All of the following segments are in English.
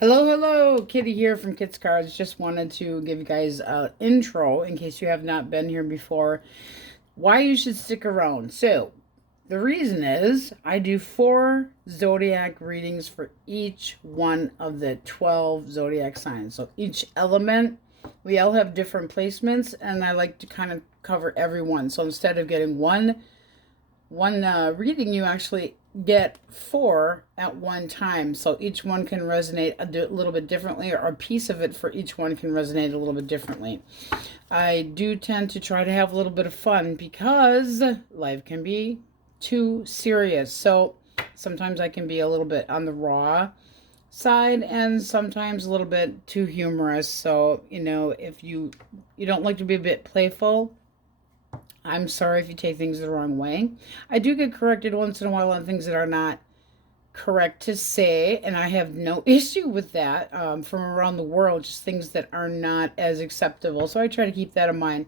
Hello, hello, Kitty here from Kit's Cards. Just wanted to give you guys an intro in case you have not been here before, why you should stick around. So, the reason is I do 4 zodiac readings for each one of the 12 zodiac signs. So, each element, we all have different placements, and I like to kind of cover every one. So, instead of getting one reading, you actually get 4 at one time, so each one can resonate a little bit differently, or a piece of it for each one can resonate a little bit differently. I do tend to try to have a little bit of fun because life can be too serious, so sometimes I can be a little bit on the raw side and sometimes a little bit too humorous. So if you don't like to be a bit playful, I'm sorry if you take things the wrong way. I do get corrected once in a while on things that are not correct to say, and I have no issue with that, from around the world, just things that are not as acceptable. So I try to keep that in mind.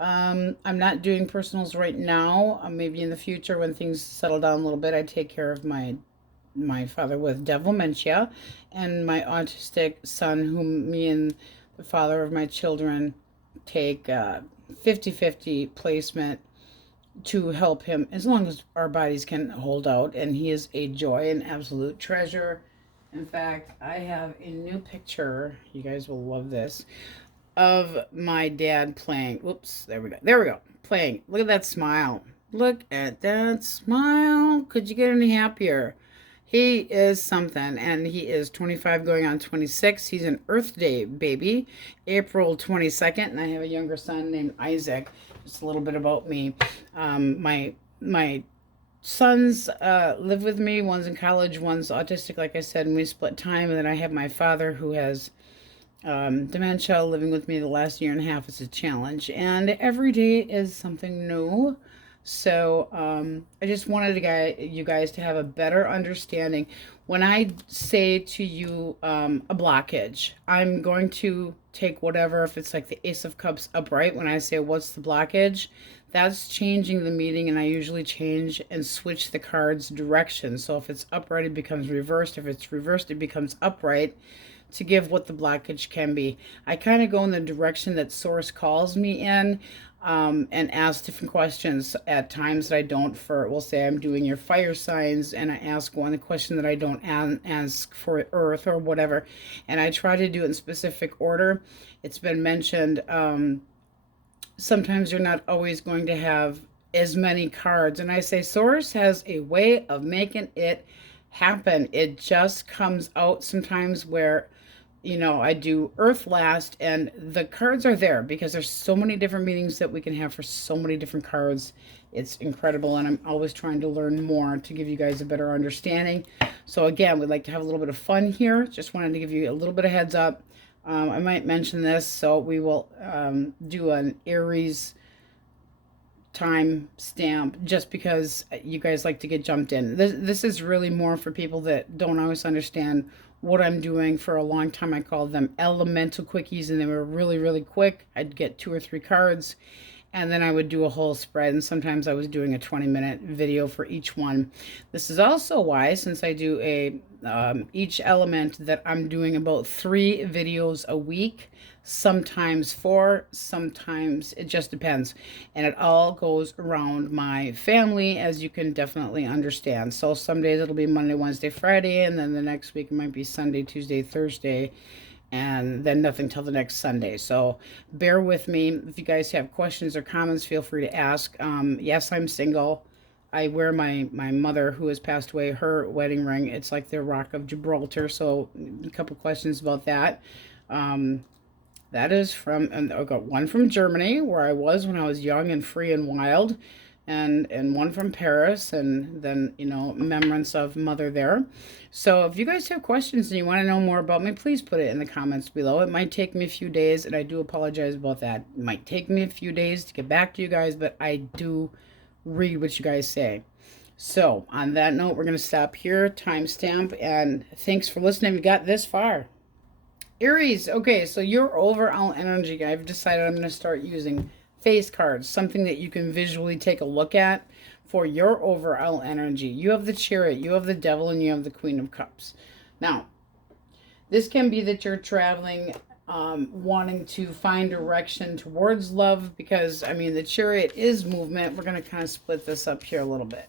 I'm not doing personals right now. Maybe in the future when things settle down a little bit, I take care of my father with dementia and my autistic son, whom me and the father of my children take 50-50 placement to help him as long as our bodies can hold out. And he is a joy, an absolute treasure. In fact, I have a new picture, you guys will love this, of my dad playing. Whoops, there we go, playing. Look at that smile, look at that smile. Could you get any happier? He is something, and he is 25 going on 26. He's an Earth Day baby, April 22nd, and I have a younger son named Isaac. Just a little bit about me. My sons live with me. One's in college, one's autistic, like I said, and we split time. And then I have my father, who has dementia, living with me the last year and a half. It's a challenge, and every day is something new. So I just wanted you guys to have a better understanding. When I say to you a blockage, I'm going to take whatever, if it's like the Ace of Cups upright, when I say what's the blockage, that's changing the meaning, and I usually change and switch the card's direction. So if it's upright, it becomes reversed. If it's reversed, it becomes upright, to give what the blockage can be. I kind of go in the direction that Source calls me in, and ask different questions at times that I don't. We'll say I'm doing your fire signs, and I ask one question that I don't ask for Earth or whatever, and I try to do it in specific order. It's been mentioned, sometimes you're not always going to have as many cards, and I say Source has a way of making it happen. It just comes out sometimes where I do Earth last, and the cards are there because there's so many different meanings that we can have for so many different cards. It's incredible, and I'm always trying to learn more to give you guys a better understanding. So again, we'd like to have a little bit of fun here. Just wanted to give you a little bit of heads up. I might mention this, so we will do an Aries time stamp just because you guys like to get jumped in. This is really more for people that don't always understand what I'm doing. For a long time I called them elemental quickies, and they were really, really quick. I'd get 2 or 3 cards, and then I would do a whole spread, and sometimes I was doing a 20-minute video for each one. This is also why, since I do each element, that I'm doing about 3 videos a week, sometimes 4, sometimes it just depends, and it all goes around my family, as you can definitely understand. So some days it'll be Monday, Wednesday, Friday, and then the next week it might be Sunday, Tuesday, Thursday, and then nothing till the next Sunday. So bear with me. If you guys have questions or comments, feel free to ask. Yes, I'm single. I wear my mother, who has passed away, her wedding ring. It's like the Rock of Gibraltar. So a couple questions about that. That is from, and I got one from Germany, where I was when I was young and free and wild, and one from Paris, and then, remembrance of mother there. So if you guys have questions and you want to know more about me, please put it in the comments below. It might take me a few days, and I do apologize about that. It might take me a few days to get back to you guys, but I do read what you guys say. So on that note, we're going to stop here, timestamp, and thanks for listening. We got this far. Aries, okay, so your overall energy, I've decided I'm going to start using face cards, something that you can visually take a look at for your overall energy. You have the Chariot, you have the Devil, and you have the Queen of Cups. Now, This can be that you're traveling, wanting to find direction towards love, because, I mean, the Chariot is movement. We're going to kind of split this up here a little bit.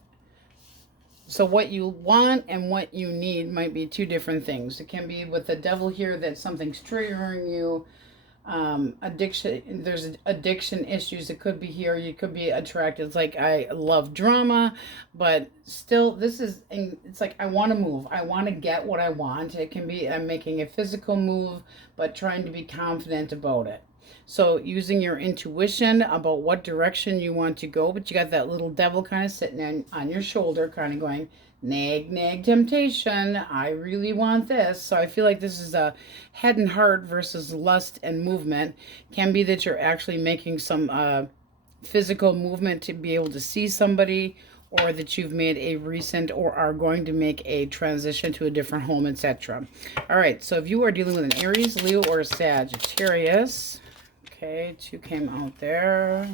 So what you want and what you need might be two different things. It can be with the Devil here that something's triggering you. Addiction, there's addiction issues. It could be here. You could be attracted. It's like, I love drama, but still it's like, I want to move. I want to get what I want. It can be, I'm making a physical move, but trying to be confident about it. So using your intuition about what direction you want to go, but you got that little devil kind of sitting on your shoulder, kind of going, nag, nag, temptation. I really want this. So I feel like this is a head and heart versus lust and movement. Can be that you're actually making some physical movement to be able to see somebody, or that you've made a recent or are going to make a transition to a different home, etc. All right, so if you are dealing with an Aries, Leo, or Sagittarius, okay, 2 came out there.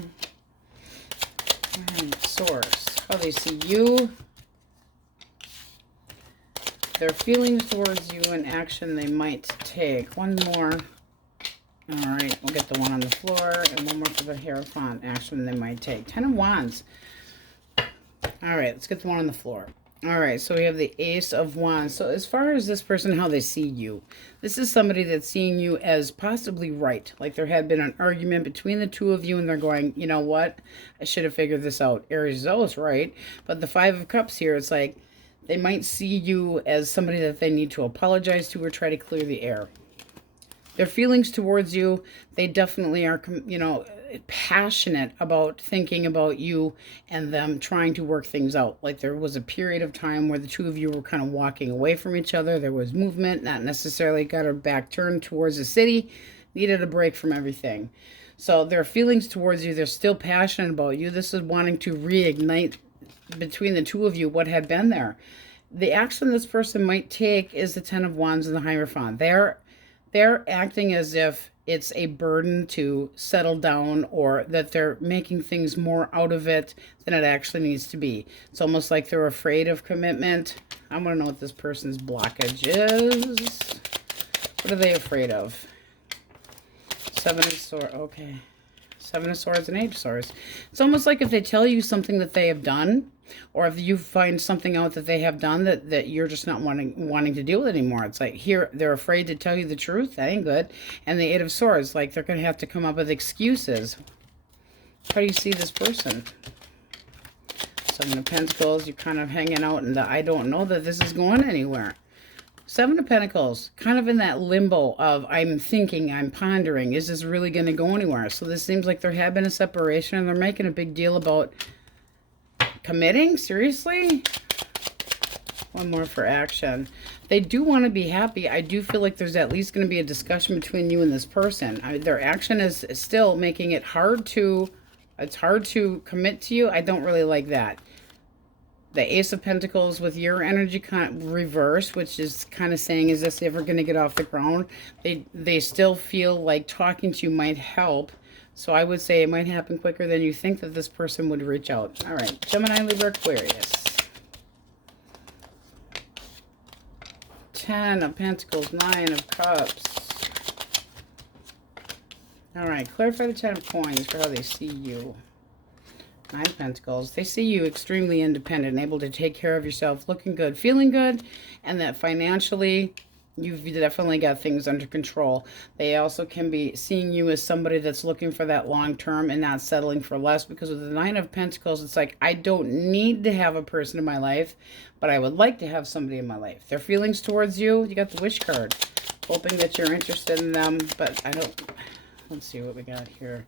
And Source, how they see you, their feelings towards you, and action they might take. One more. All right, we'll get the one on the floor, and one more for the Hierophant, action they might take. 10 of Wands. All right, let's get the one on the floor. All right, so we have the Ace of Wands. So as far as this person, how they see you, this is somebody that's seeing you as possibly right. Like there had been an argument between the two of you, and they're going, you know what? I should have figured this out. Aries is always right. But the 5 of Cups here, it's like they might see you as somebody that they need to apologize to or try to clear the air. Their feelings towards you, they definitely are, you know, passionate about thinking about you and them trying to work things out. Like there was a period of time where the two of you were kind of walking away from each other. There was movement, not necessarily got her back turned towards the city, needed a break from everything. So their feelings towards you, they're still passionate about you. This is wanting to reignite between the two of you what had been there. The action this person might take is the 10 of Wands and the Hierophant. They're acting as if it's a burden to settle down, or that they're making things more out of it than it actually needs to be. It's almost like they're afraid of commitment. I want to know what this person's blockage is. What are they afraid of? 7 of Swords. Okay. 7 of Swords and 8 of Swords. It's almost like if they tell you something that they have done, or if you find something out that they have done that you're just not wanting to deal with anymore. It's like here, they're afraid to tell you the truth. That ain't good. And the 8 of Swords, like they're going to have to come up with excuses. How do you see this person? 7 of Pentacles, you're kind of hanging out in the, I don't know that this is going anywhere. 7 of Pentacles, kind of in that limbo of I'm thinking, I'm pondering, is this really going to go anywhere? So this seems like there had been a separation, and they're making a big deal about committing. Seriously? One more for action. They do want to be happy. I do feel like there's at least going to be a discussion between you and this person. Their action is still making it hard to, it's hard to commit to you. I don't really like that. The Ace of Pentacles with your energy kind of reverse, which is kind of saying, is this ever going to get off the ground? They still feel like talking to you might help. So I would say it might happen quicker than you think that this person would reach out. All right, Gemini, Libra, Aquarius. 10 of Pentacles, 9 of Cups. All right, clarify the 10 of Coins for how they see you. 9 of Pentacles. They see you extremely independent, able to take care of yourself, looking good, feeling good, and that financially you've definitely got things under control. They also can be seeing you as somebody that's looking for that long term and not settling for less, because with the 9 of Pentacles, it's like, I don't need to have a person in my life, but I would like to have somebody in my life. Their feelings towards you, you got the Wish card, hoping that you're interested in them, but I don't, let's see what we got here.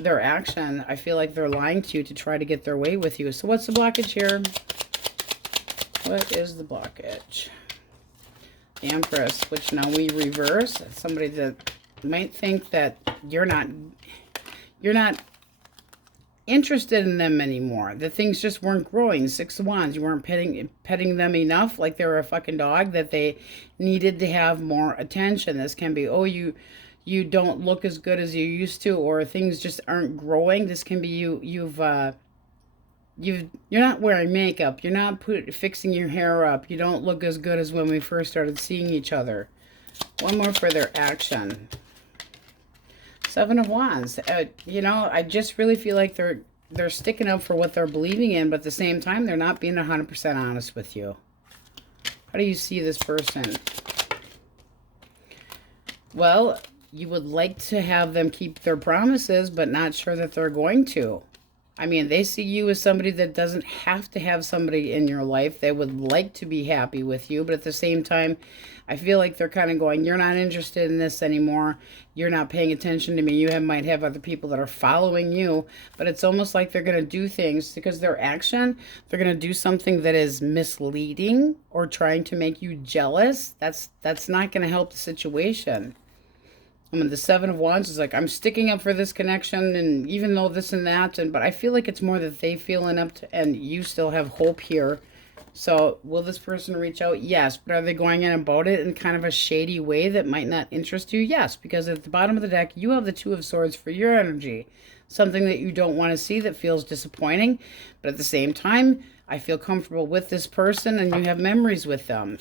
Their action, I feel like they're lying to you to try to get their way with you. So what's the blockage here? What is the blockage? The Empress, which now we reverse. Somebody that might think that you're not interested in them anymore. That things just weren't growing. 6 of Wands, you weren't petting them enough, like they were a fucking dog, that they needed to have more attention. This can be, oh, you don't look as good as you used to, or things just aren't growing. This can be you're not wearing makeup, you're not fixing your hair up, you don't look as good as when we first started seeing each other. One more for their action. Seven of Wands. You know, I just really feel like they're sticking up for what they're believing in, but at the same time, they're not being 100% honest with you. How do you see this person? Well, you would like to have them keep their promises, but not sure that they're going to. I mean, they see you as somebody that doesn't have to have somebody in your life. They would like to be happy with you, but at the same time, I feel like they're kind of going, you're not interested in this anymore. You're not paying attention to me. You might have other people that are following you, but it's almost like they're going to do things because their action, they're going to do something that is misleading or trying to make you jealous. That's not going to help the situation. I mean, the Seven of Wands is like, I'm sticking up for this connection, and even though this and that, but I feel like it's more that they feeling up to, and you still have hope here. So, will this person reach out? Yes. But are they going in about it in kind of a shady way that might not interest you? Yes. Because at the bottom of the deck, you have the Two of Swords for your energy. Something that you don't want to see that feels disappointing. But at the same time, I feel comfortable with this person, and you have memories with them.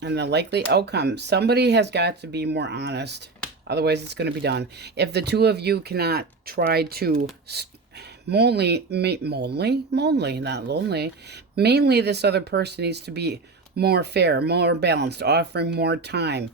And the likely outcome, somebody has got to be more honest. Otherwise, it's going to be done. If the two of you cannot try to mainly, not lonely. Mainly, this other person needs to be more fair, more balanced, offering more time.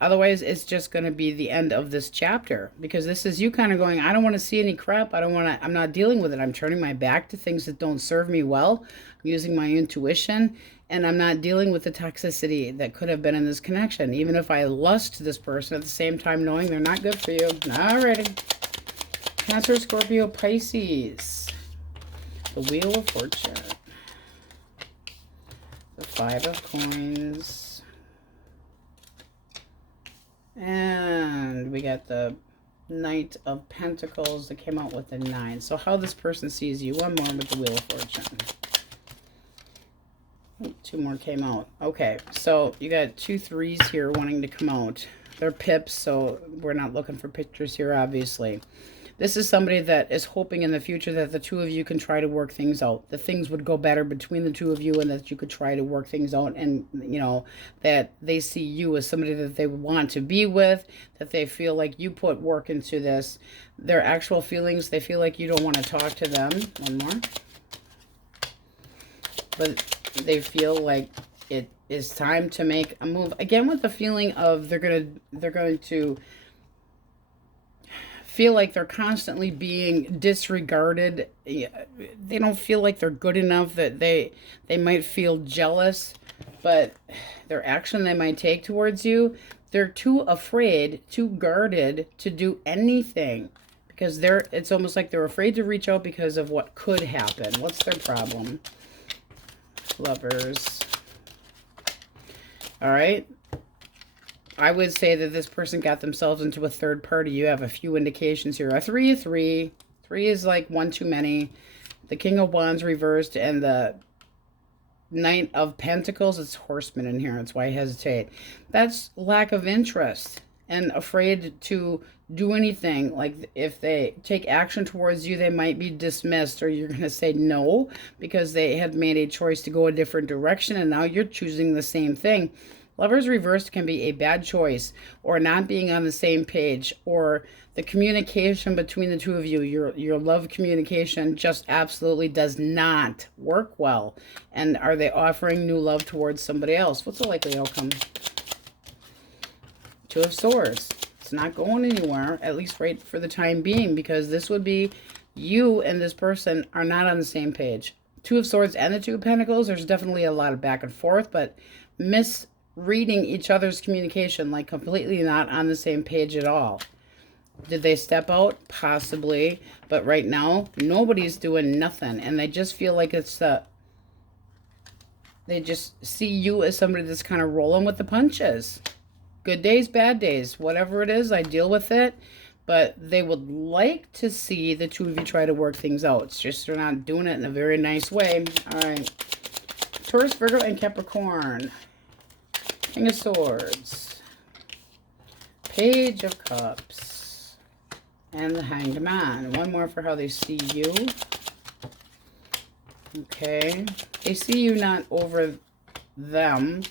Otherwise, it's just going to be the end of this chapter. Because this is you kind of going, I don't want to see any crap. I'm not dealing with it. I'm turning my back to things that don't serve me well. I'm using my intuition. And I'm not dealing with the toxicity that could have been in this connection. Even if I lust to this person at the same time knowing they're not good for you. Alrighty. Cancer, Scorpio, Pisces. The Wheel of Fortune. The Five of Coins. And we got the Knight of Pentacles that came out with the 9. So how this person sees you. One more with the Wheel of Fortune. Two more came out. Okay, so you got 2 3s here wanting to come out. They're pips, so we're not looking for pictures here, obviously. This is somebody that is hoping in the future that the two of you can try to work things out. That things would go better between the two of you and that you could try to work things out. And, you know, that they see you as somebody that they want to be with. That they feel like you put work into this. Their actual feelings, they feel like you don't want to talk to them. One more. But they feel like it is time to make a move. Again, with the feeling of they're going to feel like they're constantly being disregarded. They don't feel like they're good enough, that they might feel jealous, but their action they might take towards you, they're too afraid, too guarded to do anything. Because it's almost like they're afraid to reach out because of what could happen. What's their problem? Lovers. All right. I would say that this person got themselves into a third party. You have a few indications here. A 3, 3. 3 is like one too many. The King of Wands reversed and the Knight of Pentacles. It's Horseman in here. That's why I hesitate. That's lack of interest and afraid to do anything. Like if they take action towards you, they might be dismissed, or you're going to say no because they had made a choice to go a different direction and now you're choosing the same thing. Lovers reversed can be a bad choice, or not being on the same page, or the communication between the two of you, your love communication just absolutely does not work well. And are they offering new love towards somebody else? What's the likely outcome? 2 of Swords. It's not going anywhere, at least right for the time being, because this would be you and this person are not on the same page. 2 of Swords and the 2 of Pentacles, there's definitely a lot of back and forth, but misreading each other's communication, like completely not on the same page at all. Did they step out? Possibly. But right now, nobody's doing nothing. And they just feel like it's they just see you as somebody that's kind of rolling with the punches. Good days, bad days, whatever it is, I deal with it. But they would like to see the two of you try to work things out. It's just they're not doing it in a very nice way. All right. Taurus, Virgo, and Capricorn. King of Swords. Page of Cups. And the Hanged Man. One more for how they see you. Okay. They see you not over them.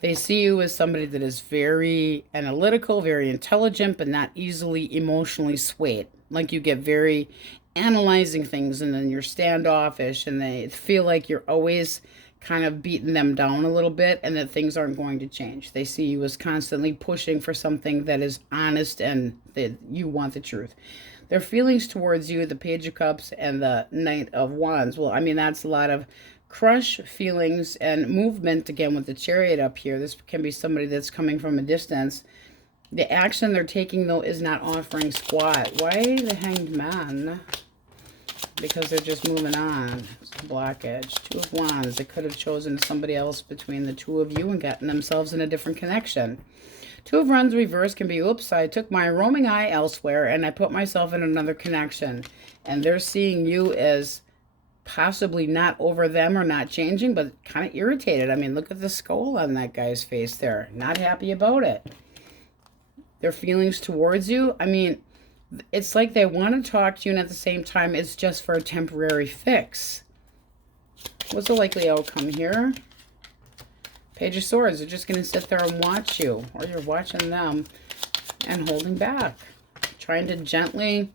They see you as somebody that is very analytical, very intelligent, but not easily emotionally swayed. Like you get very analyzing things and then you're standoffish and they feel like you're always kind of beating them down a little bit and that things aren't going to change. They see you as constantly pushing for something that is honest and that you want the truth. Their feelings towards you, the Page of Cups and the Knight of Wands. Well, I mean, that's a lot of crush feelings and movement again with the Chariot up here. This can be somebody that's coming from a distance. The action they're taking, though, is not offering squat. Why the Hanged Man? Because they're just moving on. It's a blockage. Two of Wands. They could have chosen somebody else between the two of you and gotten themselves in a different connection. Two of Wands reverse can be, oops, I took my roaming eye elsewhere and I put myself in another connection. And they're seeing you as possibly not over them or not changing, but kind of irritated. I mean, look at the skull on that guy's face there. Not happy about it. Their feelings towards you, I mean, it's like they want to talk to you and at the same time it's just for a temporary fix. What's the likely outcome here? Page of Swords. They're just going to sit there and watch you, or you're watching them and holding back. Trying to gently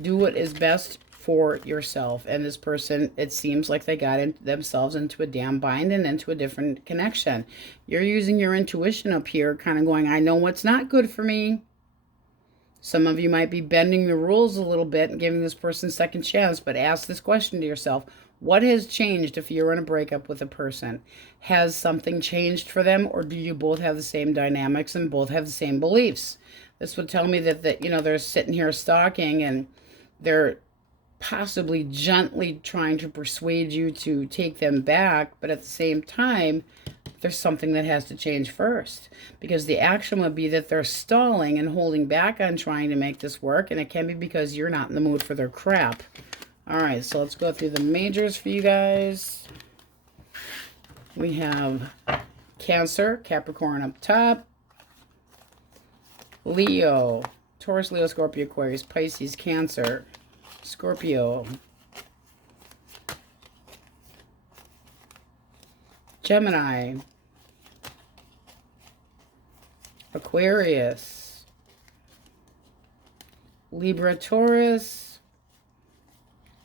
do what is best for yourself. And this person, it seems like they got themselves into a damn bind and into a different connection. You're using your intuition up here, kind of going, I know what's not good for me. Some of you might be bending the rules a little bit and giving this person a second chance, but ask this question to yourself. What has changed if you're in a breakup with a person? Has something changed for them, or do you both have the same dynamics and both have the same beliefs? This would tell me that you know, they're sitting here stalking and they're possibly gently trying to persuade you to take them back, but at the same time, there's something that has to change first, because the action would be that they're stalling and holding back on trying to make this work, and it can be because you're not in the mood for their crap. All right, so let's go through the majors for you guys. We have Cancer, Capricorn up top, Leo, Taurus, Leo, Scorpio, Aquarius, Pisces, Cancer, Scorpio, Gemini, Aquarius, Libra, Taurus,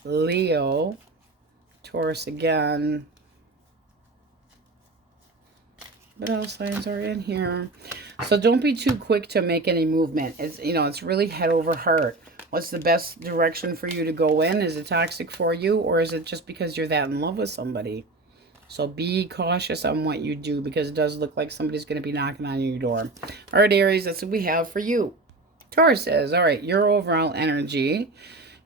Leo, Taurus again. What else signs are in here? So don't be too quick to make any movement. It's, you know, it's really head over heart. What's the best direction for you to go in? Is it toxic for you, or is it just because you're that in love with somebody? So be cautious on what you do, because it does look like somebody's going to be knocking on your door. All right, Aries, that's what we have for you. Taurus says, all right, your overall energy.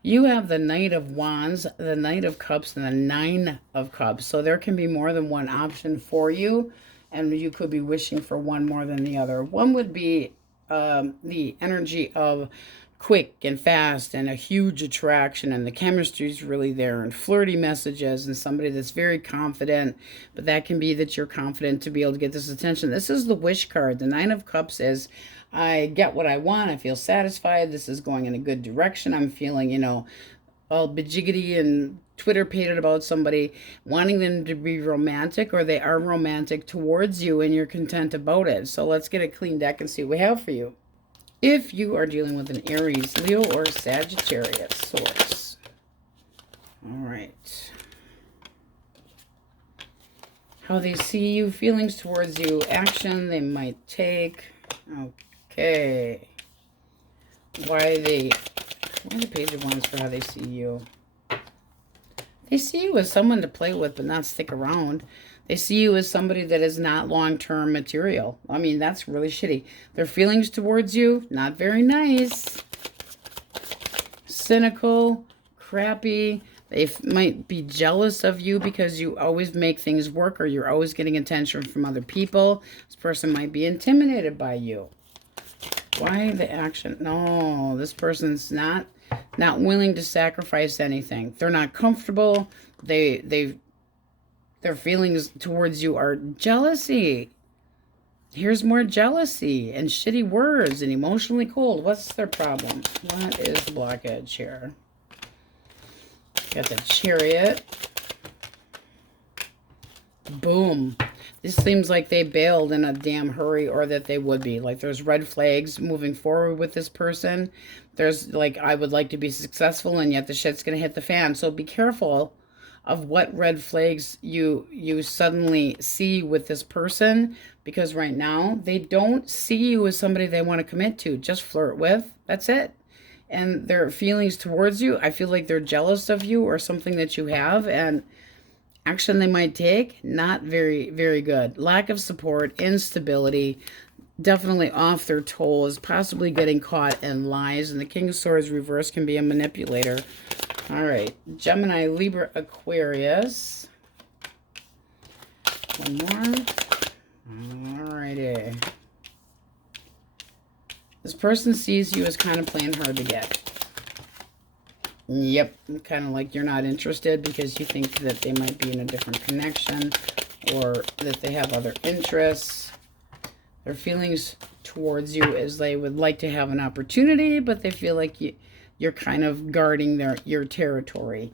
You have the Knight of Wands, the Knight of Cups, and the Nine of Cups. So there can be more than one option for you, and you could be wishing for one more than the other. One would be the energy of quick and fast and a huge attraction, and the chemistry is really there, and flirty messages, and somebody that's very confident. But that can be that you're confident to be able to get this attention. This is the wish card. The Nine of Cups is, I get what I want. I feel satisfied. This is going in a good direction. I'm feeling, you know, all bejiggity and Twitter-pated about somebody, wanting them to be romantic, or they are romantic towards you and you're content about it. So let's get a clean deck and see what we have for you. If you are dealing with an Aries, Leo, or Sagittarius source. All right. How they see you, feelings towards you, action they might take. Okay. Why the Page of Wands for how they see you. They see you as someone to play with, but not stick around. They see you as somebody that is not long-term material. I mean, that's really shitty. Their feelings towards you, not very nice. Cynical, crappy. They might be jealous of you because you always make things work, or you're always getting attention from other people. This person might be intimidated by you. Why the action? No, this person's not willing to sacrifice anything. They're not comfortable. Their feelings towards you are jealousy. Here's more jealousy and shitty words and emotionally cold. What's their problem? What is the blockage here? Got the Chariot. Boom. This seems like they bailed in a damn hurry, or that they would be. Like, there's red flags moving forward with this person. There's, like, I would like to be successful, and yet the shit's going to hit the fan. So be careful of what red flags you suddenly see with this person, because right now they don't see you as somebody they want to commit to. Just flirt with. That's it. And their feelings towards you, I feel like they're jealous of you or something that you have, and action they might take, not very, very good. Lack of support, instability, definitely off their toes, possibly getting caught in lies. And the King of Swords reverse can be a manipulator. All right, Gemini, Libra, Aquarius. One more. All righty. This person sees you as kind of playing hard to get. Yep, kind of like you're not interested because you think that they might be in a different connection, or that they have other interests. Their feelings towards you is they would like to have an opportunity, but they feel like you're kind of guarding your territory.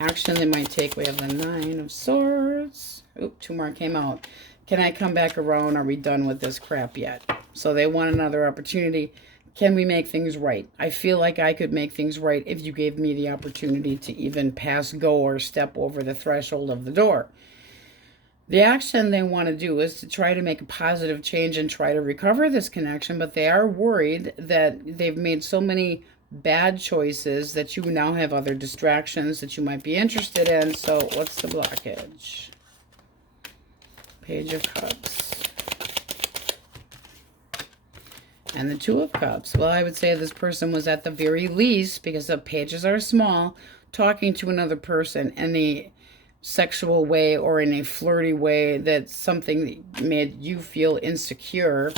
Action they might take, we have the Nine of Swords. Oop, two more came out. Can I come back around? Are we done with this crap yet? So they want another opportunity. Can we make things right? I feel like I could make things right if you gave me the opportunity to even pass go or step over the threshold of the door. The action they want to do is to try to make a positive change and try to recover this connection, but they are worried that they've made so many bad choices that you now have other distractions that you might be interested in. So what's the blockage? Page of Cups. And the Two of Cups. Well, I would say this person was at the very least, because the pages are small, talking to another person in a sexual way or in a flirty way, that's something that made you feel insecure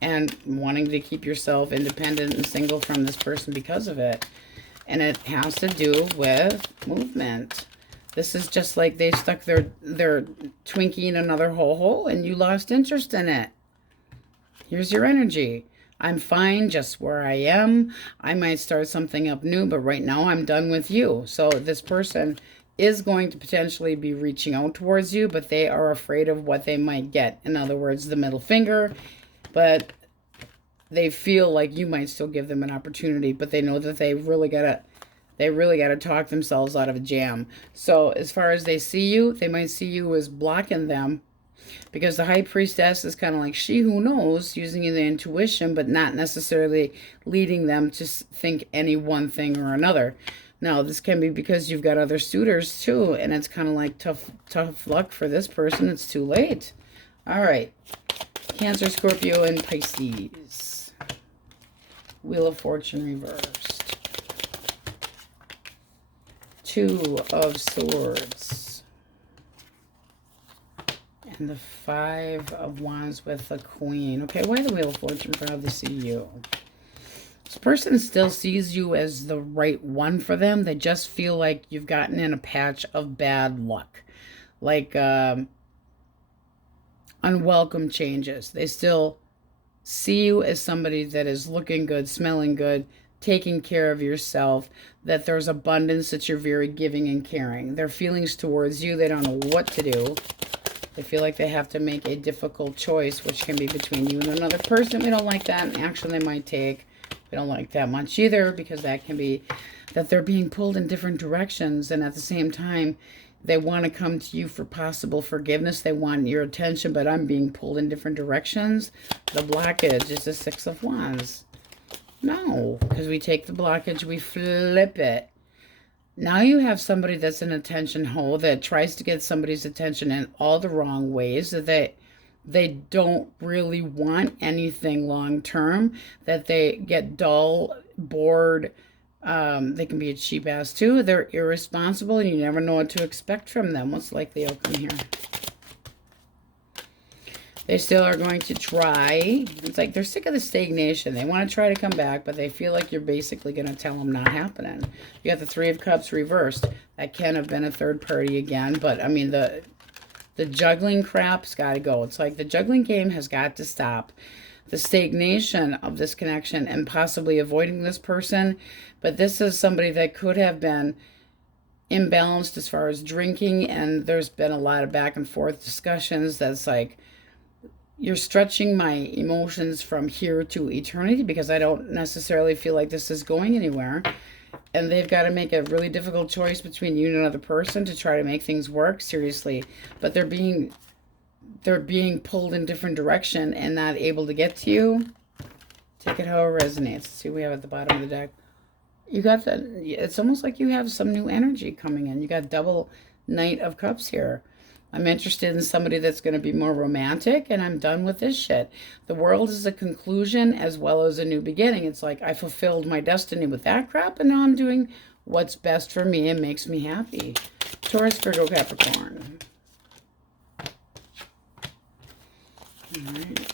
and wanting to keep yourself independent and single from this person because of it. And it has to do with movement. This is just like they stuck their Twinkie in another hole and you lost interest in it. Here's your energy. I'm fine just where I am. I might start something up new, but right now I'm done with you. So this person is going to potentially be reaching out towards you, but they are afraid of what they might get. In other words, the middle finger. But they feel like you might still give them an opportunity, but they know that they really gotta talk themselves out of a jam. So as far as they see you, they might see you as blocking them, because the High Priestess is kind of like she who knows, using the intuition, but not necessarily leading them to think any one thing or another. Now, this can be because you've got other suitors too, and it's kind of like tough luck for this person. It's too late. All right. Cancer, Scorpio, and Pisces. Wheel of Fortune reversed. Two of Swords. And the Five of Wands with the Queen. Okay, why the Wheel of Fortune? Proud to see you. This person still sees you as the right one for them. They just feel like you've gotten in a patch of bad luck. Like unwelcome changes. They still see you as somebody that is looking good, smelling good, taking care of yourself, that there's abundance, that you're very giving and caring. Their feelings towards you, they don't know what to do. They feel like they have to make a difficult choice, which can be between you and another person. We don't like that. And action they might take, we don't like that much either, because that can be that they're being pulled in different directions. And at the same time, they want to come to you for possible forgiveness. They want your attention, but I'm being pulled in different directions. The blockage is the Six of Wands. No, because we take the blockage, we flip it. Now you have somebody that's an attention hole that tries to get somebody's attention in all the wrong ways, that they don't really want anything long term, that they get dull, bored. They can be a cheap ass too. They're irresponsible and you never know what to expect from them. What's like the outcome here? They still are going to try. It's like they're sick of the stagnation. They want to try to come back, but they feel like you're basically going to tell them not happening. You got the Three of Cups reversed. That can have been a third party again, but I mean, the juggling crap's got to go. It's like the juggling game has got to stop. The stagnation of this connection and possibly avoiding this person, but this is somebody that could have been imbalanced as far as drinking, and there's been a lot of back and forth discussions that's like, you're stretching my emotions from here to eternity because I don't necessarily feel like this is going anywhere. And they've got to make a really difficult choice between you and another person to try to make things work, seriously. But they're being pulled in different direction and not able to get to you. Take it how it resonates. Let's see what we have at the bottom of the deck. You got it's almost like you have some new energy coming in. You got double Knight of Cups here. I'm interested in somebody that's going to be more romantic, and I'm done with this shit. The world is a conclusion as well as a new beginning. It's like I fulfilled my destiny with that crap, and now I'm doing what's best for me and makes me happy. Taurus, Virgo, Capricorn. All right.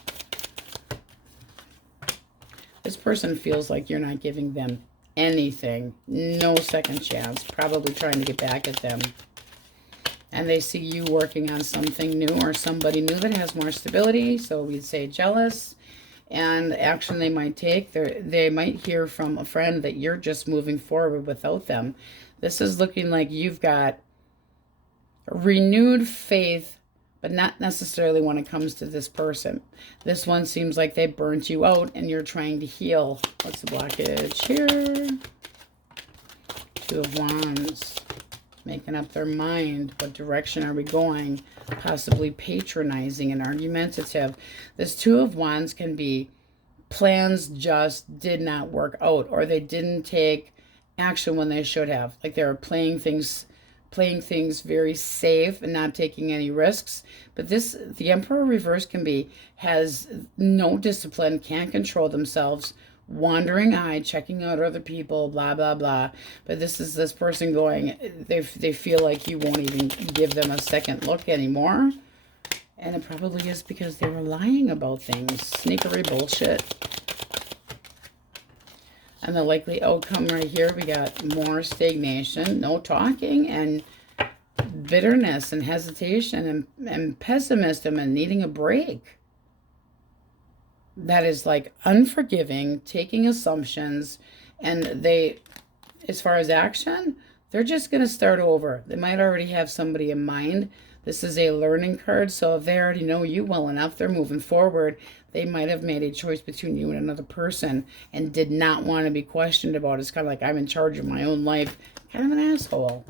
This person feels like you're not giving them anything. No second chance. Probably trying to get back at them. And they see you working on something new or somebody new that has more stability. So we'd say jealous. And action they might take. They might hear from a friend that you're just moving forward without them. This is looking like you've got renewed faith, but not necessarily when it comes to this person. This one seems like they burnt you out and you're trying to heal. What's the blockage here? Two of Wands. Making up their mind. What direction are we going? Possibly patronizing and argumentative. This Two of Wands can be plans just did not work out, or they didn't take action when they should have. Like they were playing things very safe and not taking any risks. But the Emperor reverse can be, has no discipline, can't control themselves, wandering eye, checking out other people, blah, blah, blah. But this person going, they feel like you won't even give them a second look anymore. And it probably is because they were lying about things. Sneakery bullshit. And the likely outcome right here, we got more stagnation, no talking, and bitterness and hesitation and pessimism and needing a break. That is like unforgiving, taking assumptions, and they, as far as action, they're just going to start over. They might already have somebody in mind. This is a learning card, so if they already know you well enough, they're moving forward. They might have made a choice between you and another person and did not want to be questioned about it. It's kind of like, I'm in charge of my own life. Kind of an asshole.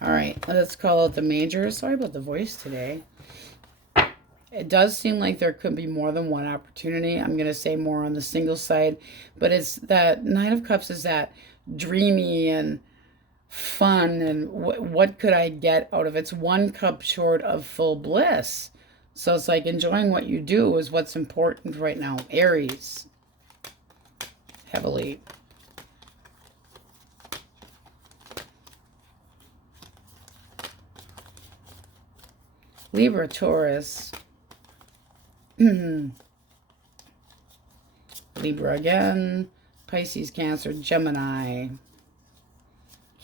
All right, let's call out the majors. Sorry about the voice today. It does seem like there could be more than one opportunity. I'm going to say more on the single side. But it's that Nine of Cups is that dreamy and fun. And what could I get out of it? It's one cup short of full bliss. So it's like enjoying what you do is what's important right now. Aries. Heavily. Libra, Taurus. Libra again. Pisces, Cancer, Gemini.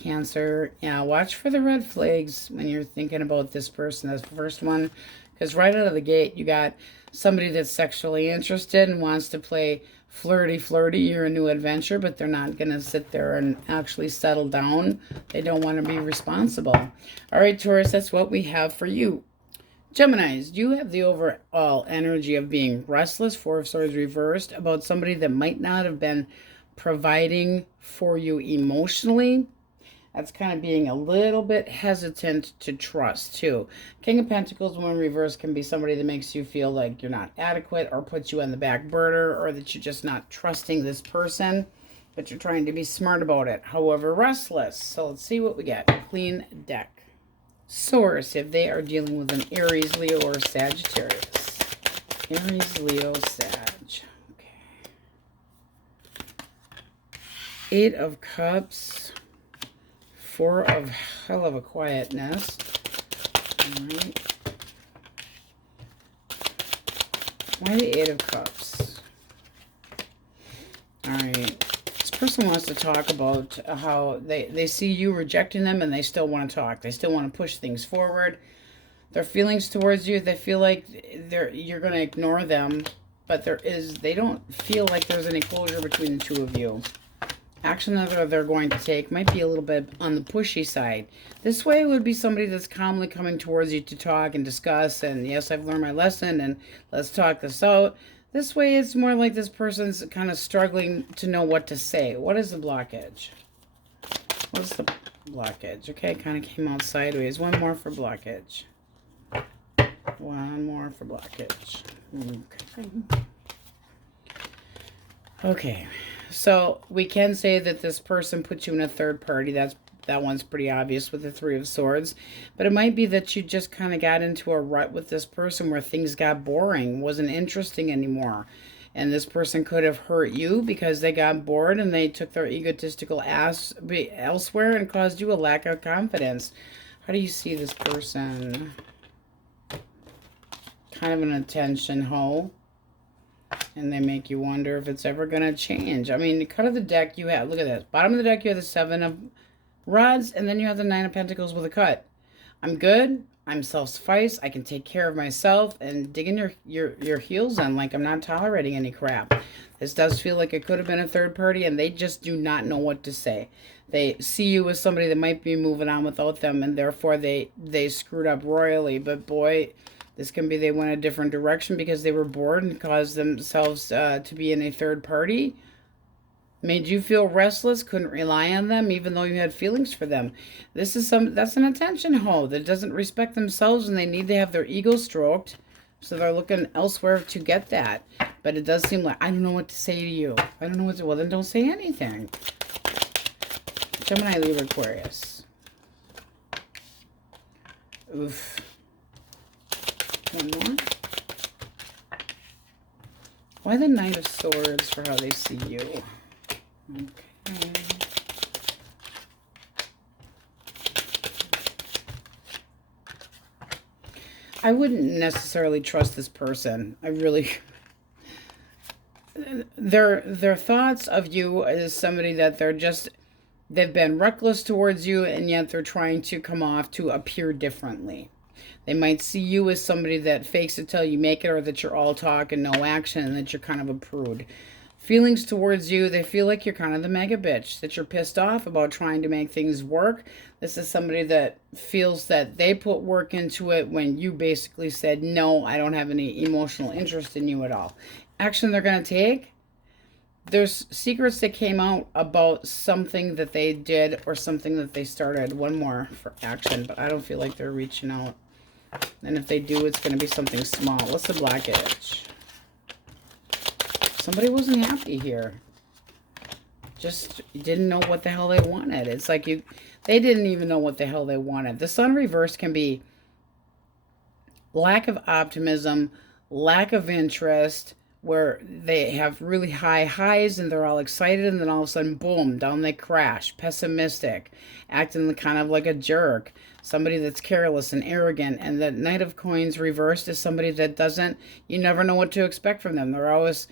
Cancer. Yeah, watch for the red flags when you're thinking about this person. That's the first one. Because right out of the gate, you got somebody that's sexually interested and wants to play flirty or a new adventure, but they're not going to sit there and actually settle down. They don't want to be responsible. All right, Taurus, that's what we have for you. Geminis, you have the overall energy of being restless, Four of Swords reversed, about somebody that might not have been providing for you emotionally. That's kind of being a little bit hesitant to trust, too. King of Pentacles, when reversed, can be somebody that makes you feel like you're not adequate or puts you on the back burner, or that you're just not trusting this person, but you're trying to be smart about it. However, restless. So let's see what we get. Clean deck. Source, if they are dealing with an Aries, Leo, or Sagittarius. Aries, Leo, Sag. Okay. Eight of Cups. Four of hell of a quietness. All right. Why the Eight of Cups? All right. This person wants to talk about how they see you rejecting them and they still want to talk. They still want to push things forward. Their feelings towards you, they feel like you're going to ignore them, but they don't feel like there's any closure between the two of you. action that they're going to take might be a little bit on the pushy side. This way would be somebody that's calmly coming towards you to talk and discuss, and yes, I've learned my lesson, and let's talk this out. This way, it's more like this person's kind of struggling to know what to say. What is the blockage? What's the blockage? Okay, kind of came out sideways. One more for blockage. One more for blockage. Okay. Okay. So we can say that this person put you in a third party. That one's pretty obvious with the Three of Swords. But it might be that you just kind of got into a rut with this person where things got boring, wasn't interesting anymore. And this person could have hurt you because they got bored and they took their egotistical ass elsewhere and caused you a lack of confidence. How do you see this person? Kind of an attention hoe. And they make you wonder if it's ever going to change. I mean, the cut of the deck you have, look at this. Bottom of the deck, you have the Seven of Rods, and then you have the Nine of Pentacles with a cut. I'm good. I'm self-sufficed. I can take care of myself, and digging your heels in like I'm not tolerating any crap. This does feel like it could have been a third party, and they just do not know what to say. They see you as somebody that might be moving on without them, and therefore they screwed up royally. But boy, this can be they went a different direction because they were bored and caused themselves to be in a third party. Made you feel restless, couldn't rely on them, even though you had feelings for them. That's an attention hoe that doesn't respect themselves, and they need to have their ego stroked. So they're looking elsewhere to get that. But it does seem like, I don't know what to say to you. I don't know what to, well, then don't say anything. Gemini, Libra, Aquarius. Oof. One more. Why the Knight of Swords for how they see you? Okay. I wouldn't necessarily trust this person. I really... Their thoughts of you is somebody that they've been reckless towards you, and yet they're trying to come off to appear differently. They might see you as somebody that fakes it till you make it, or that you're all talk and no action, and that you're kind of a prude. Feelings towards you, they feel like you're kind of the mega bitch, that you're pissed off about trying to make things work. This is somebody that feels that they put work into it when you basically said, no, I don't have any emotional interest in you at all. Action they're going to take, there's secrets that came out about something that they did or something that they started. One more for action, but I don't feel like they're reaching out. And if they do, it's going to be something small. What's the blockage? Somebody wasn't happy here. Just didn't know what the hell they wanted. It's like they didn't even know what the hell they wanted. The Sun reverse can be lack of optimism, lack of interest, where they have really high highs and they're all excited, and then all of a sudden, boom, down they crash. Pessimistic, acting kind of like a jerk. Somebody that's careless and arrogant. And the Knight of Coins reversed is somebody that you never know what to expect from them. They're always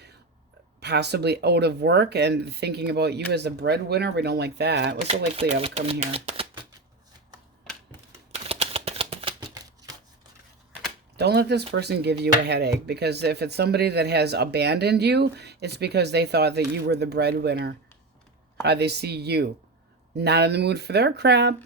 possibly out of work and thinking about you as a breadwinner. We don't like that. What's the likely outcome here? Don't let this person give you a headache, because if it's somebody that has abandoned you, it's because they thought that you were the breadwinner. How they see you. Not in the mood for their crap.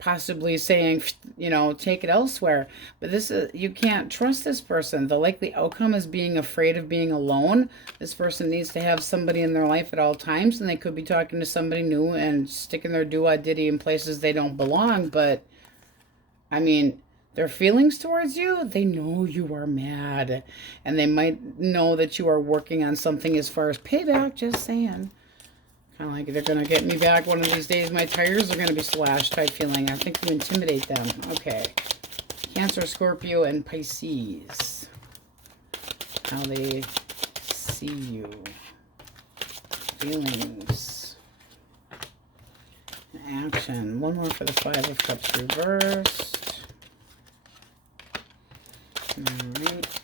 Possibly saying, you know, take it elsewhere. But you can't trust this person. The likely outcome is being afraid of being alone. This person needs to have somebody in their life at all times, and they could be talking to somebody new and sticking their do-a-diddy in places they don't belong. But, I mean, their feelings towards you, they know you are mad. And they might know that you are working on something as far as payback, just saying. Kind of like, they're going to get me back one of these days. My tires are going to be slashed type feeling. I think you intimidate them. Okay. Cancer, Scorpio, and Pisces. How they see you. Feelings. Action. One more for the Five of Cups reversed. Alright.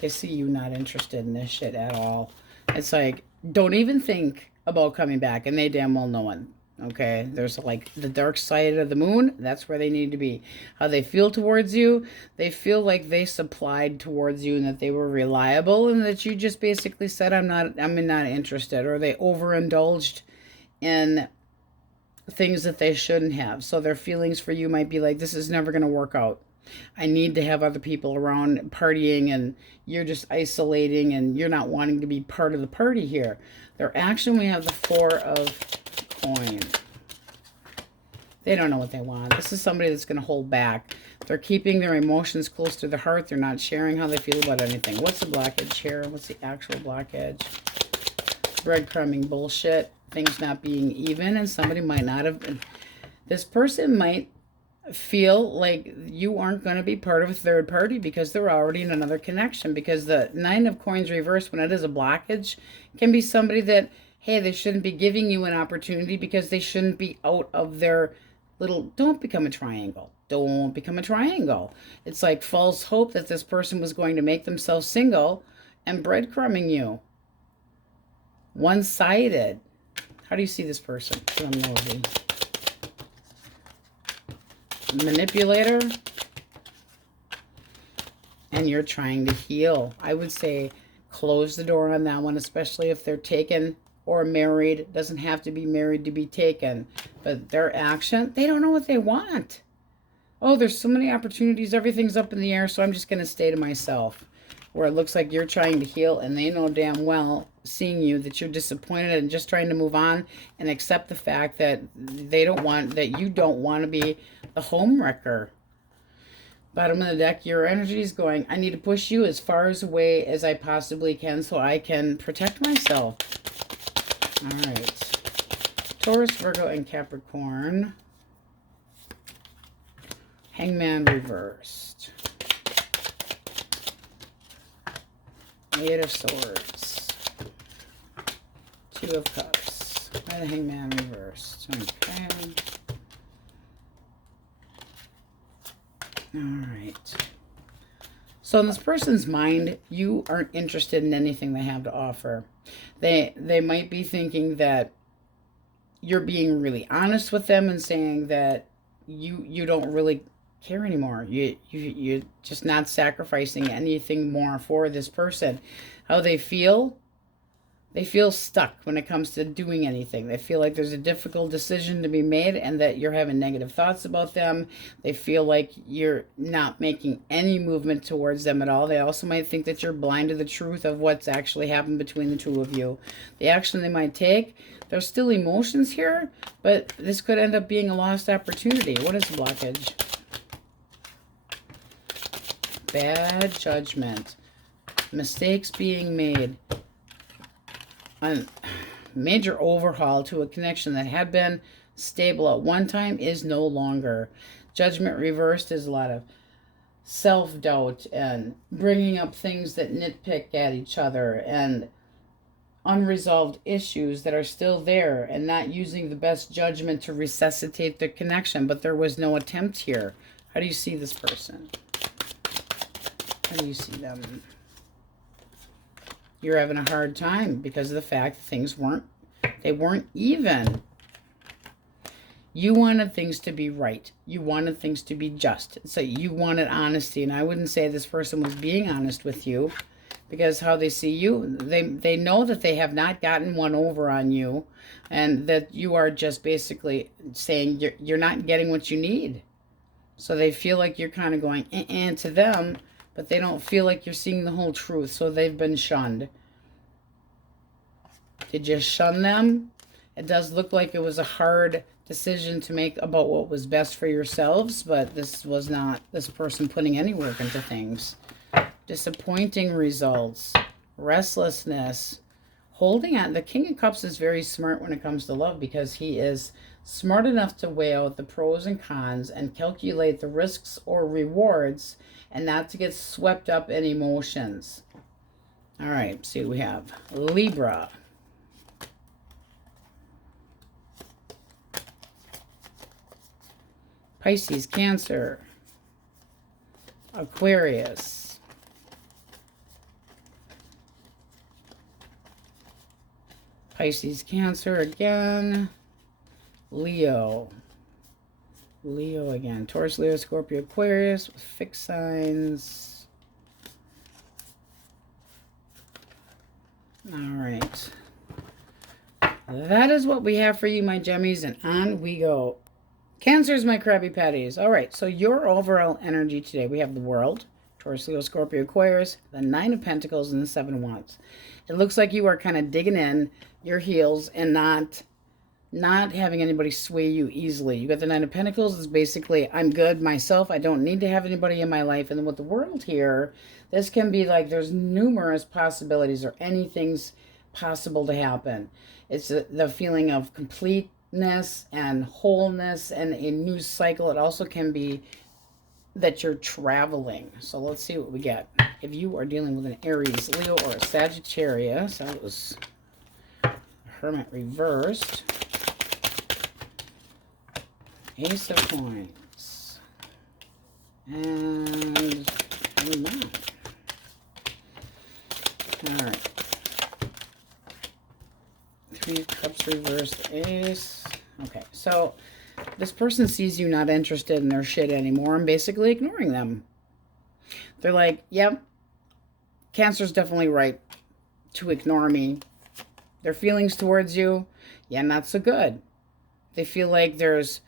They see you not interested in this shit at all. It's like, don't even think about coming back, and they damn well know it. Okay, there's like the dark side of the moon. That's where they need to be. How they feel towards you, they feel like they supplied towards you and that they were reliable, and that you just basically said, I'm not interested, or they overindulged in things that they shouldn't have. So their feelings for you might be like, this is never going to work out. I need to have other people around partying, and you're just isolating and you're not wanting to be part of the party here. Their action, we have the 4 of coins. They don't know what they want. This is somebody that's going to hold back. They're keeping their emotions close to the heart. They're not sharing how they feel about anything. What's the blockage here? What's the actual blockage? Breadcrumbing bullshit. Things not being even, and somebody might not have... This person might feel like you aren't going to be part of a third party because they're already in another connection. Because the 9 of coins reversed, when it is a blockage, can be somebody that, hey, they shouldn't be giving you an opportunity because they shouldn't be out of their little... Don't become a triangle. Don't become a triangle. It's like false hope that this person was going to make themselves single and breadcrumbing you. One-sided. How do you see this person? Manipulator. And you're trying to heal. I would say close the door on that one, especially if they're taken or married. It doesn't have to be married to be taken. But their action, they don't know what they want. Oh, there's so many opportunities. Everything's up in the air, so I'm just going to stay to myself. Where it looks like you're trying to heal, and they know damn well, seeing you, that you're disappointed and just trying to move on and accept the fact that they don't want, that you don't want to be the home wrecker. Bottom of the deck, your energy is going, I need to push you as far away as I possibly can so I can protect myself. All right. Taurus, Virgo, and Capricorn. Hangman reversed. 8 of Swords. 2 of Cups. Why the Hangman reversed? Okay. Alright. So in this person's mind, you aren't interested in anything they have to offer. They might be thinking that you're being really honest with them and saying that you don't really care anymore. You're just not sacrificing anything more for this person. How they feel stuck when it comes to doing anything. They feel like there's a difficult decision to be made and that you're having negative thoughts about them. They feel like you're not making any movement towards them at all. They also might think that you're blind to the truth of what's actually happened between the two of you. The action they might take, there's still emotions here, but this could end up being a lost opportunity. What is the blockage? Bad judgment. Mistakes being made. A major overhaul to a connection that had been stable at one time is no longer. Judgment reversed is a lot of self-doubt and bringing up things that nitpick at each other and unresolved issues that are still there and not using the best judgment to resuscitate the connection. But there was no attempt here. How do you see this person? How do you see them? You're having a hard time because of the fact that things weren't even. You wanted things to be right. You wanted things to be just. So you wanted honesty. And I wouldn't say this person was being honest with you because how they see you, they know that they have not gotten one over on you and that you are just basically saying you're not getting what you need. So they feel like you're kind of going to them, but they don't feel like you're seeing the whole truth, so they've been shunned. Did you shun them? It does look like it was a hard decision to make about what was best for yourselves, but this was not this person putting any work into things. Disappointing results. Restlessness. Holding on. The King of Cups is very smart when it comes to love because he is smart enough to weigh out the pros and cons and calculate the risks or rewards and not to get swept up in emotions. All right, see what we have. Libra. Pisces, Cancer. Aquarius. Pisces, Cancer again. Leo. Leo again. Taurus, Leo, Scorpio, Aquarius with fixed signs. All right. That is what we have for you, my Gemmies, and on we go. Cancers, my Krabby Patties. All right, so your overall energy today, we have the World, Taurus, Leo, Scorpio, Aquarius, the Nine of Pentacles, and the Seven of Wands. It looks like you are kind of digging in your heels and not having anybody sway you easily. You got the Nine of Pentacles. It's basically, I'm good myself. I don't need to have anybody in my life. And then with the World here, this can be like there's numerous possibilities or anything's possible to happen. It's the feeling of completeness and wholeness and a new cycle. It also can be that you're traveling. So let's see what we get. If you are dealing with an Aries, Leo, or a Sagittarius, that was Hermit reversed. Ace of Coins. And that. Alright. Three of Cups reversed, Ace. Okay, so this person sees you not interested in their shit anymore and basically ignoring them. They're like, yep, Cancer's definitely right to ignore me. Their feelings towards you, yeah, not so good. They feel like there's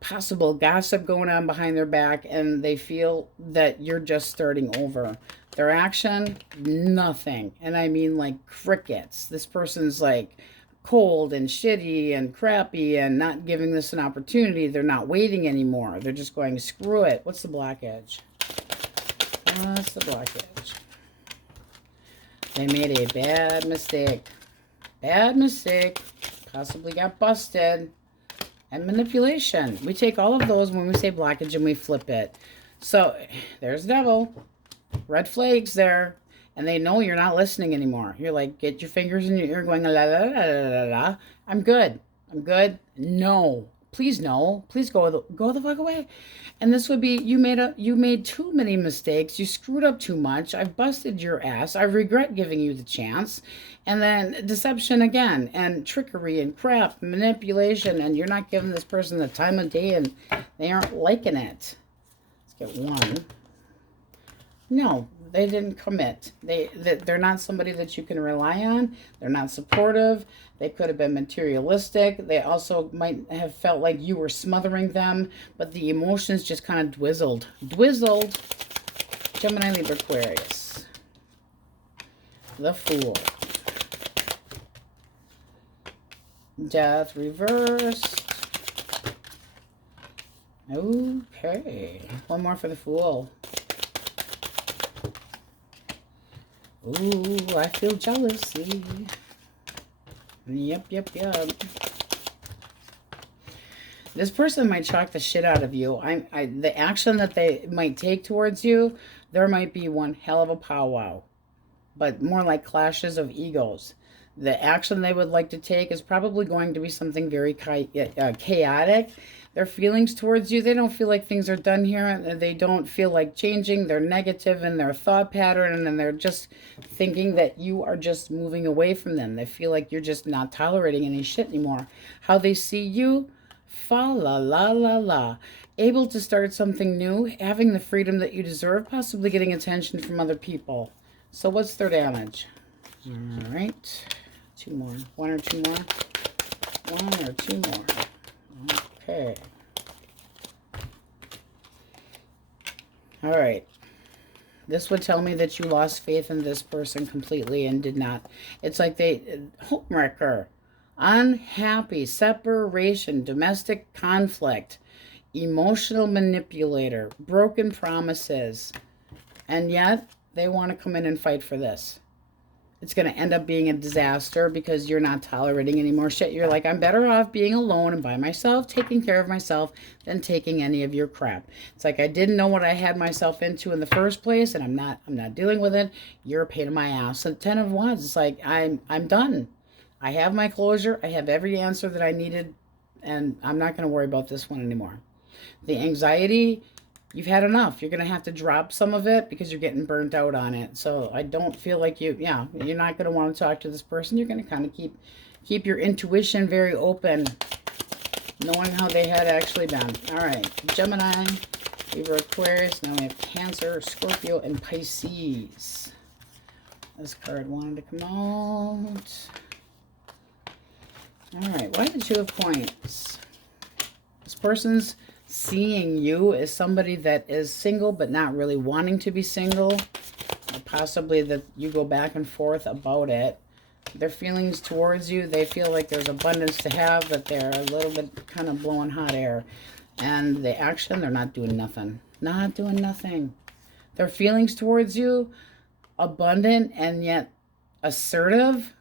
possible gossip going on behind their back, and they feel that you're just starting over. Their action, nothing. And I mean like crickets. This person's like cold and shitty and crappy and not giving this an opportunity. They're not waiting anymore. They're just going, screw it. What's the black edge? What's the black edge? They made a bad mistake. Bad mistake. Possibly got busted. And manipulation. We take all of those when we say blockage and we flip it. So there's devil. Red flags there. And they know you're not listening anymore. You're like, get your fingers in your ear going, la, la, la, la, la, la. I'm good. I'm good. No. Please no. Please go the fuck away. And this would be, you made too many mistakes. You screwed up too much. I've busted your ass. I regret giving you the chance. And then deception again, and trickery and crap, manipulation, and you're not giving this person the time of day, and they aren't liking it. Let's get one. No, they didn't commit. They're not somebody that you can rely on. They're not supportive. They could have been materialistic. They also might have felt like you were smothering them, but the emotions just kind of dwizzled. Dwizzled. Gemini, Libra, Aquarius. The Fool. Death reversed. Okay. One more for the Fool. Ooh, I feel jealousy. Yep. This person might shock the shit out of you. The action that they might take towards you, there might be one hell of a powwow. But more like clashes of egos. The action they would like to take is probably going to be something very chaotic. Their feelings towards you, they don't feel like things are done here. They don't feel like changing. They're negative in their thought pattern, and they're just thinking that you are just moving away from them. They feel like you're just not tolerating any shit anymore. How they see you, fa la la la la. Able to start something new, having the freedom that you deserve, possibly getting attention from other people. So what's their damage? All right. Two more. One or two more? One or two more. Okay. All right. This would tell me that you lost faith in this person completely and did not. It's like homewrecker, unhappy, separation, domestic conflict, emotional manipulator, broken promises. And yet they want to come in and fight for this. It's going to end up being a disaster because you're not tolerating any more shit. You're like, I'm better off being alone and by myself, taking care of myself, than taking any of your crap. It's like I didn't know what I had myself into in the first place, and I'm not dealing with it. You're a pain in my ass. So 10 of Wands, it's like I'm done. I have my closure. I have every answer that I needed, and I'm not going to worry about this one anymore. The anxiety, you've had enough. You're going to have to drop some of it because you're getting burnt out on it. So I don't feel like you're not going to want to talk to this person. You're going to kind of keep your intuition very open, knowing how they had actually been. All right, Gemini, Libra, Aquarius. Now we have Cancer, Scorpio, and Pisces. This card wanted to come out. All right, why the Two of Coins? This person's seeing you as somebody that is single but not really wanting to be single. Or possibly that you go back and forth about it. Their feelings towards you, they feel like there's abundance to have, but they're a little bit kind of blowing hot air. And the action, they're not doing nothing. Not doing nothing. Their feelings towards you, abundant and yet assertive.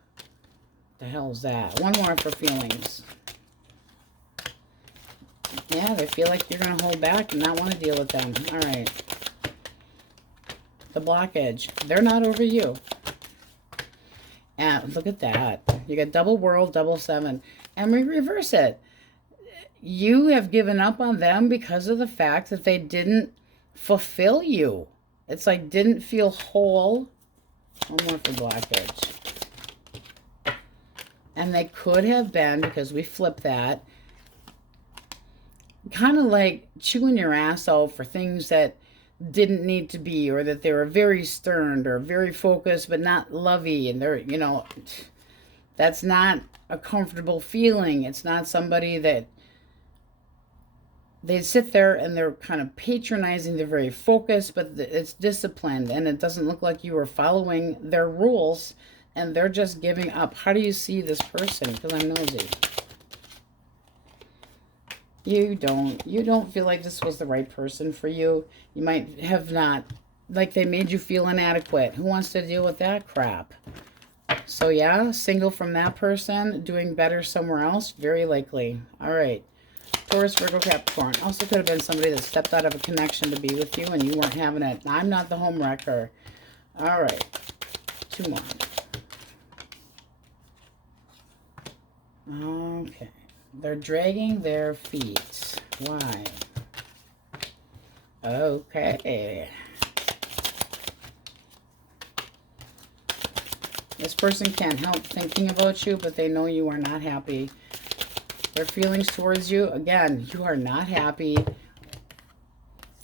The hell is that? One more for feelings. Yeah, they feel like you're going to hold back and not want to deal with them. All right. The blockage. They're not over you. And look at that. You got double world, double seven. And we reverse it. You have given up on them because of the fact that they didn't fulfill you. It's like didn't feel whole. One more for blockage. And they could have been, because we flipped that, kind of like chewing your ass out for things that didn't need to be, or that they were very stern or very focused but not lovey, and they're, you know, that's not a comfortable feeling. It's not somebody that they sit there and they're kind of patronizing. They're very focused, but it's disciplined, and it doesn't look like you are following their rules, and they're just giving up. How do you see this person? Because I'm nosy. You don't feel like this was the right person for you. You might have not, like they made you feel inadequate. Who wants to deal with that crap? So yeah, single from that person, doing better somewhere else, very likely. All right. Taurus, Virgo, Capricorn. Also could have been somebody that stepped out of a connection to be with you and you weren't having it. I'm not the home wrecker. All right. Two more. Okay. They're dragging their feet. Why? Okay. This person can't help thinking about you, but they know you are not happy. Their feelings towards you, again, you are not happy.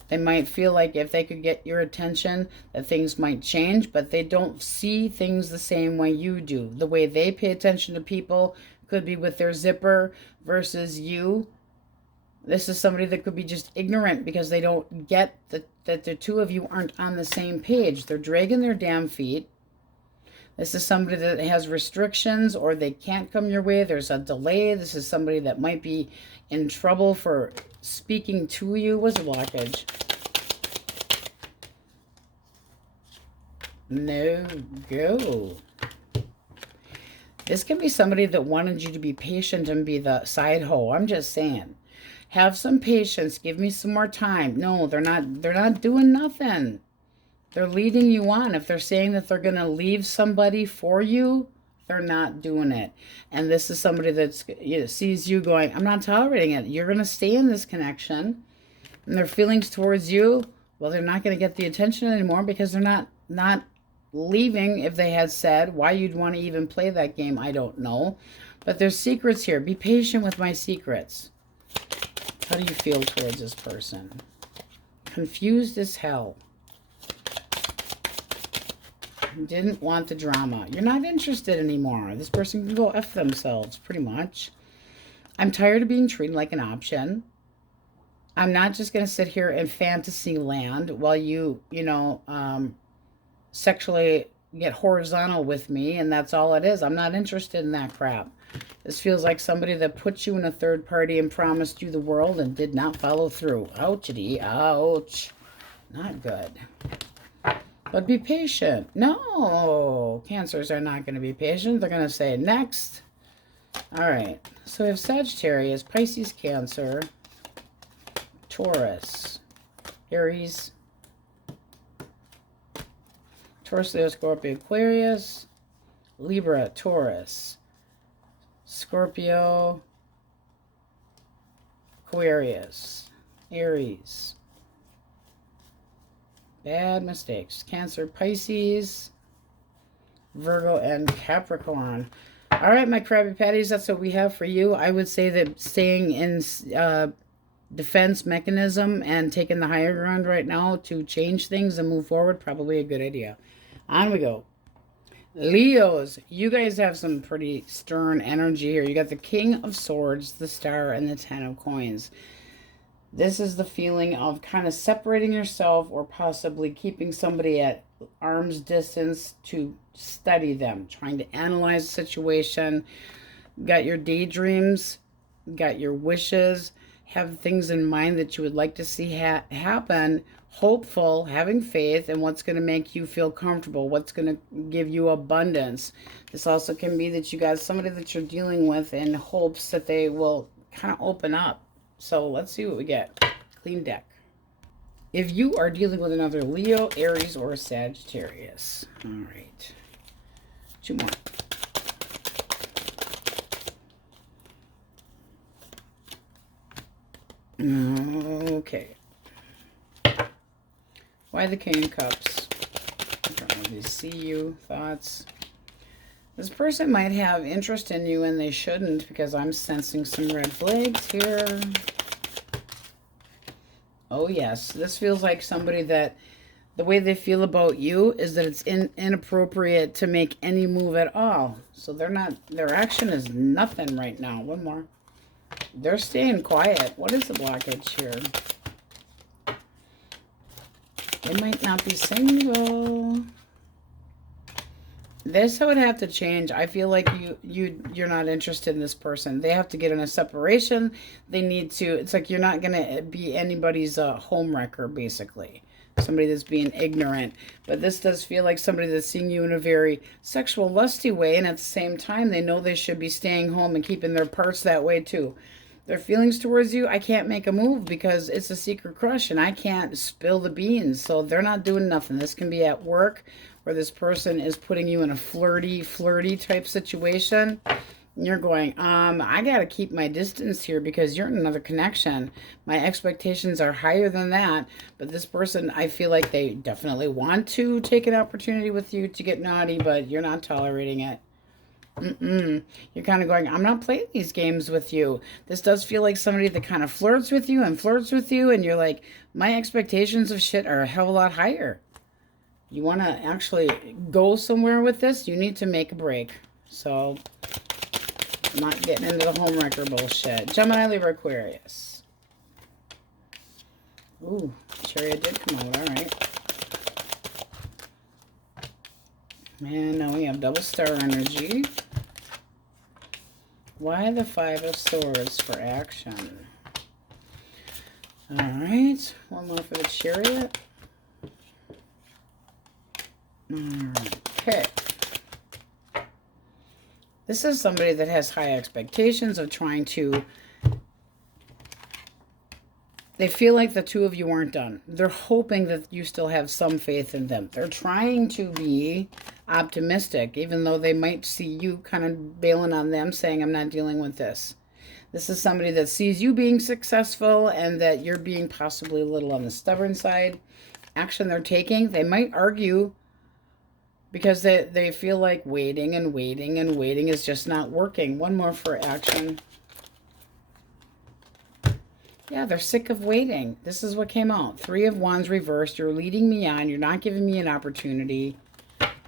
They might feel like if they could get your attention, that things might change, but they don't see things the same way you do. The way they pay attention to people could be with their zipper versus you. This is somebody that could be just ignorant because they don't get that the two of you aren't on the same page. They're dragging their damn feet. This is somebody that has restrictions, or they can't come your way. There's a delay. This is somebody that might be in trouble for speaking to you. What's a blockage? No go. This can be somebody that wanted you to be patient and be the side hoe. I'm just saying. Have some patience. Give me some more time. No, they're not doing nothing. They're leading you on. If they're saying that they're going to leave somebody for you, they're not doing it. And this is somebody that sees you going, I'm not tolerating it. You're going to stay in this connection. And their feelings towards you, well, they're not going to get the attention anymore because they're not leaving. If they had said why you'd want to even play that game, I don't know. But there's secrets here. Be patient with my secrets. How do you feel towards this person? Confused as hell. Didn't want the drama. You're not interested anymore. This person can go F themselves, pretty much. I'm tired of being treated like an option. I'm not just going to sit here in fantasy land while you sexually get horizontal with me, and that's all it is. I'm not interested in that crap. This feels like somebody that put you in a third party and promised you the world and did not follow through. Ouchity, ouch. Not good. But be patient. No, Cancers are not going to be patient. They're going to say next. All right. So we have Sagittarius, Pisces, Cancer, Taurus, Aries, Taurus, Leo, Scorpio, Aquarius, Libra, Taurus, Scorpio, Aquarius, Aries. Bad mistakes. Cancer, Pisces, Virgo, and Capricorn. All right, my Krabby Patties, that's what we have for you. I would say that staying in defense mechanism and taking the higher ground right now to change things and move forward, probably a good idea. On we go. Leos, you guys have some pretty stern energy here. You got the King of Swords, the Star, and the Ten of Coins. This is the feeling of kind of separating yourself or possibly keeping somebody at arm's distance to study them, trying to analyze the situation. Got your daydreams, got your wishes, have things in mind that you would like to see happen, hopeful, having faith in what's going to make you feel comfortable, what's going to give you abundance. This also can be that you got somebody that you're dealing with in hopes that they will kind of open up. So let's see what we get. Clean deck. If you are dealing with another Leo, Aries, or Sagittarius. All right. 2 more. Okay. Why the King of Cups? I don't really see you. Thoughts? This person might have interest in you and they shouldn't, because I'm sensing some red flags here. Oh yes, this feels like somebody that the way they feel about you is that it's inappropriate to make any move at all. So their action is nothing right now. One more. They're staying quiet. What is the blockage here? They might not be single. This would have to change. I feel like you're not interested in this person. They have to get in a separation. They need to, it's like you're not going to be anybody's homewrecker, basically. Somebody that's being ignorant. But this does feel like somebody that's seeing you in a very sexual, lusty way, and at the same time, they know they should be staying home and keeping their parts that way too. Their feelings towards you, I can't make a move because it's a secret crush and I can't spill the beans. So they're not doing nothing. This can be at work, where this person is putting you in a flirty type situation. And you're going, I got to keep my distance here because you're in another connection. My expectations are higher than that. But this person, I feel like they definitely want to take an opportunity with you to get naughty, but you're not tolerating it. You're kind of going, I'm not playing these games with you. This does feel like somebody that kind of flirts with you, and you're like, my expectations of shit are a hell of a lot higher. You want to actually go somewhere with this, you need to make a break. So, I'm not getting into the homewrecker bullshit. Gemini, Libra, Aquarius. Ooh, Chariot did come out, alright. And now we have double star energy. Why the Five of Swords for action? Alright, one more for the Chariot. Okay. This is somebody that has high expectations of trying to... They feel like the two of you aren't done. They're hoping that you still have some faith in them. They're trying to be optimistic, even though they might see you kind of bailing on them, saying, I'm not dealing with this. This is somebody that sees you being successful and that you're being possibly a little on the stubborn side. Action they're taking, they might argue because they feel like waiting is just not working. One more for action. Yeah, they're sick of waiting. This is what came out. 3 of Wands reversed. You're leading me on. You're not giving me an opportunity.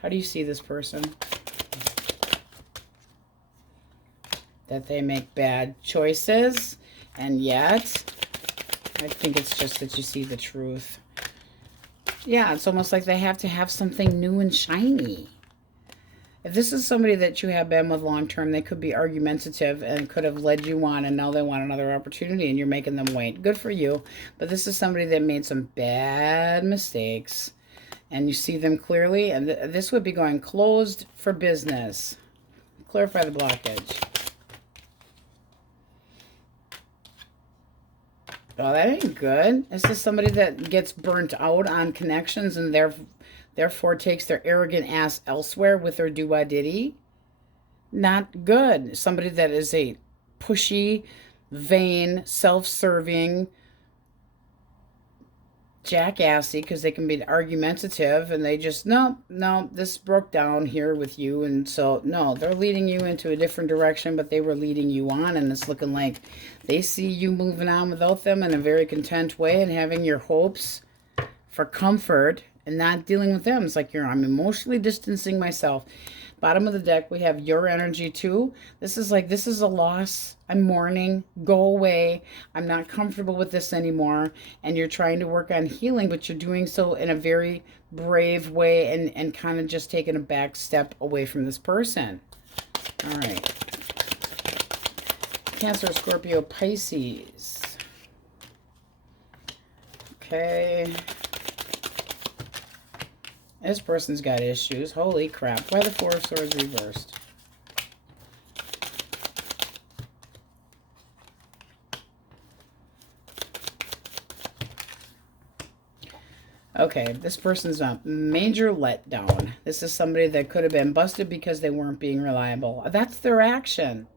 How do you see this person? That they make bad choices. And yet, I think it's just that you see the truth. Yeah, it's almost like they have to have something new and shiny. If this is somebody that you have been with long term, they could be argumentative and could have led you on, and now they want another opportunity and you're making them wait. Good for you. But this is somebody that made some bad mistakes and you see them clearly, and this would be going closed for business. Clarify the blockage. Oh, that ain't good. This is somebody that gets burnt out on connections and therefore takes their arrogant ass elsewhere with their do-wah-diddy. Not good. Somebody that is a pushy, vain, self-serving, jackassy, because they can be argumentative and they just, no, this broke down here with you. And so, no, they're leading you into a different direction, but they were leading you on, and it's looking like they see you moving on without them in a very content way and having your hopes for comfort and not dealing with them. It's like I'm emotionally distancing myself. Bottom of the deck, we have your energy too. This is a loss. I'm mourning. Go away. I'm not comfortable with this anymore. And you're trying to work on healing, but you're doing so in a very brave way and kind of just taking a back step away from this person. All right. Cancer, Scorpio, Pisces. Okay. This person's got issues. Holy crap. Why the Four of Swords reversed? Okay, this person's a major letdown. This is somebody that could have been busted because they weren't being reliable. That's their action.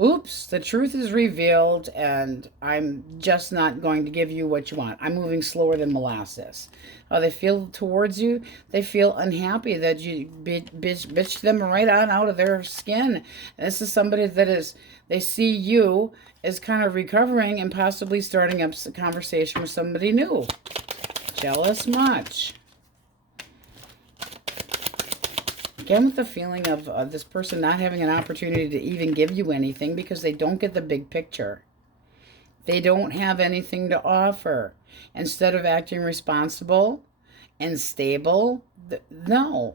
Oops, the truth is revealed, and I'm just not going to give you what you want. I'm moving slower than molasses. How they feel towards you, they feel unhappy that you bitch them right on out of their skin. And this is somebody that is, they see you as kind of recovering and possibly starting up a conversation with somebody new. Jealous much. Again, with the feeling of this person not having an opportunity to even give you anything because they don't get the big picture. They don't have anything to offer. Instead of acting responsible and stable, no.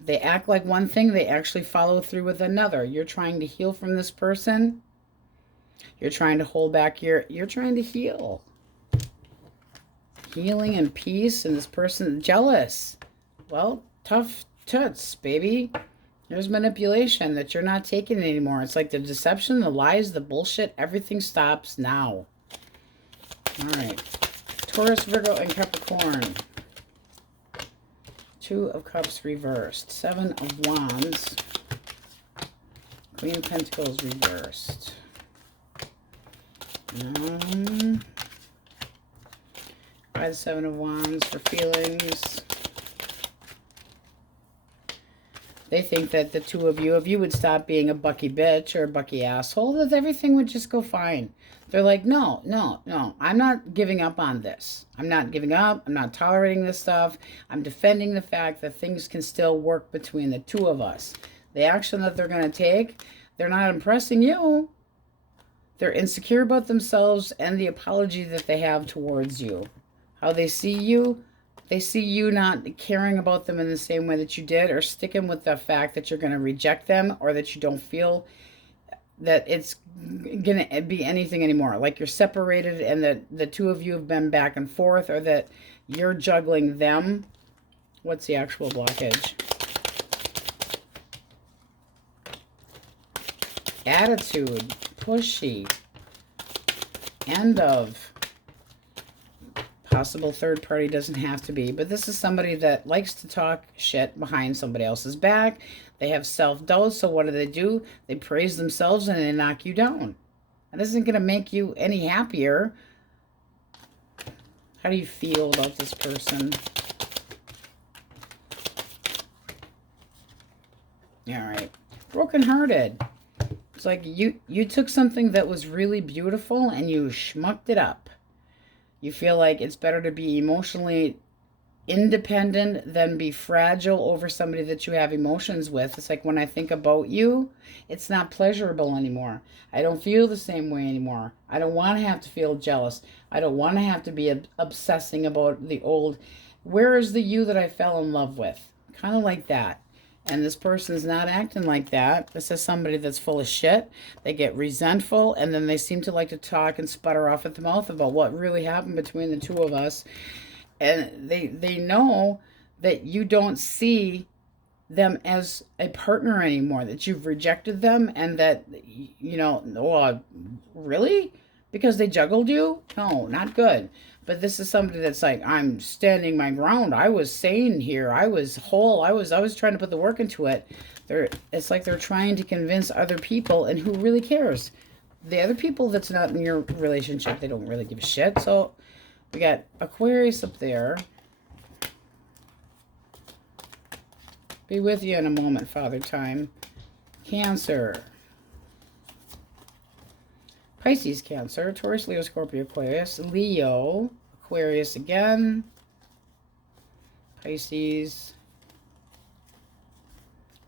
They act like one thing, they actually follow through with another. You're trying to heal from this person. You're trying to hold back you're trying to heal. Healing and peace, and this person jealous. Well, tough toots, baby. There's manipulation that you're not taking anymore. It's like the deception, the lies, the bullshit, everything stops now. All right. Taurus, Virgo, and Capricorn. Two of Cups reversed. Seven of Wands. Queen of Pentacles reversed. By the Seven of Wands for feelings. They think that the two of you, if you would stop being a bucky bitch or a bucky asshole, that everything would just go fine. They're like, no, no, no, I'm not giving up on this. I'm not giving up. I'm not tolerating this stuff. I'm defending the fact that things can still work between the two of us. The action that they're going to take, they're not impressing you. They're insecure about themselves and the apology that they have towards you. How they see you. They see you not caring about them in the same way that you did, or sticking with the fact that you're going to reject them, or that you don't feel that it's going to be anything anymore. Like you're separated and that the two of you have been back and forth, or that you're juggling them. What's the actual blockage? Attitude. Pushy. End of. Possible third party, doesn't have to be, but this is somebody that likes to talk shit behind somebody else's back. They have self-doubt, so what do? They praise themselves and they knock you down. That isn't going to make you any happier. How do you feel about this person? All right. Brokenhearted. It's like you took something that was really beautiful and you schmucked it up. You feel like it's better to be emotionally independent than be fragile over somebody that you have emotions with. It's like when I think about you, it's not pleasurable anymore. I don't feel the same way anymore. I don't want to have to feel jealous. I don't want to have to be obsessing about the old. Where is the you that I fell in love with? Kind of like that. And this person's not acting like that. This is somebody that's full of shit. They get resentful, and then they seem to like to talk and sputter off at the mouth about what really happened between the two of us. And they know that you don't see them as a partner anymore, that you've rejected them, and that, oh, really? Because they juggled you? No, not good. But this is somebody that's like, I'm standing my ground. I was sane here. I was whole. I was trying to put the work into it. It's like they're trying to convince other people, and who really cares? The other people that's not in your relationship, they don't really give a shit. So we got Aquarius up there. Be with you in a moment, Father Time. Cancer. Pisces, Cancer, Taurus, Leo, Scorpio, Aquarius, Leo, Aquarius again, Pisces,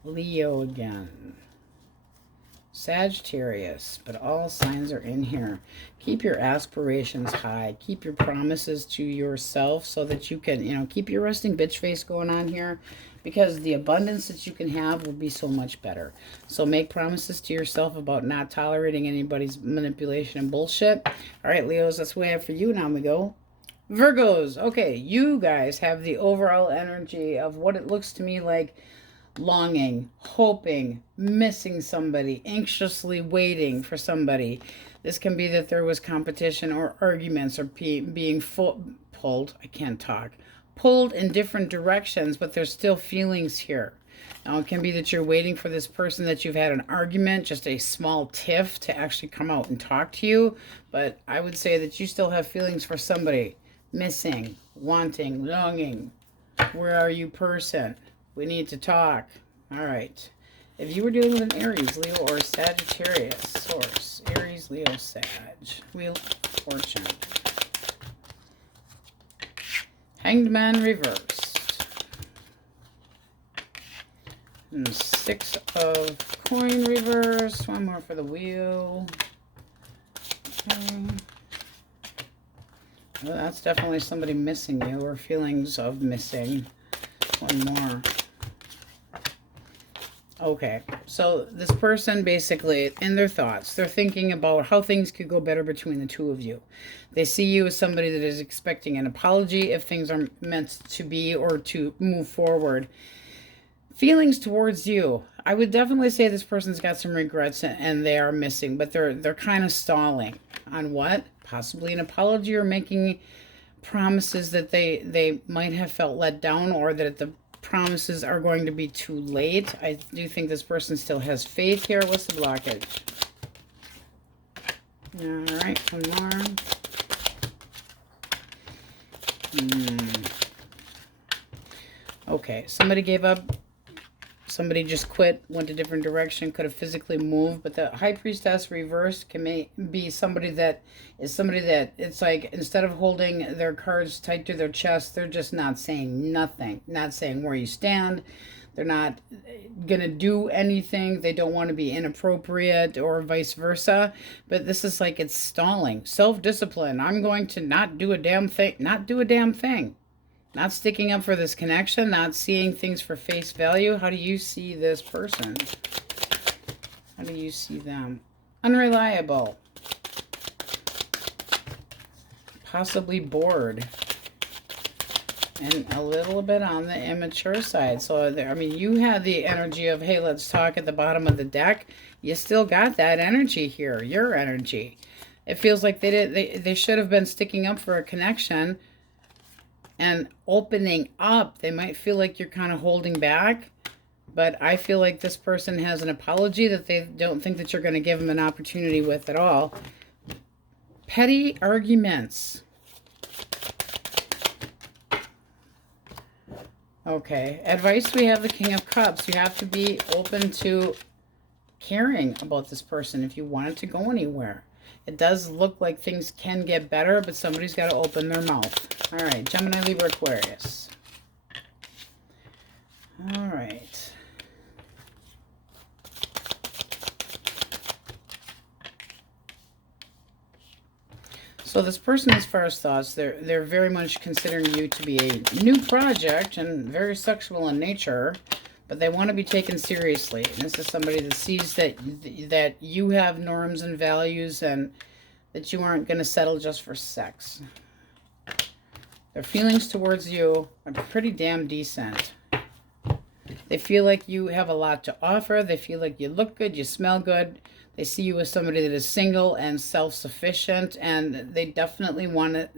Leo again, Sagittarius, but all signs are in here. Keep your aspirations high. Keep your promises to yourself so that you can, you know, keep your resting bitch face going on here, because the abundance that you can have will be so much better. So make promises to yourself about not tolerating anybody's manipulation and bullshit. All right, Leos, that's the way I have for you. Now we go Virgos. Okay, you guys have the overall energy of what it looks to me like: longing, hoping, missing somebody, anxiously waiting for somebody. This can be that there was competition or arguments or being pulled. I can't talk. Pulled in different directions, but there's still feelings here. Now, it can be that you're waiting for this person that you've had an argument, just a small tiff, to actually come out and talk to you. But I would say that you still have feelings for somebody. Missing, wanting, longing. Where are you, person? We need to talk. All right. If you were dealing with an Aries, Leo, or Sagittarius, source, Aries, Leo, Sag, Wheel of Fortune. Hanged Man reversed. And 6 of coin reversed. One more for the wheel. Okay. Well, that's definitely somebody missing you, or feelings of missing. One more. Okay, so this person basically, in their thoughts, they're thinking about how things could go better between the two of you. They see you as somebody that is expecting an apology if things are meant to be or to move forward. Feelings towards you. I would definitely say this person's got some regrets and they are missing, but they're kind of stalling on what? Possibly an apology, or making promises that they might have felt let down, or that the promises are going to be too late. I do think this person still has faith here. What's the blockage? All right, one more. Okay, somebody gave up. Somebody just quit, went a different direction, could have physically moved. But the High Priestess reversed can be somebody that it's like, instead of holding their cards tight to their chest, they're just not saying nothing, not saying where you stand. They're not going to do anything. They don't want to be inappropriate, or vice versa. But this is like, it's stalling. Self-discipline. I'm going to not do a damn thing. Not do a damn thing. Not sticking up for this connection, not seeing things for face value. How do you see this person? How do you see them? Unreliable. Possibly bored. And a little bit on the immature side. So, I mean, you had the energy of, hey, let's talk at the bottom of the deck. You still got that energy here, your energy. It feels like they should have been sticking up for a connection and opening up. They might feel like you're kind of holding back, but I feel like this person has an apology that they don't think that you're going to give them an opportunity with at all. Petty arguments. Okay, advice, we have the King of Cups. You have to be open to caring about this person if you want it to go anywhere. It does look like things can get better, but somebody's got to open their mouth. All right, Gemini, Libra, Aquarius. All right. So this person, as far as thoughts, they're very much considering you to be a new project and very sexual in nature, but they want to be taken seriously. And this is somebody that sees that you have norms and values, and that you aren't going to settle just for sex. Their feelings towards you are pretty damn decent. They feel like you have a lot to offer. They feel like you look good, you smell good. They see you as somebody that is single and self-sufficient, and they definitely want to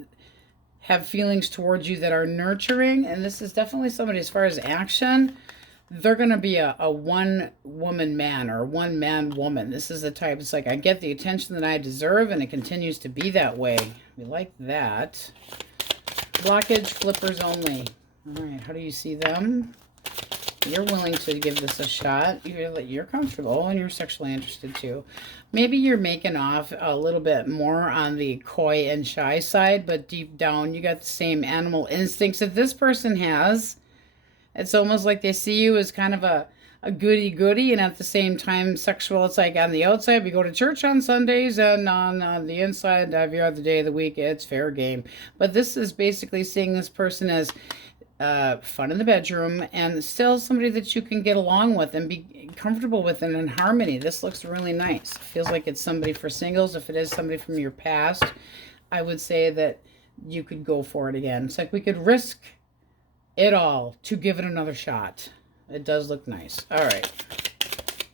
have feelings towards you that are nurturing. And this is definitely somebody, as far as action, they're going to be a one-woman man or a one-man woman. This is the type, it's like, I get the attention that I deserve, and it continues to be that way. We like that. Blockage, flippers only. All right, how do you see them? You're willing to give this a shot. You're comfortable and you're sexually interested too. Maybe you're making off a little bit more on the coy and shy side, but deep down you got the same animal instincts that this person has. It's almost like they see you as kind of a goody-goody, and at the same time sexual. It's like on the outside, we go to church on Sundays, and on the inside, every other day of the week, it's fair game. But this is basically seeing this person as fun in the bedroom and still somebody that you can get along with and be comfortable with and in harmony. This looks really nice. Feels like it's somebody for singles. If it is somebody from your past, I would say that you could go for it again. It's like we could risk it all to give it another shot. It does look nice. All right.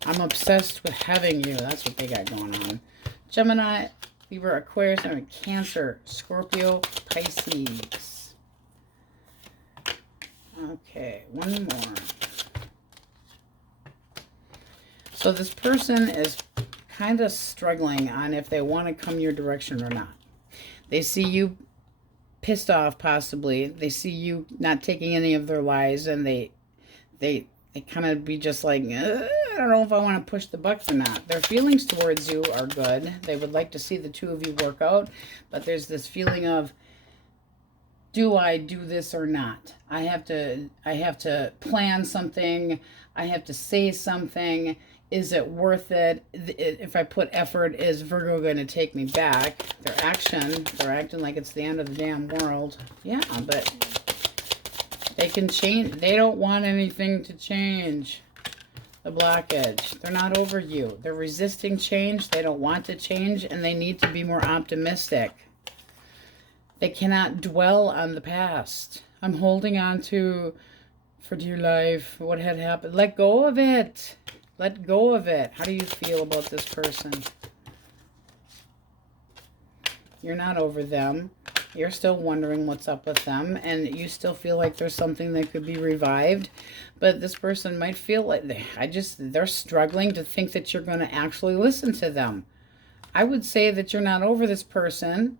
I'm obsessed with having you. That's what they got going on. Gemini, Libra, Aquarius, and Cancer, Scorpio, Pisces. Okay, one more. So this person is kind of struggling on if they want to come your direction or not. They see you pissed off, possibly. They see you not taking any of their lies, and they kind of be just like, I don't know if I want to push the buck or not. Their feelings towards you are good. They would like to see the two of you work out, but there's this feeling of, do I do this or not? I have to plan something. I have to say something. Is it worth it? If I put effort, is Virgo going to take me back? They're acting like it's the end of the damn world. Yeah, but they can change. They don't want anything to change. The blockage. They're not over you. They're resisting change. They don't want to change, and they need to be more optimistic. They cannot dwell on the past. I'm holding on to, for dear life, what had happened. Let go of it. Let go of it. How do you feel about this person? You're not over them. You're still wondering what's up with them, and you still feel like there's something that could be revived. But this person might feel like they're struggling to think that you're going to actually listen to them. I would say that you're not over this person.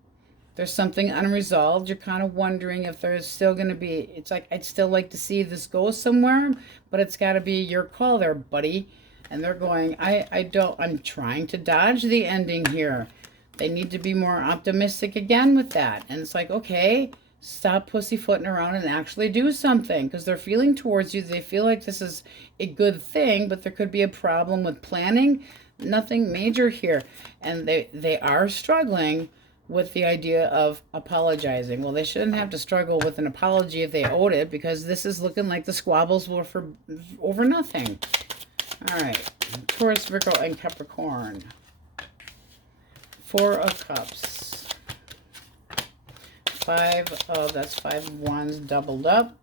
There's something unresolved. You're kind of wondering if there's still going to be, it's like, I'd still like to see this go somewhere, but it's got to be your call there, buddy. And they're going, I'm trying to dodge the ending here. They need to be more optimistic again with that. And it's like, okay, stop pussyfooting around and actually do something, because they're feeling towards you. They feel like this is a good thing, but there could be a problem with planning. Nothing major here. And they are struggling with the idea of apologizing. Well, they shouldn't have to struggle with an apology if they owed it, because this is looking like the squabbles were over nothing. All right, Taurus, Virgo, and Capricorn. Four of Cups. That's 5 of Wands doubled up.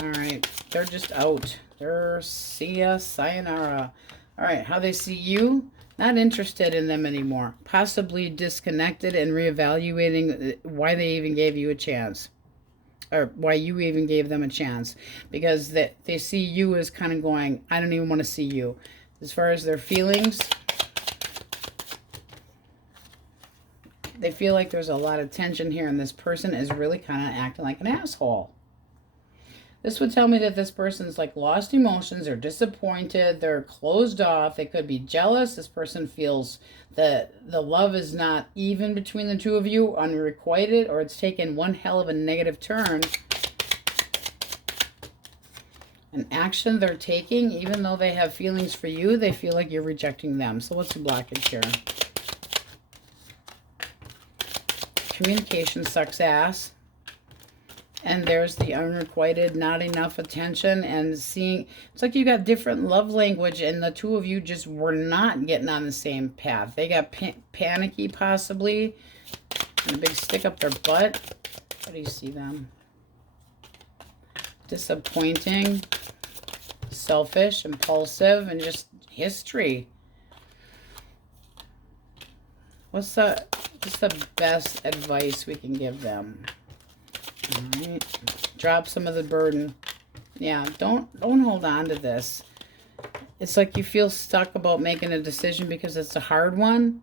All right, they're just out. They're see ya, sayonara. All right, how they see you? Not interested in them anymore. Possibly disconnected and reevaluating why they even gave you a chance. Or why you even gave them a chance. Because they see you as kind of going, I don't even want to see you. As far as their feelings, they feel like there's a lot of tension here, and this person is really kind of acting like an asshole. This would tell me that this person's like lost emotions, they're disappointed, they're closed off, they could be jealous. This person feels that the love is not even between the two of you, unrequited, or it's taken one hell of a negative turn. An action they're taking, even though they have feelings for you, they feel like you're rejecting them. So what's the blockage here? Communication sucks ass. And there's the unrequited, not enough attention, and seeing, it's like you got different love language, and the two of you just were not getting on the same path. They got panicky, possibly, and a big stick up their butt. How do you see them? Disappointing, selfish, impulsive, and just history. What's the best advice we can give them? All right, drop some of the burden. Yeah, don't hold on to this. It's like you feel stuck about making a decision because it's a hard one.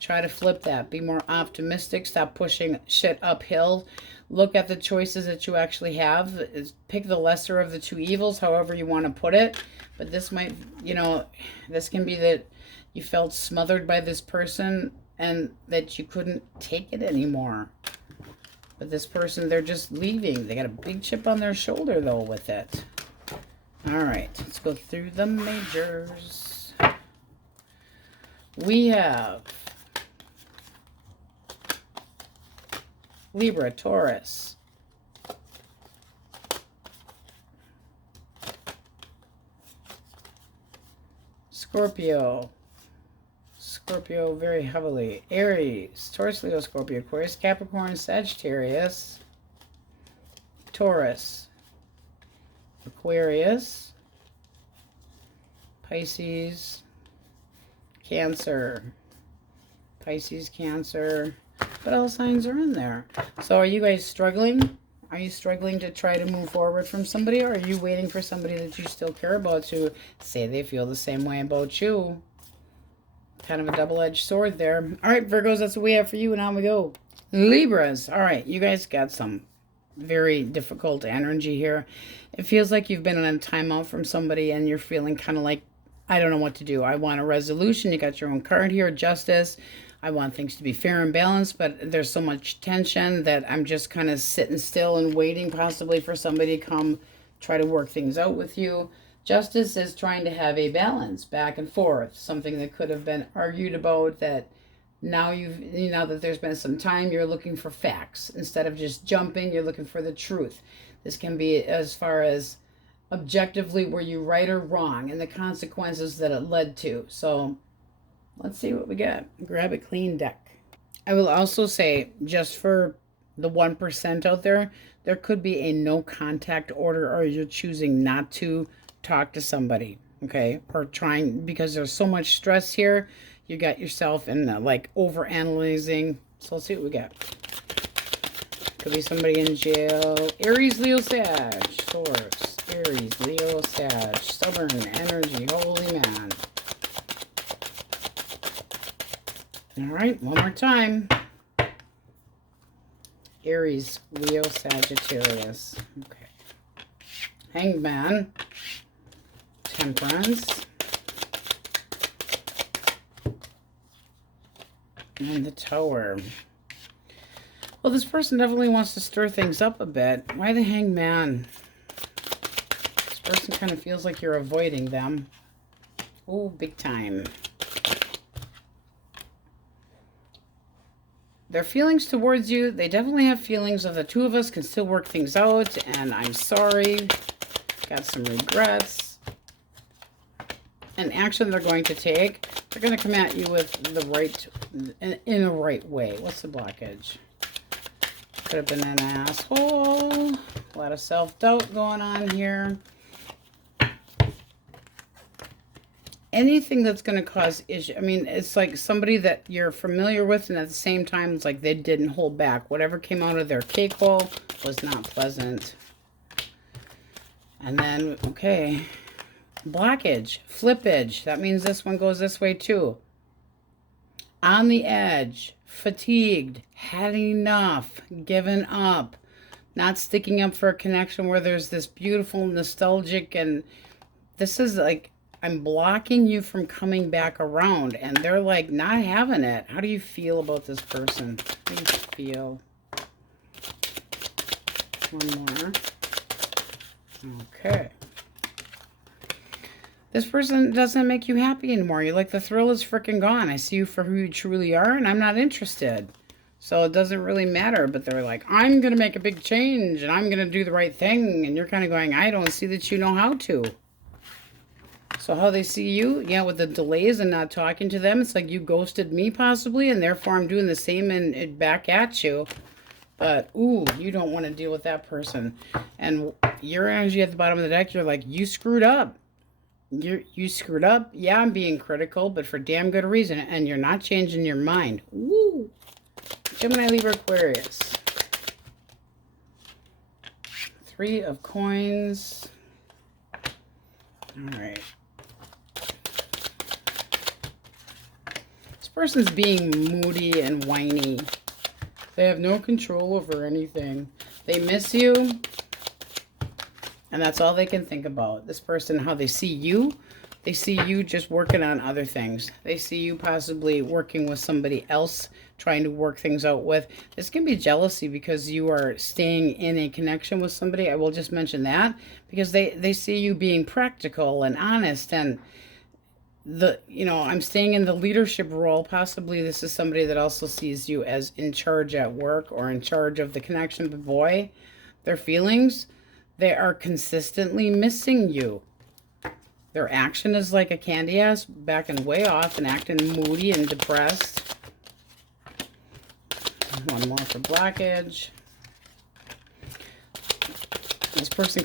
Try to flip that. Be more optimistic. Stop pushing shit uphill. Look at the choices that you actually have. Pick the lesser of the two evils, however you want to put it. But this might, this can be that you felt smothered by this person and that you couldn't take it anymore. But this person, they're just leaving. They got a big chip on their shoulder, though, with it. All right, let's go through the majors. We have Libra, Taurus, Scorpio, Scorpio very heavily, Aries, Taurus, Leo, Scorpio, Aquarius, Capricorn, Sagittarius, Taurus, Aquarius, Pisces, Cancer, Pisces, Cancer. What all signs are in there? So are you guys struggling? Are you struggling to try to move forward from somebody, or are you waiting for somebody that you still care about to say they feel the same way about you? Kind of a double-edged sword there. All right, Virgos, that's what we have for you, and on we go. Libras. All right, you guys got some very difficult energy here. It feels like you've been on a timeout from somebody, and you're feeling kind of like, I don't know what to do. I want a resolution. You got your own card here, Justice. I want things to be fair and balanced, but there's so much tension that I'm just kind of sitting still and waiting possibly for somebody to come try to work things out with you. Justice is trying to have a balance back and forth, something that could have been argued about that now now that there's been some time, you're looking for facts. Instead of just jumping, you're looking for the truth. This can be as far as objectively were you right or wrong and the consequences that it led to. So let's see what we got. Grab a clean deck. I will also say, just for the 1% out there, there could be a no contact order, or you're choosing not to talk to somebody, okay? Or trying, because there's so much stress here, you got yourself in the, like, over analyzing. So let's see what we got. Could be somebody in jail. Aries, Leo, Sag, Taurus. Aries, Leo, Sag. Stubborn energy. Holy man. All right, one more time. Aries, Leo, Sagittarius. Okay. Hangman. Temperance. And the Tower. Well, this person definitely wants to stir things up a bit. Why the Hangman? This person kind of feels like you're avoiding them. Oh, big time. Their feelings towards you, they definitely have feelings of the two of us can still work things out, and I'm sorry. Got some regrets. An action they're going to take. They're going to come at you with the right, in a right way. What's the blockage? Could have been an asshole. A lot of self-doubt going on here. Anything that's going to cause issue. I mean, it's like somebody that you're familiar with, and at the same time, it's like they didn't hold back. Whatever came out of their cake hole was not pleasant. And then, okay, blockage, flippage. That means this one goes this way too. On the edge, fatigued, had enough, given up, not sticking up for a connection where there's this beautiful, nostalgic, and this is like, I'm blocking you from coming back around, and they're like not having it. How do you feel about this person? How do you feel? One more. Okay. This person doesn't make you happy anymore. You're like, the thrill is freaking gone. I see you for who you truly are, and I'm not interested. So it doesn't really matter, but they're like, I'm going to make a big change, and I'm going to do the right thing. And you're kind of going, I don't see that you know how to. So how they see you, yeah, with the delays and not talking to them, it's like you ghosted me possibly, and therefore I'm doing the same and back at you. But, ooh, you don't want to deal with that person. And your energy at the bottom of the deck, you're like, you screwed up. You screwed up. Yeah, I'm being critical, but for damn good reason. And you're not changing your mind. Woo! Gemini, Libra, Aquarius. 3 of coins. All right. This person's being moody and whiny. They have no control over anything. They miss you. And that's all they can think about. This person, how they see you, They see you just working on other things. They see you possibly working with somebody else, trying to work things out with. This can be jealousy because you are staying in a connection with somebody. I will just mention that because they see you being practical and honest, and I'm staying in the leadership role. Possibly this is somebody that also sees you as in charge at work or in charge of the connection. But boy, their feelings, they are consistently missing you. Their action is like a candy ass, backing way off and acting moody and depressed. One more for blockage. This person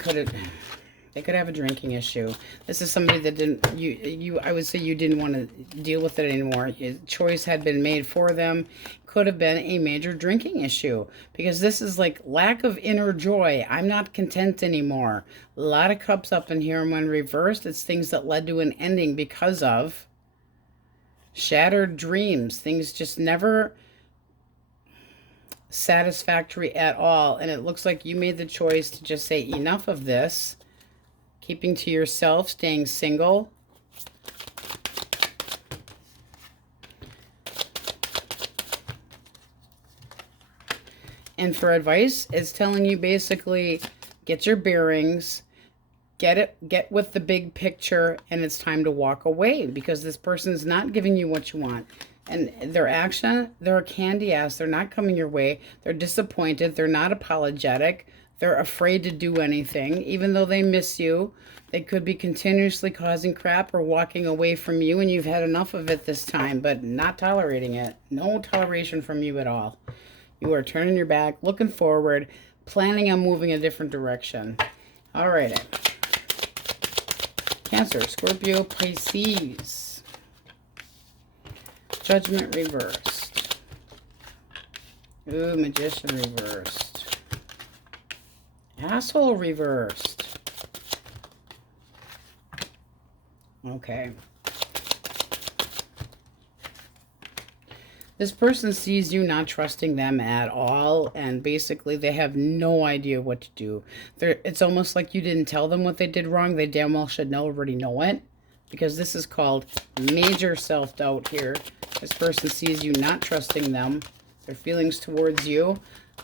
they could have a drinking issue. This is somebody that I would say you didn't want to deal with it anymore. Your choice had been made for them. Could have been a major drinking issue because this is like lack of inner joy. I'm not content anymore. A lot of cups up in here, and when reversed, it's things that led to an ending because of shattered dreams. Things just never satisfactory at all, and it looks like you made the choice to just say enough of this. Keeping to yourself, staying single. And for advice, it's telling you basically get your bearings, get with the big picture, and it's time to walk away because this person's not giving you what you want. And their action, they're a candy ass. They're not coming your way. They're disappointed. They're not apologetic. They're afraid to do anything, even though they miss you. They could be continuously causing crap or walking away from you, and you've had enough of it this time, but not tolerating it. No toleration from you at all. You are turning your back, looking forward, planning on moving a different direction. All right. Cancer, Scorpio, Pisces. Judgment reversed. Ooh, Magician reversed. Asshole reversed. Okay. This person sees you not trusting them at all, and basically they have no idea what to do. It's almost like you didn't tell them what they did wrong. They damn well should already know it, because this is called major self-doubt here. This person sees you not trusting them. Their feelings towards you.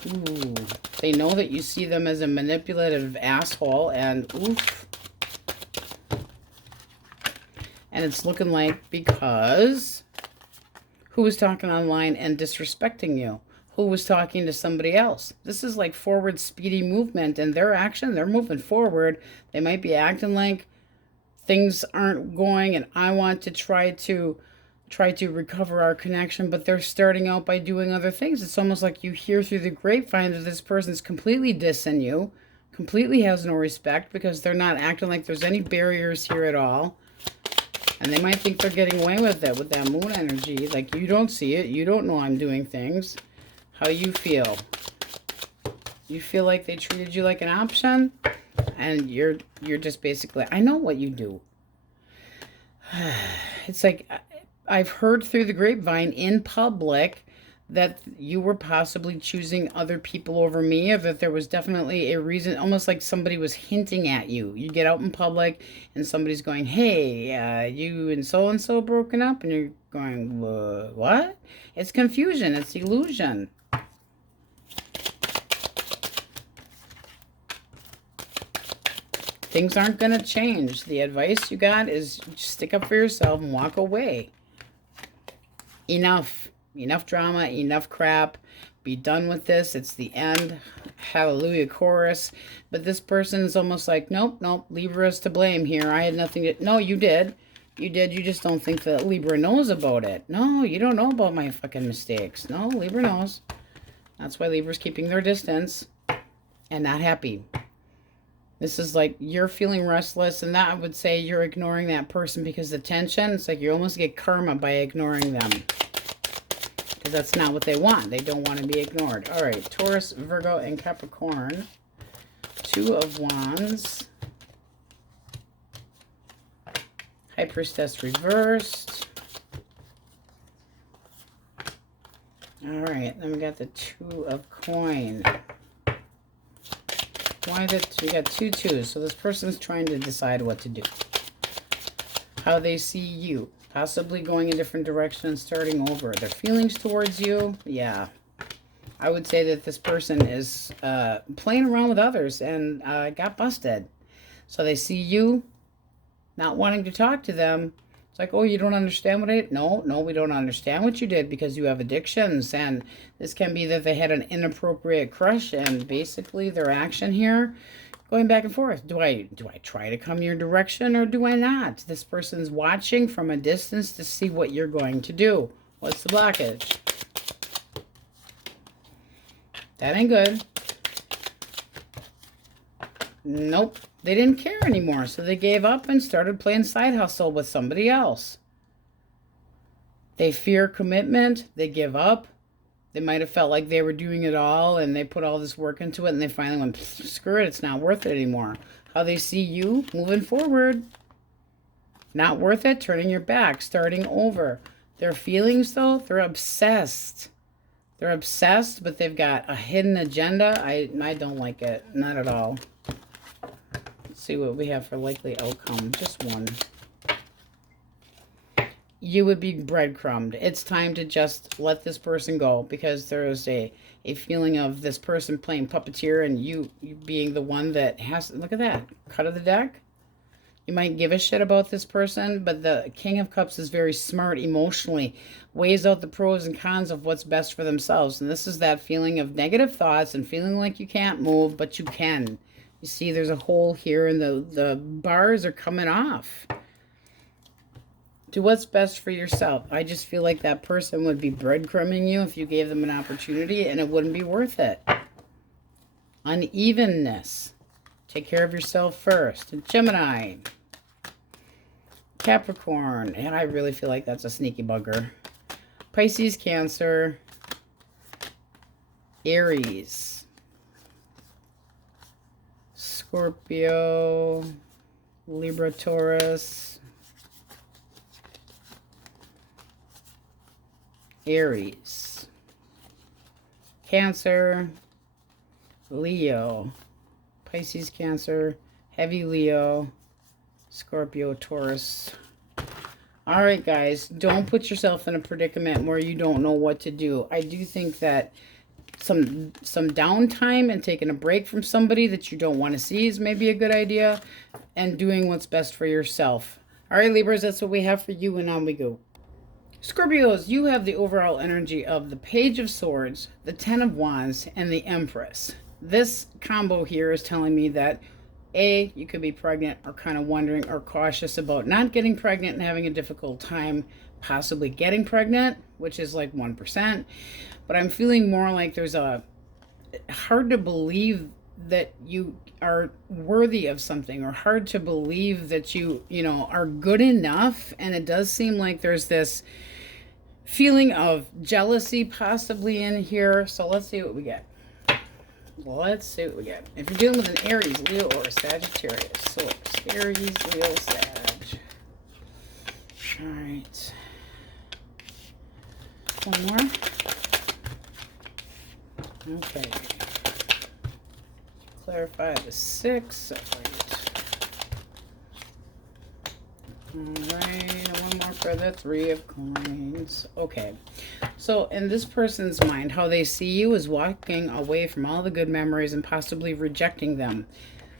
Ooh, they know that you see them as a manipulative asshole, and oof. And it's looking like because who was talking online and disrespecting you? Who was talking to somebody else? This is like forward speedy movement, and their action, they're moving forward. They might be acting like things aren't going and I want to try to recover our connection, but they're starting out by doing other things. It's almost like you hear through the grapevine that this person's completely dissing you, completely has no respect because they're not acting like there's any barriers here at all. And they might think they're getting away with it with that moon energy. Like, you don't see it. You don't know I'm doing things. How you feel? You feel like they treated you like an option? And you're just basically, I know what you do. It's like, I've heard through the grapevine in public that you were possibly choosing other people over me, or that there was definitely a reason, almost like somebody was hinting at you. You get out in public and somebody's going, hey, you and so broken up, and you're going, what? It's confusion. It's illusion. Things aren't going to change. The advice you got is stick up for yourself and walk away. Enough. Enough drama, enough crap. Be done with this. It's the end. Hallelujah chorus. But this person is almost like, nope, Libra is to blame here. I had nothing to... No, you did. You did. You just don't think that Libra knows about it. No, you don't know about my fucking mistakes. No, Libra knows. That's why Libra's keeping their distance and not happy. This is like you're feeling restless, and that I would say you're ignoring that person because the tension, it's like you almost get karma by ignoring them. Because that's not what they want. They don't want to be ignored. All right, Taurus, Virgo, and Capricorn. Two of Wands. High Priestess reversed. All right, then we got the Two of Coin. Why that? We got two twos, so this person's trying to decide what to do. how they see you, possibly going a different direction and starting over. Their feelings towards you, yeah. I would say that this person is playing around with others and got busted. So they see you not wanting to talk to them. It's like, oh, you don't understand what I did? No, we don't understand what you did because you have addictions. And this can be that they had an inappropriate crush, and basically their action here, going back and forth. Do I try to come your direction or do I not? This person's watching from a distance to see what you're going to do. What's the blockage? That ain't good. Nope. They didn't care anymore, so they gave up and started playing side hustle with somebody else. They fear commitment. They give up. They might have felt like they were doing it all, and they put all this work into it, and they finally went, screw it, it's not worth it anymore. How they see you moving forward. Not worth it, turning your back, starting over. Their feelings, though, they're obsessed. They're obsessed, but they've got a hidden agenda. I don't like it. Not at all. See what we have for likely outcome. Just one. You would be breadcrumbed. It's time to just let this person go, because there is a feeling of this person playing puppeteer and you being the one that has, look at that, cut of the deck. You might give a shit about this person, but the King of Cups is very smart emotionally, weighs out the pros and cons of what's best for themselves. And this is that feeling of negative thoughts and feeling like you can't move, but you can. You see, there's a hole here, and the bars are coming off. Do what's best for yourself. I just feel like that person would be breadcrumbing you if you gave them an opportunity, and it wouldn't be worth it. Unevenness. Take care of yourself first. Gemini. Capricorn. And I really feel like that's a sneaky bugger. Pisces, Cancer. Aries. Scorpio, Libra, Taurus, Aries, Cancer, Leo, Pisces, Cancer, heavy Leo, Scorpio, Taurus. All right, guys, don't put yourself in a predicament where you don't know what to do. I do think that some downtime and taking a break from somebody that you don't want to see is maybe a good idea, and doing what's best for yourself. All right, Libras, that's what we have for you, and on we go. Scorpios, you have the overall energy of the Page of Swords, the Ten of Wands, and the Empress. This combo here is telling me that A, you could be pregnant or kind of wondering or cautious about not getting pregnant and having a difficult time possibly getting pregnant, which is like 1%. But I'm feeling more like there's a hard to believe that you are worthy of something, or hard to believe that you are good enough. And it does seem like there's this feeling of jealousy possibly in here. So let's see what we get. Let's see what we get. If you're dealing with an Aries, Leo, or a Sagittarius. So it's Aries, Leo, Sag. All right. One more. Okay. Clarify the 6. Separate. Alright, one more for the 3 of coins. Okay. So in this person's mind, how they see you is walking away from all the good memories and possibly rejecting them.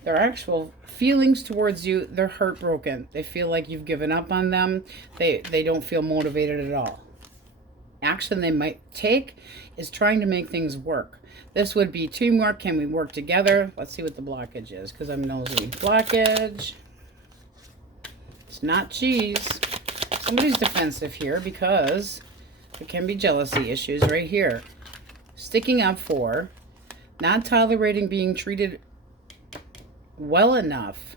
Their actual feelings towards you, they're heartbroken. They feel like you've given up on them. They don't feel motivated at all. Action they might take is trying to make things work. This would be teamwork. Can we work together? Let's see what the blockage is, because I'm nosy. Blockage. It's not cheese. Somebody's defensive here because there can be jealousy issues right here. Sticking up for, not tolerating being treated well enough,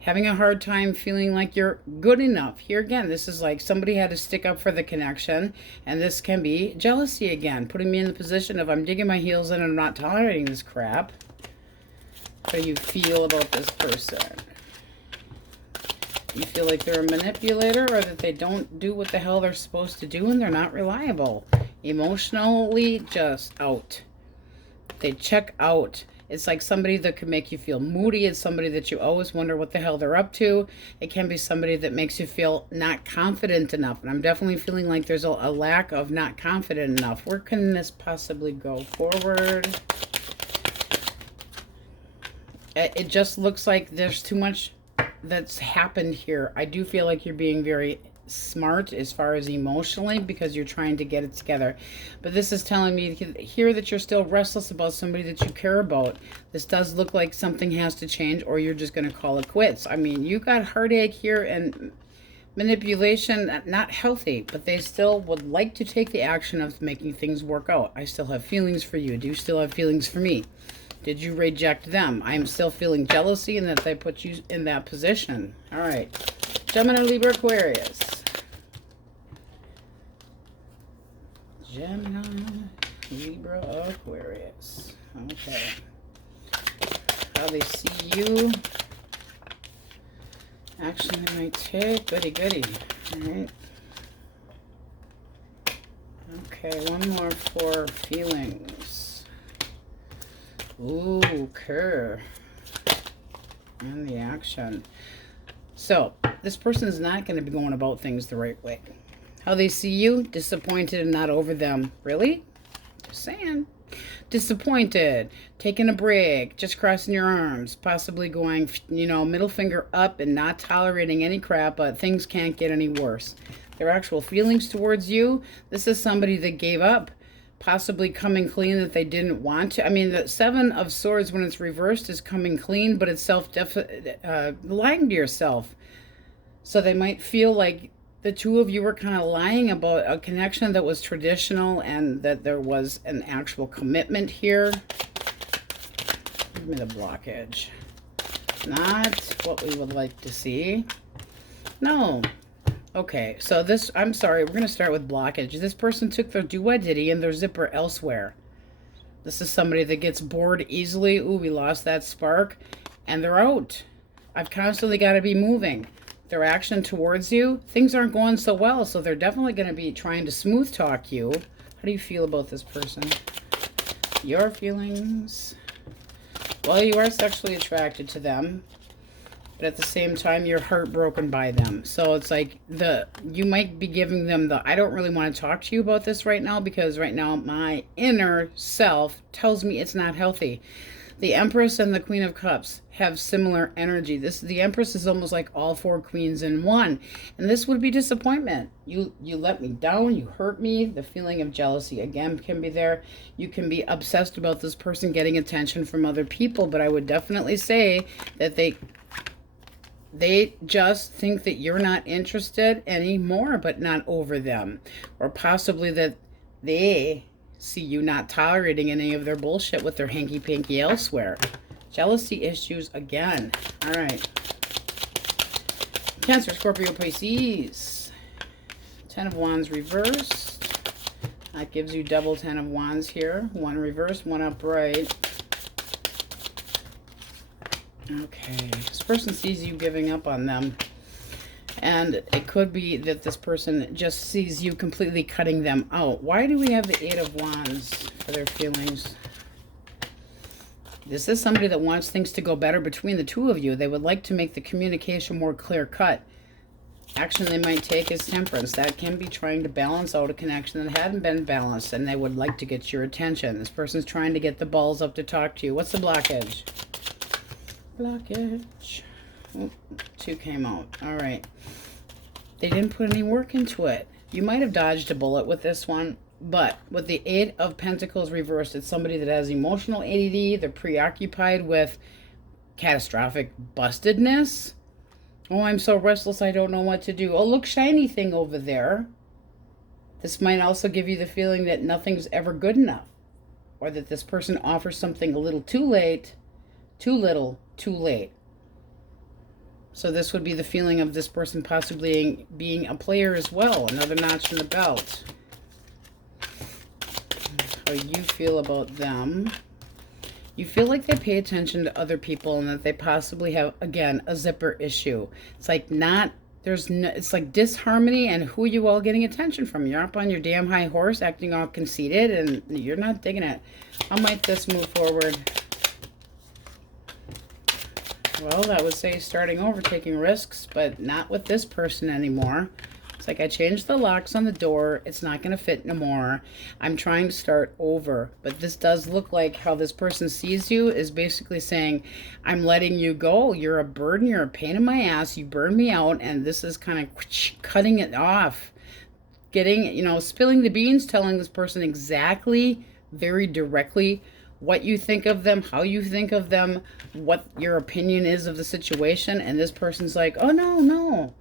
having a hard time feeling like you're good enough. Here again, this is like somebody had to stick up for the connection, and this can be jealousy again, putting me in the position of I'm digging my heels in and I'm not tolerating this crap. How do you feel about this person? You feel like they're a manipulator, or that they don't do what the hell they're supposed to do and they're not reliable. Emotionally just out. They check out. It's like somebody that could make you feel moody. It's somebody that you always wonder what the hell they're up to. It can be somebody that makes you feel not confident enough. And I'm definitely feeling like there's a lack of not confident enough. Where can this possibly go forward? It just looks like there's too much that's happened here. I do feel like you're being very smart as far as emotionally because you're trying to get it together. But this is telling me here that you're still restless about somebody that you care about. This does look like something has to change, or you're just going to call it quits. I mean, you got heartache here and manipulation, not healthy, but they still would like to take the action of making things work out. I still have feelings for you. Do you still have feelings for me? Did you reject them? I'm still feeling jealousy and that they put you in that position. All right. Gemini, Libra, Aquarius. Gemini, Libra, Aquarius. Okay. How they see you. Action they might take. Goody, goody. All right. Okay, one more for feelings. Ooh, okay. And the action. So, this person is not going to be going about things the right way. How they see you, disappointed and not over them. Really? Just saying. Disappointed, taking a break, just crossing your arms, possibly going, you know, middle finger up and not tolerating any crap, but things can't get any worse. Their actual feelings towards you, this is somebody that gave up. Possibly coming clean that they didn't want to. I mean, the Seven of Swords, when it's reversed, is coming clean, but it's lying to yourself. So they might feel like the two of you were kind of lying about a connection that was traditional and that there was an actual commitment here. Give me the blockage. Not what we would like to see. No. Okay, so this, I'm sorry, we're going to start with blockage. This person took their do-what-diddy and their zipper elsewhere. This is somebody that gets bored easily. Ooh, we lost that spark. And they're out. I've constantly got to be moving. Their action towards you, things aren't going so well, so they're definitely going to be trying to smooth talk you. How do you feel about this person? Your feelings? Well, you are sexually attracted to them. But at the same time, you're heartbroken by them. So it's like you might be giving them I don't really want to talk to you about this right now because right now my inner self tells me it's not healthy. The Empress and the Queen of Cups have similar energy. The Empress is almost like all four queens in one. And this would be disappointment. You let me down. You hurt me. The feeling of jealousy, again, can be there. You can be obsessed about this person getting attention from other people. But I would definitely say that they just think that you're not interested anymore, but not over them. Or possibly that they see you not tolerating any of their bullshit with their hanky-panky elsewhere. Jealousy issues again. All right. Cancer, Scorpio, Pisces. 10 of Wands reversed. That gives you double 10 of Wands here. One reversed, one upright. Okay, this person sees you giving up on them. And it could be that this person just sees you completely cutting them out. Why do we have the 8 of Wands for their feelings? This is somebody that wants things to go better between the two of you. They would like to make the communication more clear-cut. Action they might take is temperance. That can be trying to balance out a connection that hadn't been balanced, and they would like to get your attention. This person's trying to get the balls up to talk to you. What's the blockage? Blockage. Oh, 2 came out. All right. They didn't put any work into it. You might have dodged a bullet with this one, but with the 8 of Pentacles reversed, it's somebody that has emotional ADD. They're preoccupied with catastrophic bustedness. Oh, I'm so restless, I don't know what to do. Oh, look, shiny thing over there. This might also give you the feeling that nothing's ever good enough, or that this person offers something a little too late, too little, too late. So this would be the feeling of this person possibly being a player as well. Another notch in the belt. How you feel about them. You feel like they pay attention to other people and that they possibly have, again, a zipper issue. It's like it's like disharmony, and who are you all getting attention from? You're up on your damn high horse acting all conceited and you're not digging it. How might this move forward? Well, that would say starting over, taking risks, but not with this person anymore. It's like I changed the locks on the door. It's not going to fit no more. I'm trying to start over. But this does look like how this person sees you is basically saying, I'm letting you go. You're a burden. You're a pain in my ass. You burn me out. And this is kind of cutting it off. Getting, you know, spilling the beans, telling this person exactly, very directly, what you think of them, how you think of them, what your opinion is of the situation. And this person's like, oh, no.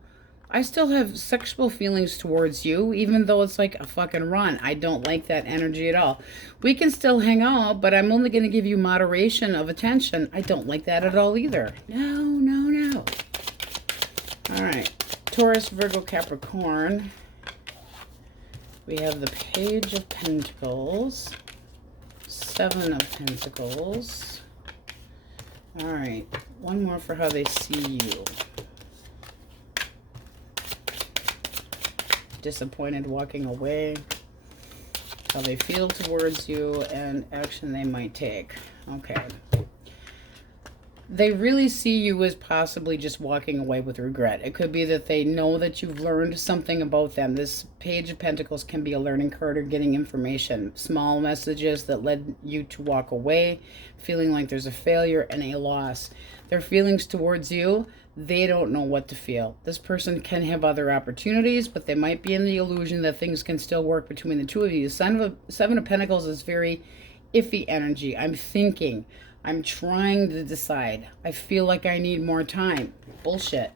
I still have sexual feelings towards you, even though it's like a fucking run. I don't like that energy at all. We can still hang out, but I'm only going to give you moderation of attention. I don't like that at all either. No. All right. Taurus, Virgo, Capricorn. We have the Page of Pentacles. 7 of Pentacles. All right. One more for how they see you. Disappointed, walking away. How they feel towards you and action they might take. Okay. They really see you as possibly just walking away with regret. It could be that they know that you've learned something about them. This Page of Pentacles can be a learning card or getting information. Small messages that led you to walk away, feeling like there's a failure and a loss. Their feelings towards you, they don't know what to feel. This person can have other opportunities, but they might be in the illusion that things can still work between the two of you. Seven of Pentacles is very iffy energy. I'm thinking. I'm trying to decide. I feel like I need more time. Bullshit.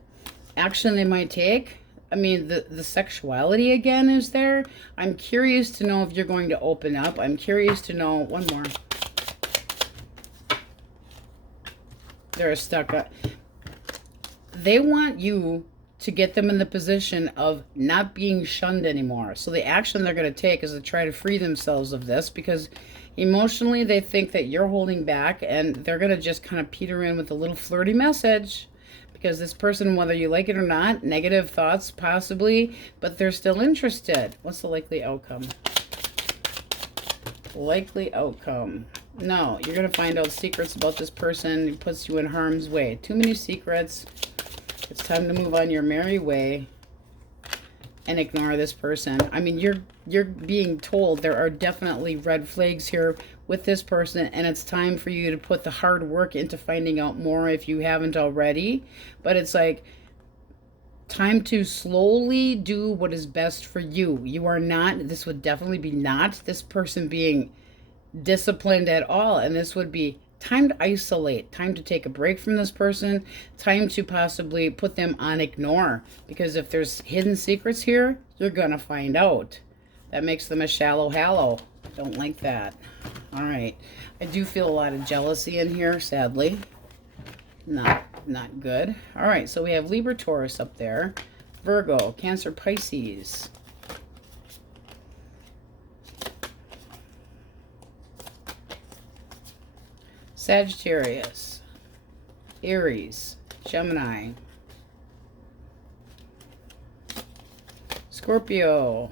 Action they might take. I mean, the sexuality again is there. I'm curious to know if you're going to open up. I'm curious to know. One more. They're stuck up. They want you to get them in the position of not being shunned anymore. So the action they're going to take is to try to free themselves of this, because emotionally they think that you're holding back, and they're going to just kind of peter in with a little flirty message, because this person, whether you like it or not, negative thoughts possibly, but they're still interested. What's the likely outcome? Likely outcome. No, you're going to find out secrets about this person who puts you in harm's way. Too many secrets. It's time to move on your merry way and ignore this person. I mean, you're being told there are definitely red flags here with this person, and it's time for you to put the hard work into finding out more if you haven't already. But it's like time to slowly do what is best for you. You are not, this would definitely be not this person being disciplined at all, and this would be time to isolate, time to take a break from this person, time to possibly put them on ignore, because if there's hidden secrets here, you're gonna find out. That makes them a shallow hallow. Don't like that. All right, I do feel a lot of jealousy in here, sadly. Not good. All right, so we have Libra, Taurus up there, Virgo, Cancer, Pisces, Sagittarius, Aries, Gemini, Scorpio,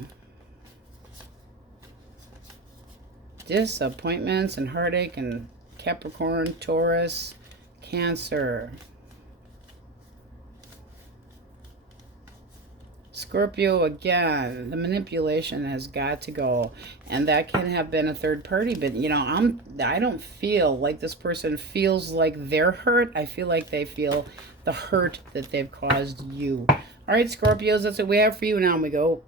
disappointments and heartache, and Capricorn, Taurus, Cancer, Scorpio again. The manipulation has got to go, and that can have been a third party, but you know, I don't feel like this person feels like they're hurt. I feel like they feel the hurt that they've caused you. All right, Scorpios, that's what we have for you. Now we go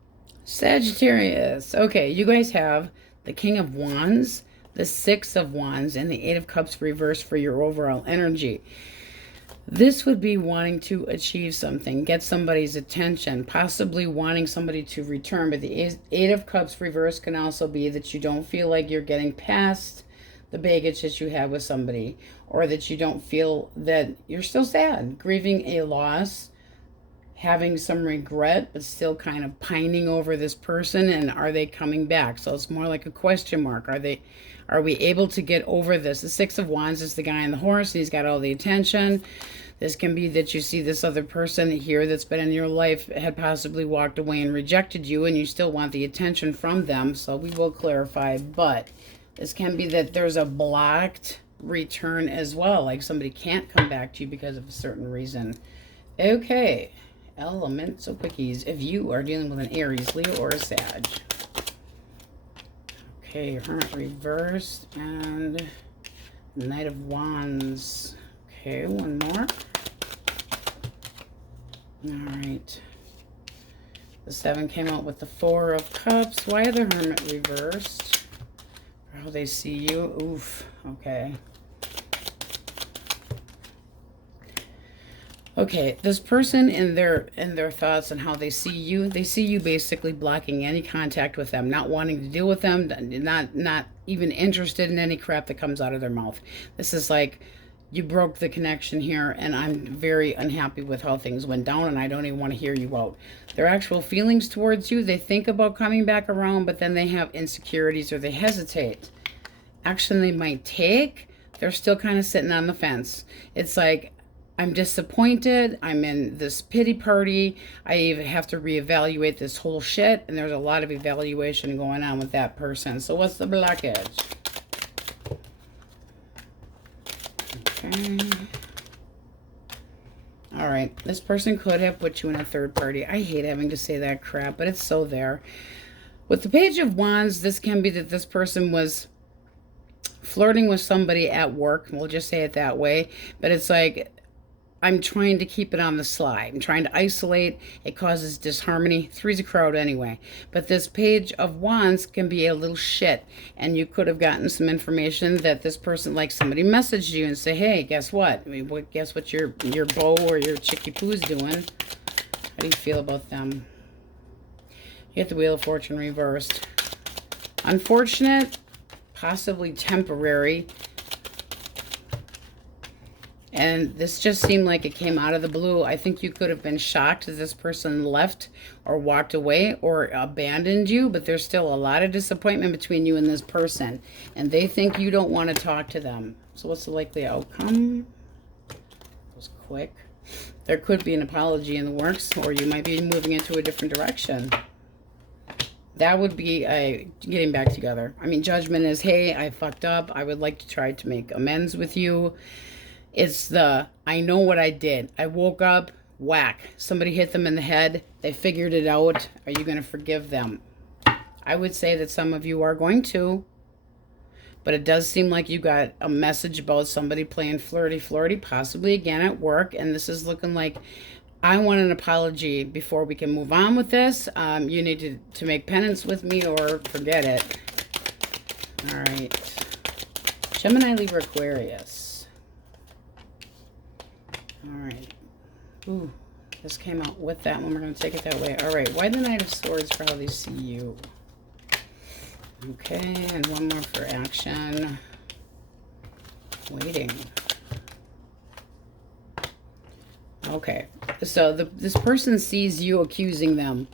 Sagittarius. Okay, you guys have the King of Wands, the Six of Wands, and the Eight of Cups reversed for your overall energy. This would be wanting to achieve something, get somebody's attention, possibly wanting somebody to return. But the Eight of Cups reverse can also be that you don't feel like you're getting past the baggage that you have with somebody, or that you don't feel that you're still sad, grieving a loss, having some regret, but still kind of pining over this person, and are they coming back? So it's more like a question mark. Are we able to get over this? The Six of Wands is the guy on the horse, and he's got all the attention. This can be that you see this other person here that's been in your life had possibly walked away and rejected you, and you still want the attention from them. So we will clarify, but this can be that there's a blocked return as well. Like somebody can't come back to you because of a certain reason. Okay. Elements of quickies. If you are dealing with an Aries, Leo, or a Sag. Okay, Hermit reversed and Knight of Wands. Okay, one more. All right. The 7 came out with the 4 of Cups. Why the Hermit reversed? How they see you. Oof. Okay. Okay, this person in their thoughts and how they see you basically blocking any contact with them, not wanting to deal with them, not even interested in any crap that comes out of their mouth. This is like, you broke the connection here, and I'm very unhappy with how things went down, and I don't even want to hear you out. Their actual feelings towards you, they think about coming back around, but then they have insecurities or they hesitate. Action they might take, they're still kind of sitting on the fence. It's like, I'm disappointed. I'm in this pity party. I even have to reevaluate this whole shit. And there's a lot of evaluation going on with that person. So what's the blockage? Okay. All right. This person could have put you in a third party. I hate having to say that crap, but it's so there. With the Page of Wands, this can be that this person was flirting with somebody at work. We'll just say it that way. But it's like, I'm trying to keep it on the slide. I'm trying to isolate. It causes disharmony. 3's a crowd anyway. But this Page of Wands can be a little shit. And you could have gotten some information that this person, like somebody messaged you and say, hey, guess what? I mean, guess what your beau or your chickie poo's doing? How do you feel about them? You get the Wheel of Fortune reversed. Unfortunate, possibly temporary. And this just seemed like it came out of the blue. I think you could have been shocked that this person left or walked away or abandoned you, but there's still a lot of disappointment between you and this person. And they think you don't want to talk to them. So what's the likely outcome? That was quick. There could be an apology in the works, or you might be moving into a different direction. That would be getting back together. I mean, judgment is, hey, I fucked up. I would like to try to make amends with you. It's the, I know what I did. I woke up, whack. Somebody hit them in the head. They figured it out. Are you going to forgive them? I would say that some of you are going to. But it does seem like you got a message about somebody playing flirty, possibly again at work. And this is looking like, I want an apology before we can move on with this. You need to make penance with me or forget it. All right. Gemini, Libra, Aquarius. All right. Ooh, this came out with that one. We're going to take it that way. All right. Why the Knight of Swords for how they see you? Okay. And one more for action. Waiting. Okay. So this person sees you accusing them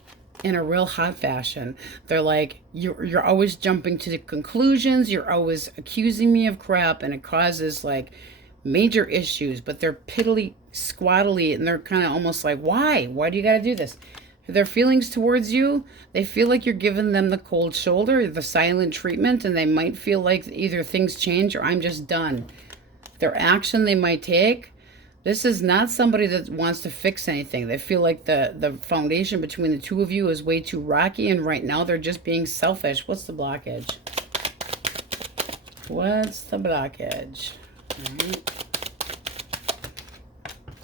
in a real hot fashion. They're like, you're always jumping to the conclusions. You're always accusing me of crap. And it causes like major issues, but they're piddly squattily, and they're kind of almost like, why do you got to do this? Their feelings towards you, they feel like you're giving them the cold shoulder, the silent treatment, and they might feel like either things change or I'm just done. Their action they might take, this is not somebody that wants to fix anything. They feel like the foundation between the two of you is way too rocky, and right now they're just being selfish. What's the blockage? What's the blockage? All right.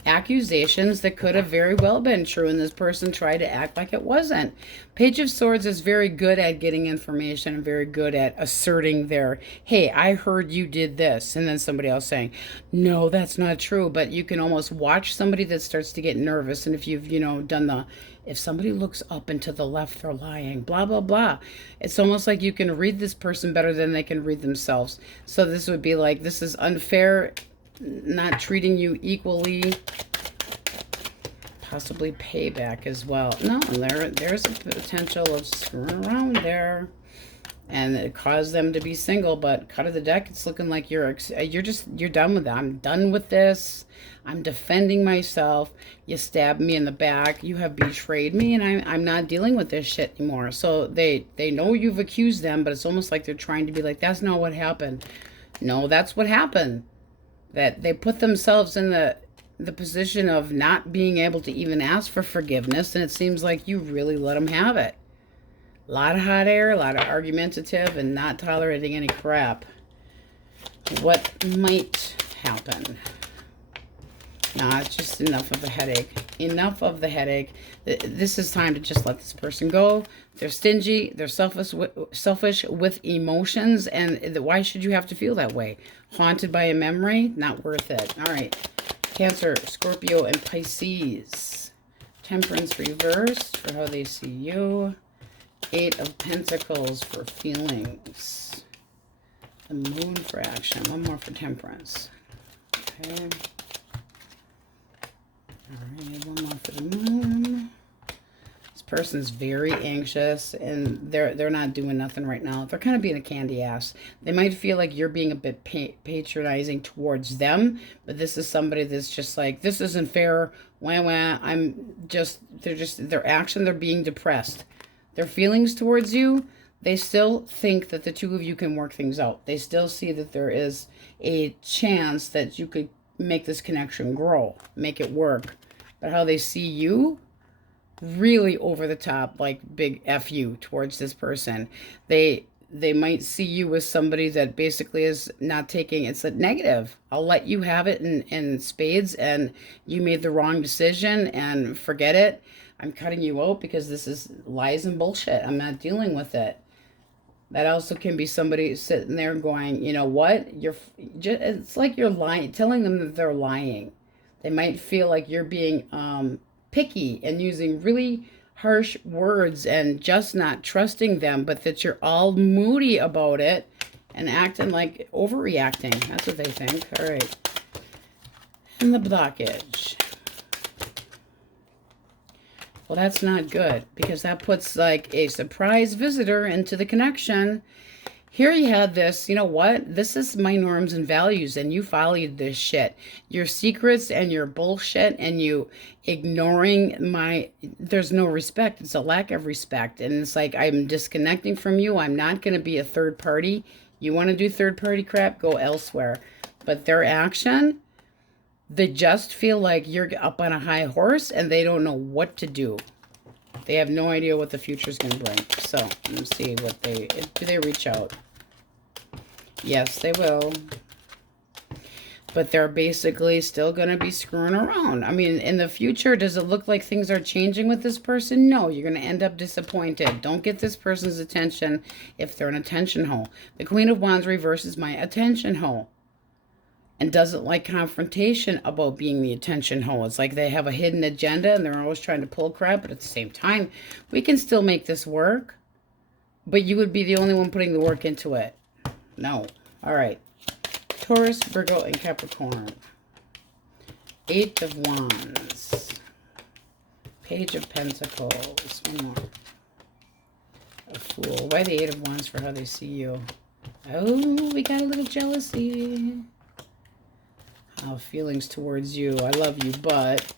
Accusations that could have very well been true, and this person tried to act like it wasn't. Page of Swords is very good at getting information and very good at asserting their, hey, I heard you did this, and then somebody else saying, no, that's not true. But you can almost watch somebody that starts to get nervous, and if you've, done the, if somebody looks up and to the left, they're lying, blah, blah, blah. It's almost like you can read this person better than they can read themselves. So this would be like, this is unfair, not treating you equally, possibly payback as well. No, there's a potential of screwing around there, and it caused them to be single. But cut of the deck, it's looking like you're done with that. I'm done with this. I'm defending myself. You stabbed me in the back. You have betrayed me, and I'm not dealing with this shit anymore. So they know you've accused them, but it's almost like they're trying to be like, that's not what happened. No, that's what happened. That they put themselves in the position of not being able to even ask for forgiveness, and it seems like you really let them have it. A lot of hot air, a lot of argumentative, and not tolerating any crap. What might happen? Nah, it's just enough of a headache. Enough of the headache. This is time to just let this person go. They're stingy. They're selfish with emotions. And why should you have to feel that way? Haunted by a memory? Not worth it. All right. Cancer, Scorpio, and Pisces. Temperance reversed for how they see you. 8 of Pentacles for feelings. The Moon for action. One more for Temperance. Okay. Alright, one more for the Moon. This person's very anxious, and they're not doing nothing right now. They're kind of being a candy ass. They might feel like you're being a bit patronizing towards them, but this is somebody that's just like, this isn't fair. Wah wah. Their action, they're being depressed. Their feelings towards you, they still think that the two of you can work things out. They still see that there is a chance that you could make this connection grow, make it work. But how they see you, really over the top, like big F you towards this person. They might see you as somebody that basically is not taking, it's a negative. I'll let you have it in spades, and you made the wrong decision, and forget it. I'm cutting you out because this is lies and bullshit. I'm not dealing with it. That also can be somebody sitting there going, you know what? It's like you're lying, telling them that they're lying. They might feel like you're being picky and using really harsh words and just not trusting them, but that you're all moody about it and acting like overreacting. That's what they think. All right. And the blockage. Well, that's not good, because that puts like a surprise visitor into the connection. Here you have this, you know what? This is my norms and values, and you followed this shit. Your secrets and your bullshit and you ignoring there's no respect. It's a lack of respect. And it's like, I'm disconnecting from you. I'm not going to be a third party. You want to do third party crap? Go elsewhere. But their action, they just feel like you're up on a high horse and they don't know what to do. They have no idea what the future is going to bring. So, let's see do they reach out? Yes, they will. But they're basically still going to be screwing around. I mean, in the future, does it look like things are changing with this person? No, you're going to end up disappointed. Don't get this person's attention if they're an attention hole. The Queen of Wands reverses my attention hole. And doesn't like confrontation about being the attention hole. It's like they have a hidden agenda and they're always trying to pull crap, but at the same time, we can still make this work. But you would be the only one putting the work into it. No. All right. Taurus, Virgo, and Capricorn. 8 of Wands. Page of Pentacles. One more. A Fool. Why the 8 of Wands for how they see you? Oh, we got a little jealousy. Feelings towards you. I love you, but...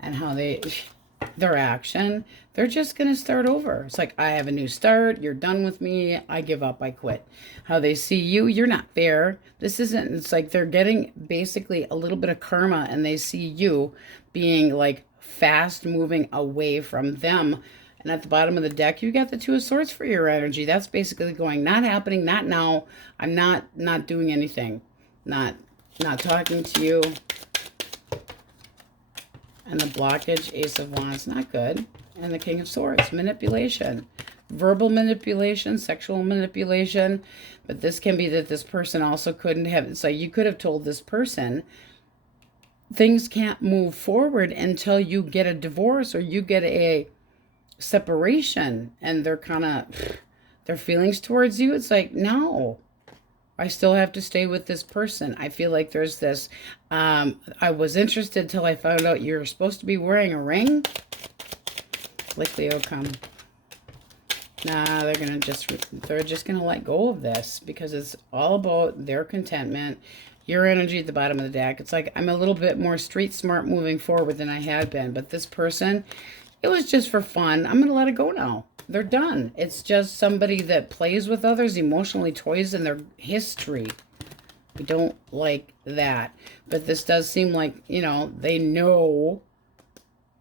And how their action, they're just going to start over. It's like, I have a new start. You're done with me. I give up. I quit. How they see you, you're not fair. This isn't, it's like they're getting basically a little bit of karma, and they see you being like fast moving away from them. And at the bottom of the deck, you got the 2 of Swords for your energy. That's basically going, not happening, not now. I'm not doing anything. Not talking to you. And the blockage, Ace of Wands, not good. And the King of Swords, manipulation. Verbal manipulation, sexual manipulation. But this can be that this person also couldn't have, so you could have told this person, things can't move forward until you get a divorce or you get a separation, and they're kind of their feelings towards you, it's like, no, I still have to stay with this person. I feel like there's this I was interested till I found out you're supposed to be wearing a ring. Let Leo come. Nah, they're just gonna let go of this, because it's all about their contentment. Your energy at the bottom of the deck, it's like, I'm a little bit more street smart moving forward than I had been, but this person It was just for fun. I'm going to let it go now. They're done. It's just somebody that plays with others, emotionally toys in their history. We don't like that. But this does seem like, you know, they know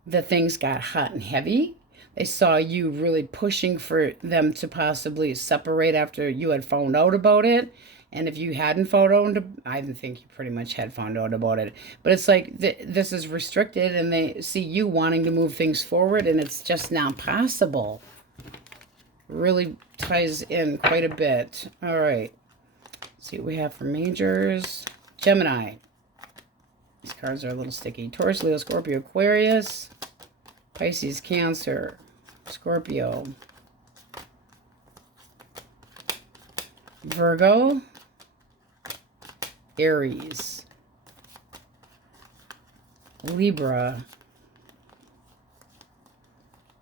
that things got hot and heavy. They saw you really pushing for them to possibly separate after you had found out about it. And if you hadn't found out, I think you pretty much had found out about it. But it's like this is restricted, and they see you wanting to move things forward, and it's just not possible. Really ties in quite a bit. All right. Let's see what we have for majors. Gemini. These cards are a little sticky. Taurus, Leo, Scorpio, Aquarius. Pisces, Cancer, Scorpio, Virgo, Aries, Libra,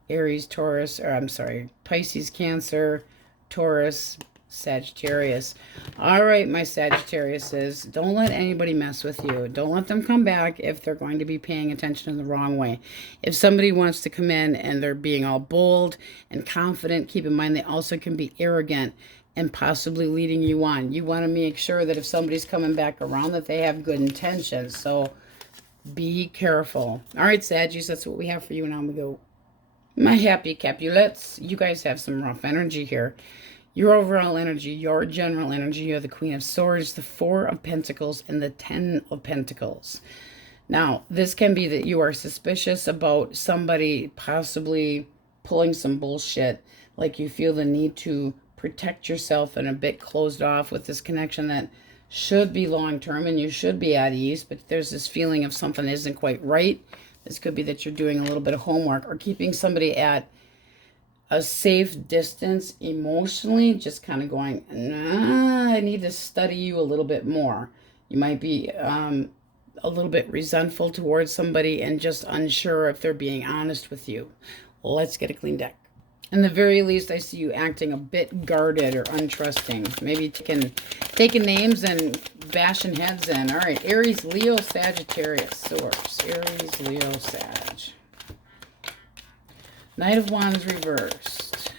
Aries, Taurus, or I'm sorry, Pisces, Cancer, Taurus, Sagittarius. All right, my Sagittariuses, don't let anybody mess with you. Don't let them come back if they're going to be paying attention in the wrong way. If somebody wants to come in and they're being all bold and confident, keep in mind they also can be arrogant and possibly leading you on. You want to make sure that if somebody's coming back around that they have good intentions. So be careful. All right, Saggies, that's what we have for you. Now we go. My happy Capulets, you guys have some rough energy here. Your overall energy, your general energy, you have the Queen of Swords, the Four of Pentacles, and the Ten of Pentacles. Now, this can be that you are suspicious about somebody possibly pulling some bullshit, like you feel the need to protect yourself and a bit closed off with this connection that should be long-term and you should be at ease, but there's this feeling of something isn't quite right. This could be that you're doing a little bit of homework or keeping somebody at a safe distance emotionally, just kind of going, nah, I need to study you a little bit more. You might be a little bit resentful towards somebody and just unsure if they're being honest with you. Let's get a clean deck. In the very least, I see you acting a bit guarded or untrusting. Maybe taking names and bashing heads in. All right, Aries, Leo, Sagittarius, Swords. Aries, Leo, Sag. Knight of Wands reversed.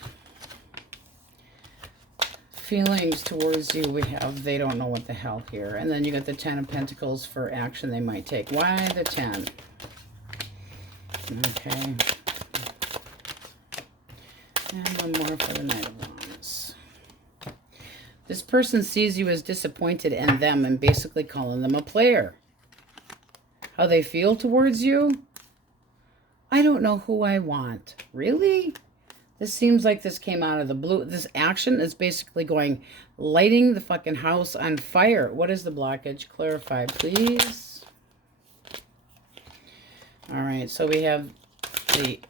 Feelings towards you, we have they don't know what the hell here. And then you got the Ten of Pentacles for action they might take. Why the 10? Okay. And one more for the Knight of Wands. This person sees you as disappointed in them and basically calling them a player. How they feel towards you? I don't know who I want. Really? This seems like this came out of the blue. This action is basically going, lighting the fucking house on fire. What is the blockage? Clarify, please. All right, so we have the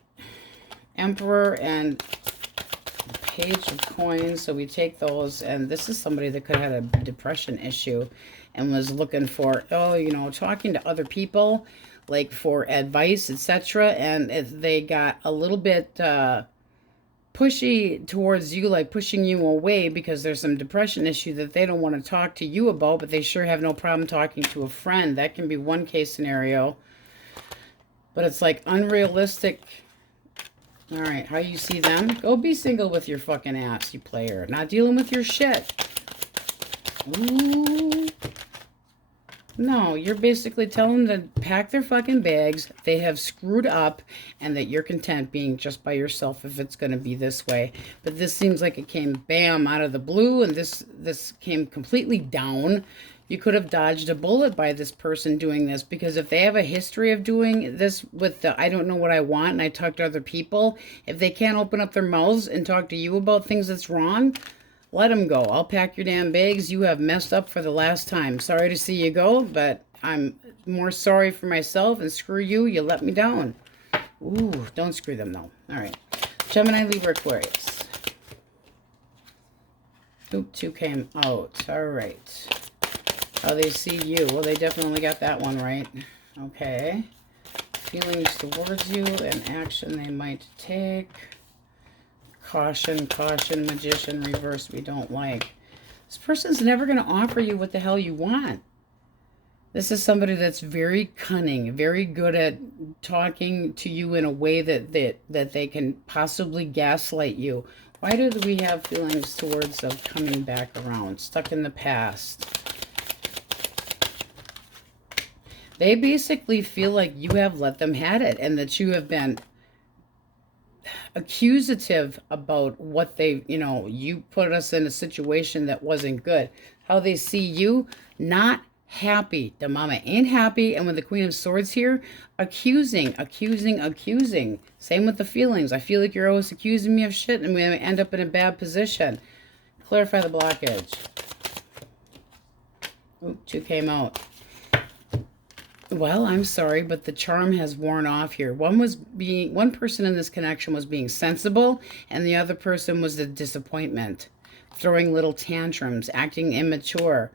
Emperor and the Page of Coins. So we take those, and this is somebody that could have had a depression issue and was looking for, oh, you know, talking to other people, like for advice, etc. And they got a little bit pushy towards you, like pushing you away because there's some depression issue that they don't want to talk to you about, but they sure have no problem talking to a friend. That can be one case scenario. But it's like unrealistic. All right, how you see them? Go be single with your fucking ass, you player. Not dealing with your shit. Ooh. No, you're basically telling them to pack their fucking bags. They have screwed up and that you're content being just by yourself if it's going to be this way. But this seems like it came bam out of the blue, and this came completely down. You could have dodged a bullet by this person doing this, because if they have a history of doing this with the I don't know what I want and I talk to other people, if they can't open up their mouths and talk to you about things that's wrong, let them go. I'll pack your damn bags. You have messed up for the last time. Sorry to see you go, but I'm more sorry for myself, and screw you. You let me down. Ooh, don't screw them, though. All right. Gemini, Libra, Aquarius. Oop, 2 came out. All right. How they see you. Well, they definitely got that one right. Okay. Feelings towards you and action they might take. Caution, caution, Magician, reverse, we don't like. This person's never going to offer you what the hell you want. This is somebody that's very cunning, very good at talking to you in a way that they can possibly gaslight you. Why do we have feelings towards of coming back around? Stuck in the past. They basically feel like you have let them had it and that you have been accusative about what they, you put us in a situation that wasn't good. How they see you, not happy. The mama ain't happy. And with the Queen of Swords here, accusing. Same with the feelings. I feel like you're always accusing me of shit and we end up in a bad position. Clarify the blockage. Oop, 2 came out. Well, I'm sorry, but the charm has worn off here. One person in this connection was being sensible, and the other person was the disappointment, throwing little tantrums, acting immature.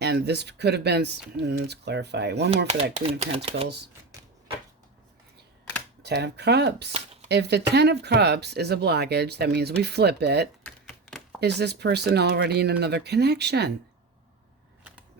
And this could have been, let's clarify. One more for that Queen of Pentacles. 10 of Cups. If the 10 of Cups is a blockage, that means we flip it. Is this person already in another connection?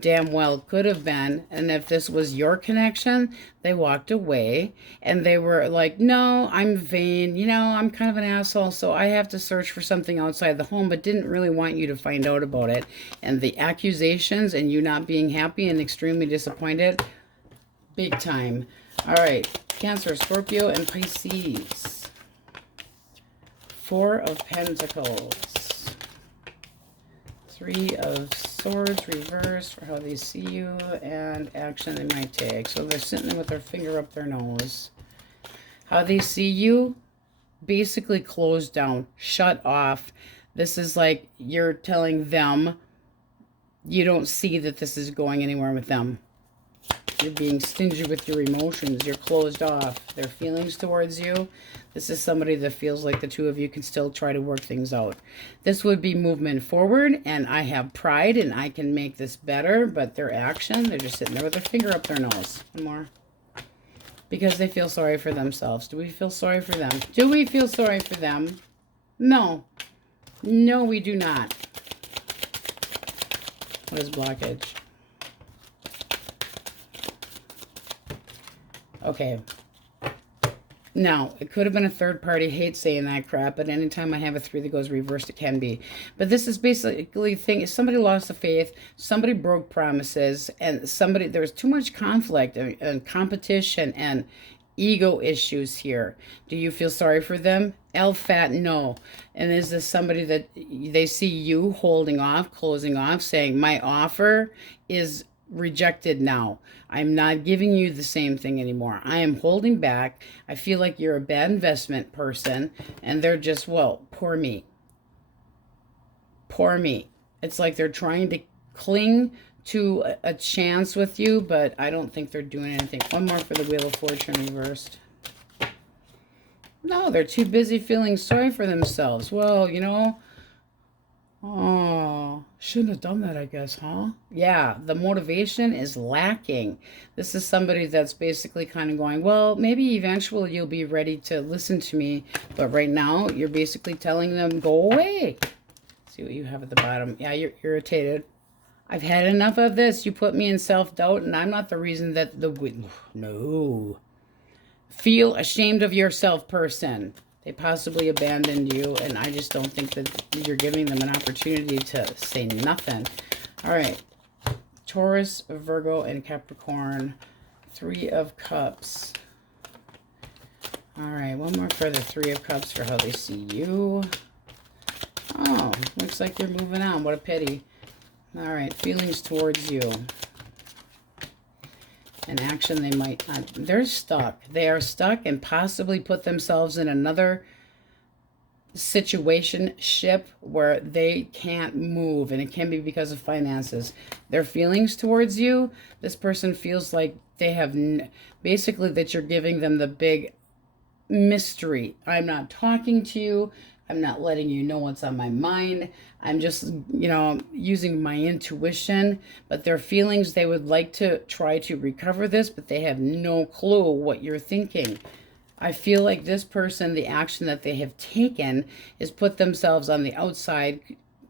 Damn well could have been. And if this was your connection, they walked away and they were like, no, I'm vain, I'm kind of an asshole, so I have to search for something outside the home, but didn't really want you to find out about it. And the accusations and you not being happy and extremely disappointed, big time. All right, Cancer, Scorpio, and Pisces. 4 of Pentacles. 3 of Swords reversed for how they see you and action they might take. So they're sitting there with their finger up their nose. How they see you, basically closed down, shut off. This is like you're telling them you don't see that this is going anywhere with them. You're being stingy with your emotions. You're closed off. Their feelings towards you. This is somebody that feels like the two of you can still try to work things out. This would be movement forward, and I have pride, and I can make this better, but their action, they're just sitting there with their finger up their nose. One more. Because they feel sorry for themselves. Do we feel sorry for them? Do we feel sorry for them? No. No, we do not. What is blockage? Okay. Now, it could have been a third party. Hate saying that crap, but anytime I have a 3 that goes reversed, it can be. But this is basically somebody lost the faith, somebody broke promises, and there was too much conflict and competition and ego issues here. Do you feel sorry for them? Fat, no. And is this somebody that they see you holding off, closing off, saying, my offer is rejected now. I'm not giving you the same thing anymore. I am holding back. I feel like you're a bad investment person, and they're just, well, poor me. Poor me. It's like they're trying to cling to a chance with you, but I don't think they're doing anything. One more for the Wheel of Fortune reversed. No, they're too busy feeling sorry for themselves. Well, oh, shouldn't have done that, I guess, huh? Yeah, the motivation is lacking. This is somebody that's basically kind of going, well, maybe eventually you'll be ready to listen to me, but right now you're basically telling them, go away. See what you have at the bottom. Yeah, you're irritated. I've had enough of this. You put me in self-doubt, and I'm not the reason that no. Feel ashamed of yourself, person. They possibly abandoned you, and I just don't think that you're giving them an opportunity to say nothing. All right. Taurus, Virgo, and Capricorn. 3 of Cups. All right. One more for the 3 of Cups for how they see you. Oh, looks like you're moving on. What a pity. All right. Feelings towards you. An action they might not. They're stuck. They are stuck and possibly put themselves in another situationship where they can't move, and it can be because of finances. Their feelings towards you, this person feels like they have basically that you're giving them the big mystery. I'm not talking to you. I'm not letting you know what's on my mind. I'm just, using my intuition. But their feelings, they would like to try to recover this, but they have no clue what you're thinking. I feel like this person, the action that they have taken is put themselves on the outside,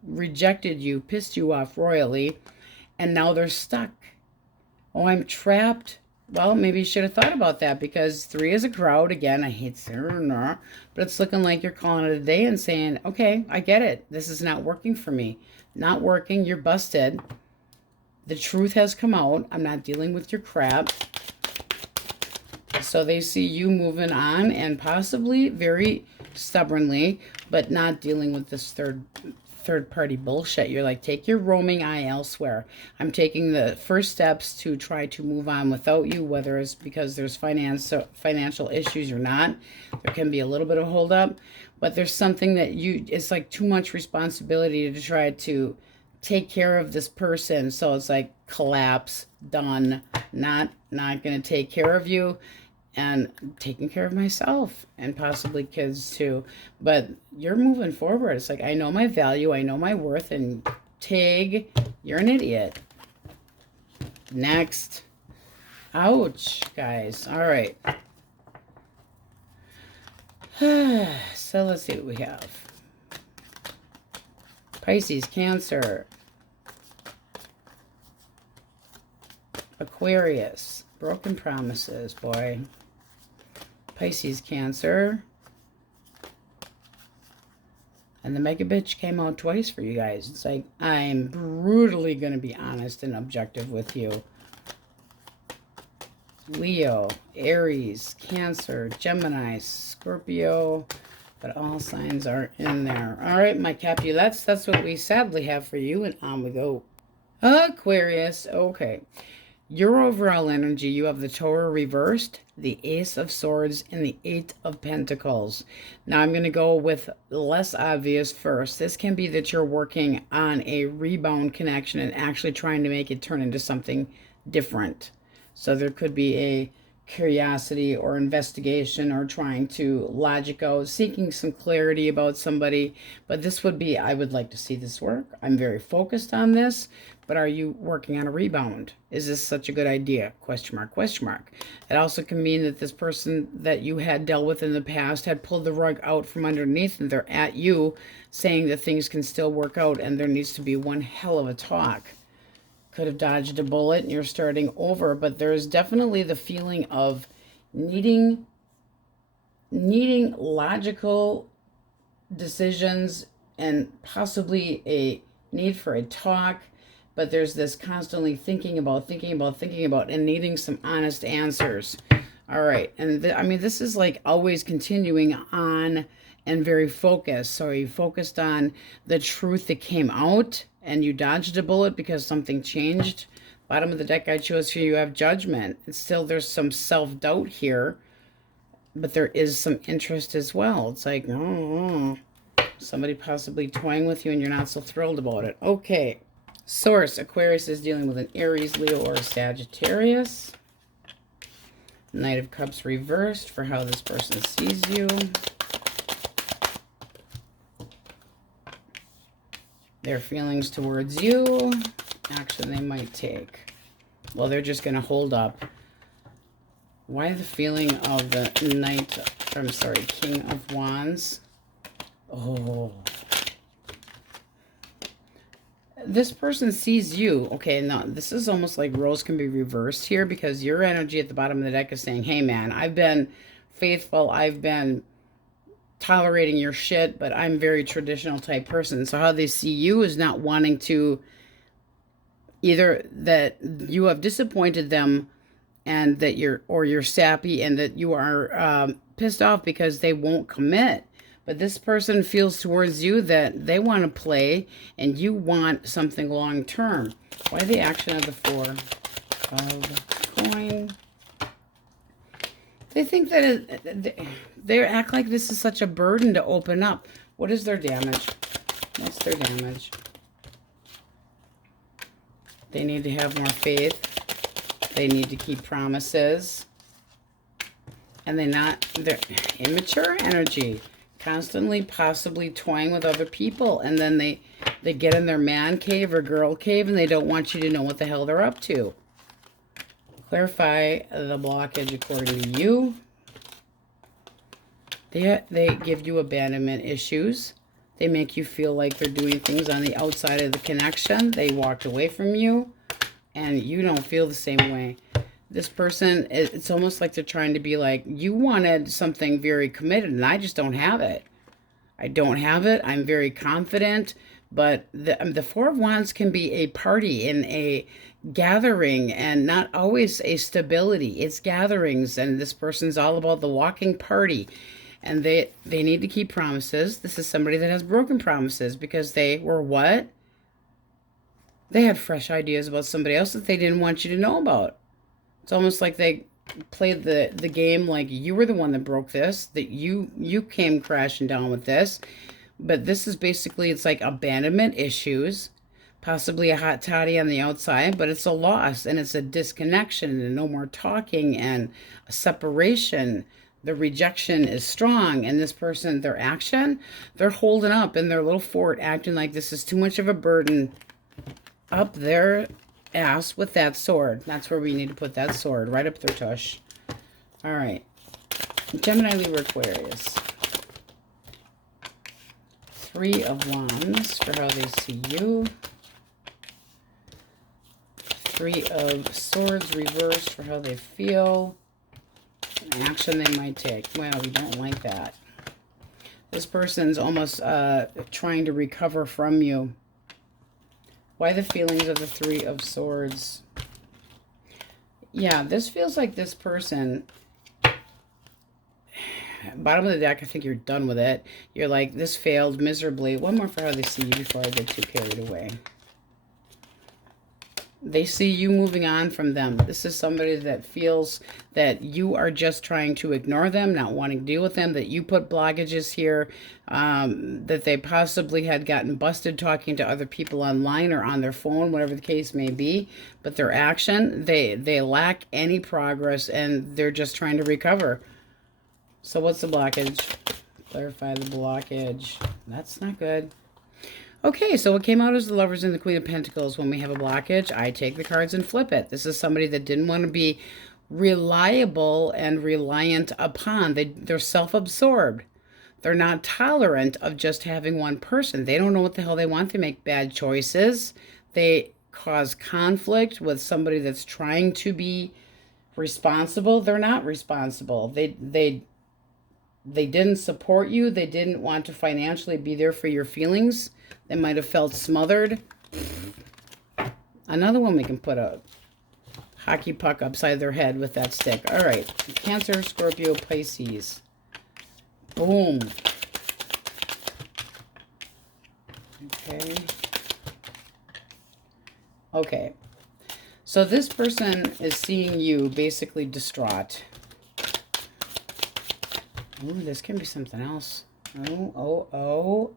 rejected you, pissed you off royally, and now they're stuck. Oh, I'm trapped. Well, maybe you should have thought about that, because 3 is a crowd. Again, I hate saying, but it's looking like you're calling it a day and saying, okay, I get it. This is not working for me. Not working. You're busted. The truth has come out. I'm not dealing with your crap. So they see you moving on, and possibly very stubbornly, but not dealing with this third party bullshit. You're like, take your roaming eye elsewhere. I'm taking the first steps to try to move on without you, whether it's because there's financial issues or not. There can be a little bit of hold up, but there's something that it's like too much responsibility to try to take care of this person. So it's like collapse, done, not going to take care of you, and taking care of myself and possibly kids too. But you're moving forward. It's like, I know my value, I know my worth, and Tig, you're an idiot. Next. Ouch, guys. All right. So let's see what we have. Pisces, Cancer, Aquarius, broken promises, boy. Pisces, Cancer. And the mega bitch came out twice for you guys. It's like, I'm brutally going to be honest and objective with you. Leo, Aries, Cancer, Gemini, Scorpio. But all signs are in there. All right, my Capulets, that's what we sadly have for you. And on we go. Aquarius, okay. Your overall energy, you have the Tower reversed, the Ace of Swords, and the 8 of Pentacles. Now I'm going to go with less obvious first. This can be that you're working on a rebound connection and actually trying to make it turn into something different. So there could be a curiosity or investigation, or trying to logic out, seeking some clarity about somebody. But this would be, I would like to see this work. I'm very focused on this. But are you working on a rebound? Is this such a good idea? Question mark, question mark. It also can mean that this person that you had dealt with in the past had pulled the rug out from underneath, and they're at you saying that things can still work out, and there needs to be one hell of a talk. Could have dodged a bullet and you're starting over, but there's definitely the feeling of needing logical decisions and possibly a need for a talk. But there's this constantly thinking about, and needing some honest answers. All right. And I mean, this is like always continuing on and very focused. So you focused on the truth that came out, and you dodged a bullet because something changed. Bottom of the deck I chose for you, have Judgment. It's still, there's some self-doubt here, but there is some interest as well. It's like, oh, somebody possibly toying with you and you're not so thrilled about it. Okay. Source, Aquarius is dealing with an Aries, Leo, or Sagittarius. Knight of Cups reversed for how this person sees you. Their feelings towards you. Action they might take. Well, they're just going to hold up. Why the feeling of the King of Wands? Oh. This person sees you. Okay, now this is almost like roles can be reversed here, because your energy at the bottom of the deck is saying, hey man, I've been faithful, I've been tolerating your shit, but I'm a very traditional type person. So how they see you is not wanting to, either that you have disappointed them, and that you're sappy, and that you are pissed off because they won't commit. But this person feels towards you that they want to play and you want something long term. Why the action of the 4 of coin? They think that they act like this is such a burden to open up. What is their damage? What's their damage? They need to have more faith. They need to keep promises. And they're immature energy. Constantly possibly toying with other people, and then they get in their man cave or girl cave, and they don't want you to know what the hell they're up to. Clarify the blockage according to you. They give you abandonment issues. They make you feel like they're doing things on the outside of the connection. They walked away from you. and you don't feel the same way. This person, it's almost like they're trying to be like, you wanted something very committed, and I just don't have it. I don't have it. I'm very confident, but the Four of Wands can be a party and a gathering and not always a stability. It's gatherings, and this person's all about the walking party. And they need to keep promises. This is somebody that has broken promises because they were what? They had fresh ideas about somebody else that they didn't want you to know about. It's almost like they played the game like you were the one that broke this, that you came crashing down with this. But this is basically, it's like abandonment issues, possibly a hot toddy on the outside, but it's a loss and it's a disconnection and no more talking and a separation. The rejection is strong, and this person, their action, they're holding up in their little fort, acting like this is too much of a burden up their ass with that sword. That's where we need to put that sword, right up their tush. All right. Gemini, Libra, Aquarius. Three of Wands for how they see you. Three of Swords reversed for how they feel. Action they might take. Well, we don't like that. This person's almost trying to recover from you. Why the feelings of the Three of Swords? Yeah, this feels like this person, bottom of the deck, I think you're done with it. You're like, this failed miserably. One more for how they see you before I get too carried away. They see you moving on from them. This is somebody that feels that you are just trying to ignore them, not wanting to deal with them, that you put blockages here, that they possibly had gotten busted talking to other people online or on their phone, whatever the case may be. But their action, they lack any progress, and they're just trying to recover. So what's the blockage? Clarify the blockage. That's not good. Okay, so what came out is the Lovers and the Queen of Pentacles. When we have a blockage, I take the cards and flip it. This is somebody that didn't want to be reliable and reliant upon. They're self-absorbed. They're not tolerant of just having one person. They don't know what the hell they want. They make bad choices. They cause conflict with somebody that's trying to be responsible. They're not responsible. They didn't support you. They didn't want to financially be there for your feelings. They might have felt smothered. Another one we can put a hockey puck upside their head with that stick. All right. Cancer, Scorpio, Pisces. Boom. Okay. Okay. So this person is seeing you basically distraught. Ooh, this can be something else. Oh.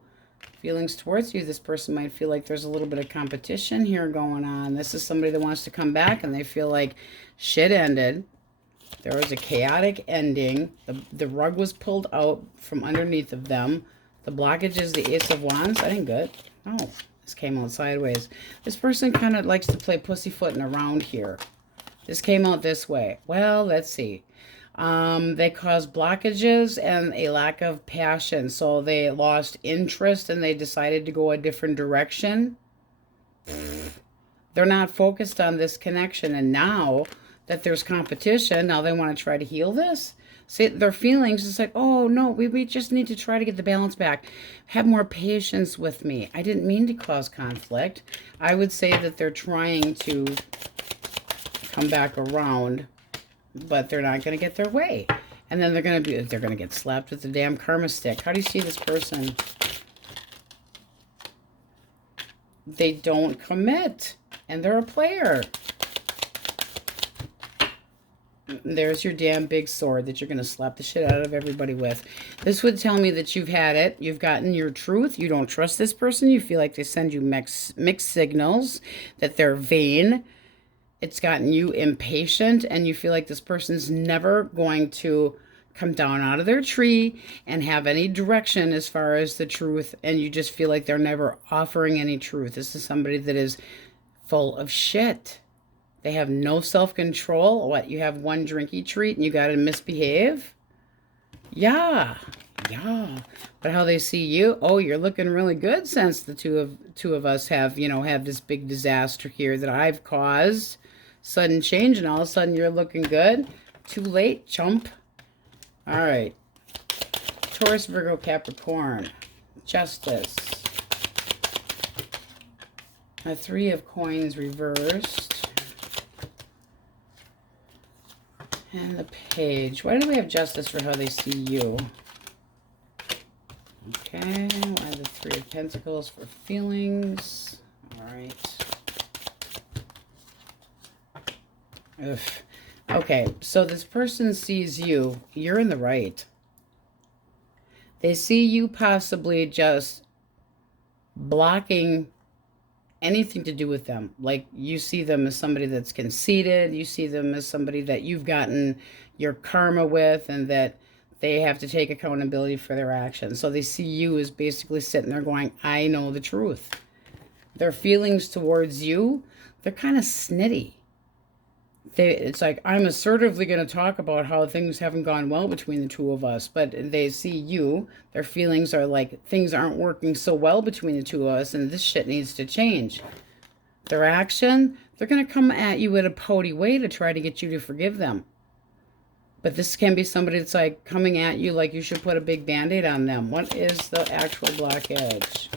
Feelings towards you. This person might feel like there's a little bit of competition here going on. This is somebody that wants to come back and they feel like shit ended. There was a chaotic ending. The rug was pulled out from underneath of them. The blockage is the Ace of Wands. That ain't good. Oh, this came out sideways. This person kind of likes to play pussyfooting around here. This came out this way. Well, let's see. They caused blockages and a lack of passion. So they lost interest and they decided to go a different direction. They're not focused on this connection. And now that there's competition, now they want to try to heal this. See, their feelings is like, oh, no, we just need to try to get the balance back. Have more patience with me. I didn't mean to cause conflict. I would say that they're trying to come back around, but they're not going to get their way. And then they're going to get slapped with the damn karma stick. How do you see this person? They don't commit, and they're a player. There's your damn big sword that you're going to slap the shit out of everybody with. This would tell me that you've had it. You've gotten your truth. You don't trust this person. You feel like they send you mixed signals, that they're vain. It's gotten you impatient, and you feel like this person's never going to come down out of their tree and have any direction as far as the truth, and you just feel like they're never offering any truth. This is somebody that is full of shit. They have no self-control. What, you have one drinky treat and you got to misbehave? Yeah, Yeah, but how they see you, oh, you're looking really good since the two of us have, have this big disaster here that I've caused. Sudden change, and all of a sudden you're looking good. Too late, chump. All right. Taurus, Virgo, Capricorn. Justice. A 3 of coins reversed. And the page. Why do we have justice for how they see you? Okay, why the 3 of Pentacles for feelings? All right. Ugh. Okay, so this person sees you. You're in the right. They see you possibly just blocking anything to do with them. Like, you see them as somebody that's conceited. You see them as somebody that you've gotten your karma with, and that they have to take accountability for their actions. So they see you as basically sitting there going, I know the truth. Their feelings towards you, they're kind of snitty. It's like, I'm assertively going to talk about how things haven't gone well between the two of us, but they see you, their feelings are like, things aren't working so well between the two of us, and this shit needs to change. Their action, they're going to come at you in a pouty way to try to get you to forgive them. But this can be somebody that's like coming at you like you should put a big band-aid on them. What is the actual blockage?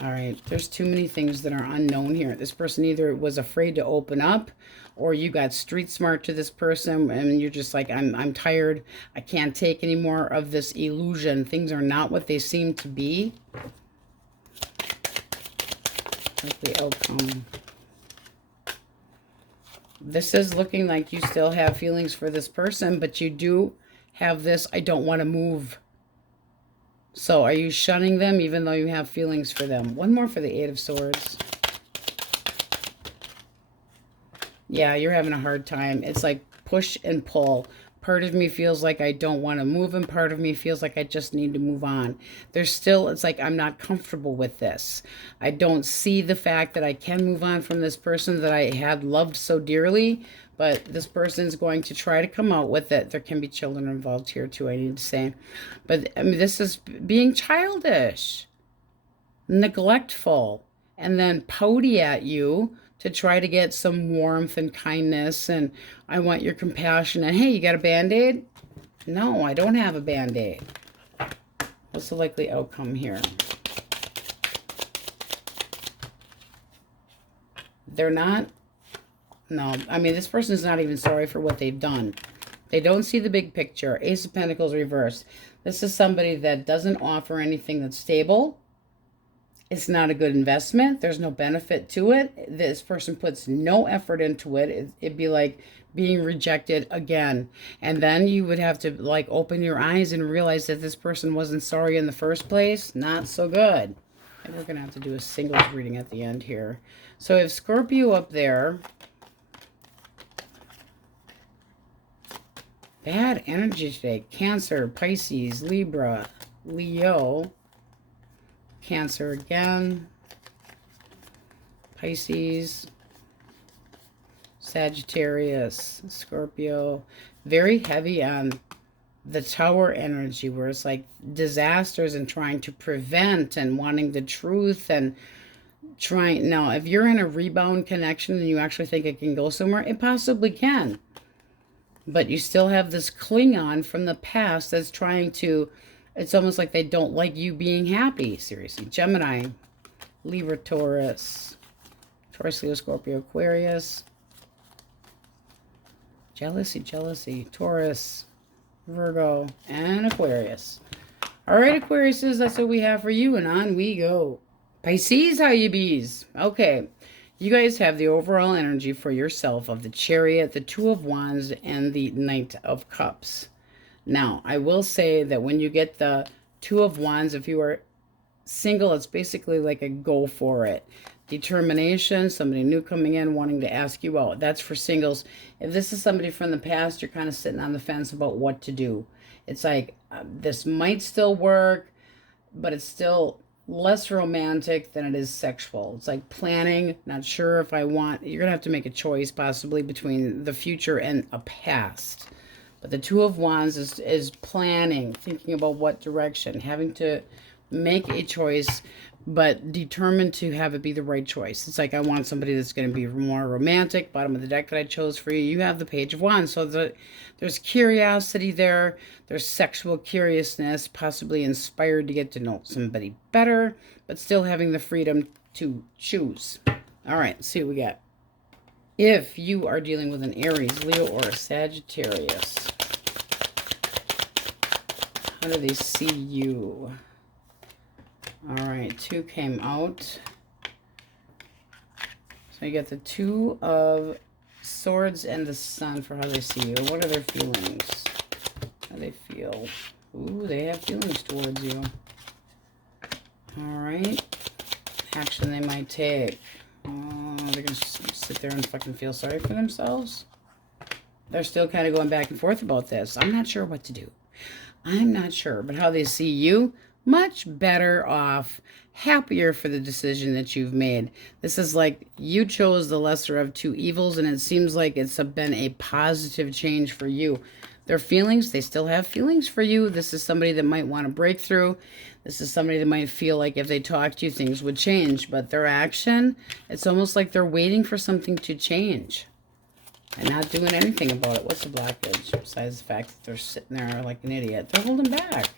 All right, there's too many things that are unknown here. This person either was afraid to open up, or you got street smart to this person and you're just like, I'm tired. I can't take any more of this illusion. Things are not what they seem to be. What's the outcome? This is looking like you still have feelings for this person, but you do have this, I don't want to move. So are you shunning them even though you have feelings for them? One more for the 8 of Swords. Yeah, you're having a hard time. It's like push and pull. Part of me feels like I don't want to move, and part of me feels like I just need to move on. There's still, it's like I'm not comfortable with this. I don't see the fact that I can move on from this person that I had loved so dearly, but this person's going to try to come out with it. There can be children involved here too, I need to say. But I mean, this is being childish, neglectful, and then pouty at you to try to get some warmth and kindness, and I want your compassion, and hey, you got a Band-Aid? No, I don't have a Band-Aid. What's the likely outcome here? They're not, no, I mean, this person's not even sorry for what they've done. They don't see the big picture. Ace of Pentacles reversed. This is somebody that doesn't offer anything that's stable. It's not a good investment. There's no benefit to it. This person puts no effort into it. It'd be like being rejected again. And then you would have to like open your eyes and realize that this person wasn't sorry in the first place. Not so good. And we're going to have to do a singles reading at the end here. So if Scorpio up there, bad energy today. Cancer, Pisces, Libra, Leo, Cancer again, Pisces, Sagittarius, Scorpio. Very heavy on the Tower energy, where it's like disasters and trying to prevent and wanting the truth and trying. Now, if you're in a rebound connection and you actually think it can go somewhere, it possibly can. But you still have this cling on from the past that's trying to, it's almost like they don't like you being happy. Seriously. Gemini, Libra, Taurus, Leo, Scorpio, Aquarius. Jealousy, Taurus, Virgo, and Aquarius. All right, Aquariuses, that's what we have for you, and on we go. Pisces, how you bees? Okay, you guys have the overall energy for yourself of the Chariot, the Two of Wands, and the Knight of Cups. Now, I will say that when you get the Two of Wands, if you are single, it's basically like a go for it. Determination, somebody new coming in wanting to ask you out. That's for singles. If this is somebody from the past, you're kind of sitting on the fence about what to do. It's like, this might still work, but it's still less romantic than it is sexual. It's like planning, not sure if I want, you're going to have to make a choice possibly between the future and a past. But the Two of Wands is planning, thinking about what direction, having to make a choice, but determined to have it be the right choice. It's like, I want somebody that's going to be more romantic. Bottom of the deck that I chose for you, you have the Page of Wands. So there's curiosity there. There's sexual curiousness, possibly inspired to get to know somebody better, but still having the freedom to choose. All right, let's see what we got. If you are dealing with an Aries, Leo, or a Sagittarius, how do they see you? All right, 2 came out. So you got the Two of Swords and the Sun for how they see you. What are their feelings? How do they feel? Ooh, they have feelings towards you. All right. Action they might take. Oh, they're going to sit there and fucking feel sorry for themselves. They're still kind of going back and forth about this. I'm not sure what to do. I'm not sure. But how they see you, much better off, happier for the decision that you've made. This is like you chose the lesser of two evils, and it seems like it's been a positive change for you. Their feelings, they still have feelings for you. This is somebody that might want a breakthrough. This is somebody that might feel like if they talked to you, things would change. But their action, it's almost like they're waiting for something to change and not doing anything about it. What's the blockage? Besides the fact that they're sitting there like an idiot. They're holding back.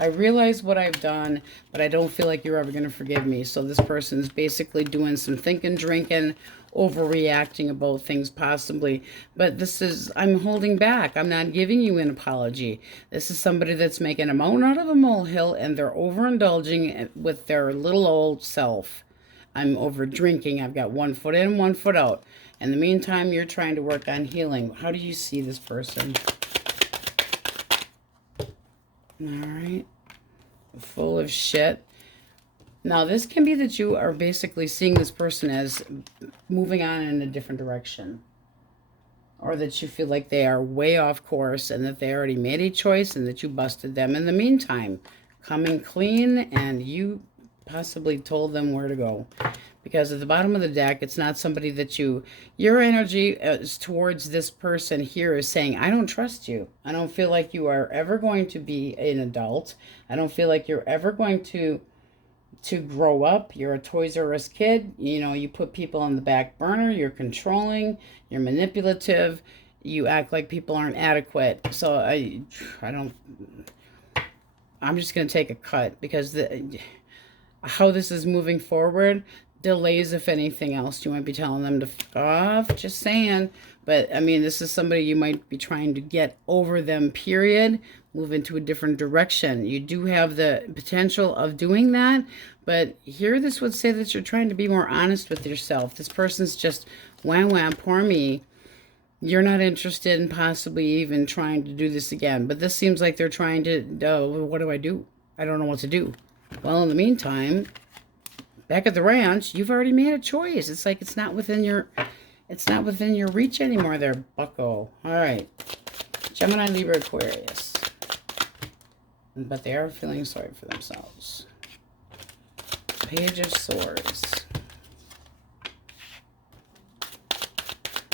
I realize what I've done, but I don't feel like you're ever going to forgive me. So this person's basically doing some thinking, drinking, overreacting about things possibly. But this is, I'm holding back. I'm not giving you an apology. This is somebody that's making a mountain out of a molehill, and they're overindulging with their little old self. I'm over drinking. I've got 1 foot in, 1 foot out. In the meantime, you're trying to work on healing. How do you see this person? All right. Full of shit. Now, this can be that you are basically seeing this person as moving on in a different direction. Or that you feel like they are way off course and that they already made a choice and that you busted them in the meantime. Coming clean, and you possibly told them where to go. Because at the bottom of the deck, it's not somebody that your energy is towards this person here is saying, I don't trust you. I don't feel like you are ever going to be an adult. I don't feel like you're ever going to grow up. You're a Toys R Us kid. You know, you put people on the back burner. You're controlling. You're manipulative. You act like people aren't adequate. So I'm just going to take a cut because how this is moving forward, delays, if anything else. You might be telling them to fuck off, just saying. But I mean, this is somebody you might be trying to get over them, period, move into a different direction. You do have the potential of doing that, but here this would say that you're trying to be more honest with yourself. This person's just wham wham, poor me. You're not interested in possibly even trying to do this again. But this seems like they're trying to, what do? I don't know what to do. Well, in the meantime, back at the ranch, you've already made a choice. It's like it's not within your reach anymore there, bucko. All right. Gemini, Libra, Aquarius. But they are feeling sorry for themselves. Page of Swords.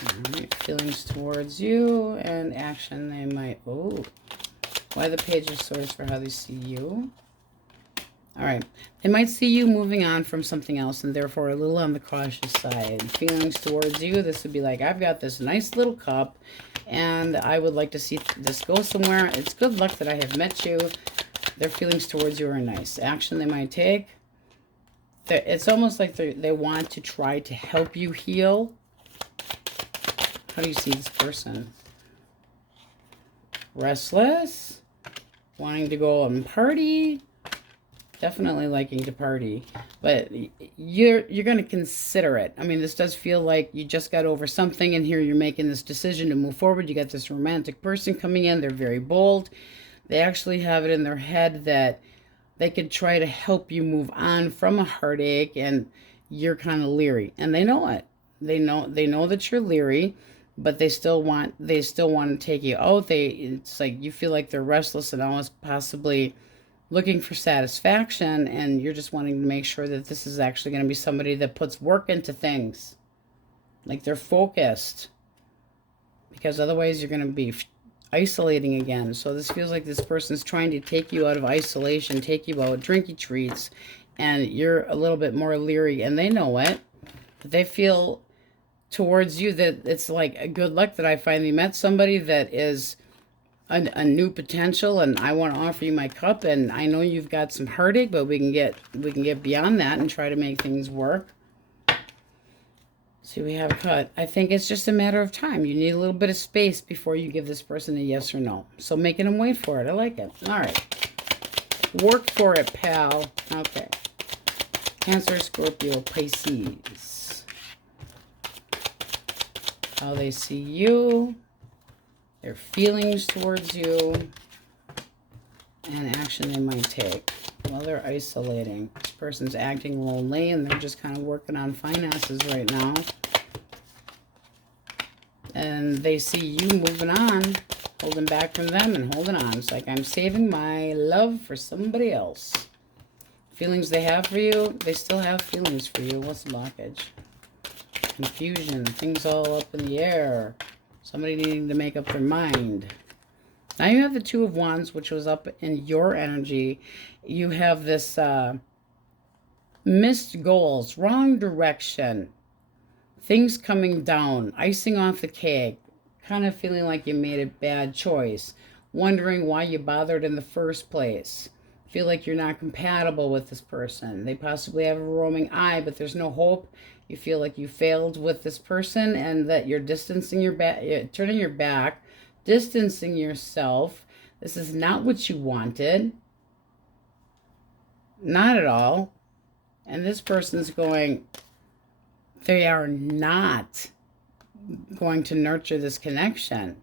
All right. Feelings towards you and action they might... Oh. Why the Page of Swords for how they see you? All right. They might see you moving on from something else and therefore a little on the cautious side. Feelings towards you, this would be like, I've got this nice little cup and I would like to see this go somewhere. It's good luck that I have met you. Their feelings towards you are nice. Action they might take. It's almost like they want to try to help you heal. How do you see this person? Restless. Wanting to go and party. Definitely liking to party, but you're going to consider it. I mean, this does feel like you just got over something, and here you're making this decision to move forward. You got this romantic person coming in. They're very bold. They actually have it in their head that they could try to help you move on from a heartache, and you're kind of leery, and they know it. They know that you're leery, but they still want to take you out. It's like you feel like they're restless and almost possibly looking for satisfaction, and you're just wanting to make sure that this is actually going to be somebody that puts work into things. Like they're focused. Because otherwise you're going to be isolating again. So this feels like this person's trying to take you out of isolation, take you out, drinky treats, and you're a little bit more leery, and they know it. But they feel towards you that it's like a good luck that I finally met somebody that is a new potential, and I want to offer you my cup, and I know you've got some heartache, but we can get beyond that and try to make things work. See, we have a cut. I think it's just a matter of time. You need a little bit of space before you give this person a yes or no. So making them wait for it. I like it. All right. Work for it, pal. Okay. Cancer, Scorpio, Pisces. How they see you. Their feelings towards you. And action they might take. Well, they're isolating. This person's acting lonely, and they're just kind of working on finances right now. And they see you moving on, holding back from them and holding on. It's like, I'm saving my love for somebody else. Feelings they have for you, they still have feelings for you. What's the blockage? Confusion, things all up in the air. Somebody needing to make up their mind. Now you have the Two of Wands, which was up in your energy. You have this missed goals, wrong direction, things coming down, icing off the cake, kind of feeling like you made a bad choice, wondering why you bothered in the first place. Feel like you're not compatible with this person. They possibly have a roaming eye, but there's no hope. You feel like you failed with this person and that you're distancing your back, turning your back, distancing yourself. This is not what you wanted. Not at all. And this person's going, they are not going to nurture this connection.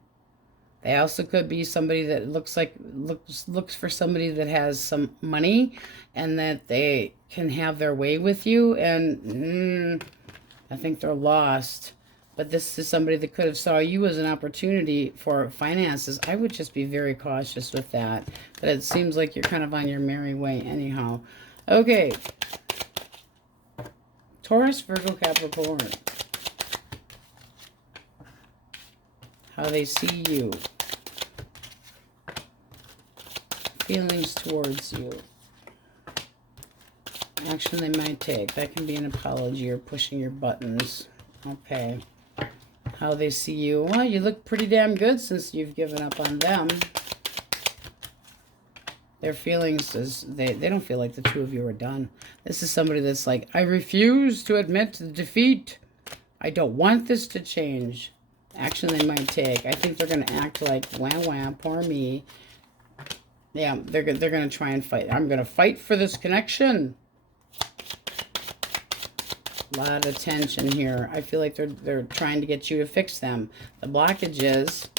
They also could be somebody that looks for somebody that has some money and that they can have their way with you. And I think they're lost. But this is somebody that could have saw you as an opportunity for finances. I would just be very cautious with that. But it seems like you're kind of on your merry way anyhow. Okay. Taurus, Virgo, Capricorn. How they see you. Feelings towards you. Action they might take. That can be an apology or pushing your buttons. Okay. How they see you. Well, you look pretty damn good since you've given up on them. Their feelings is they don't feel like the two of you are done. This is somebody that's like, I refuse to admit defeat. I don't want this to change. Action they might take. I think they're going to act like, wah, wah, poor me. Yeah, they're going to try and fight. I'm going to fight for this connection. A lot of tension here. I feel like they're trying to get you to fix them. The blockage is,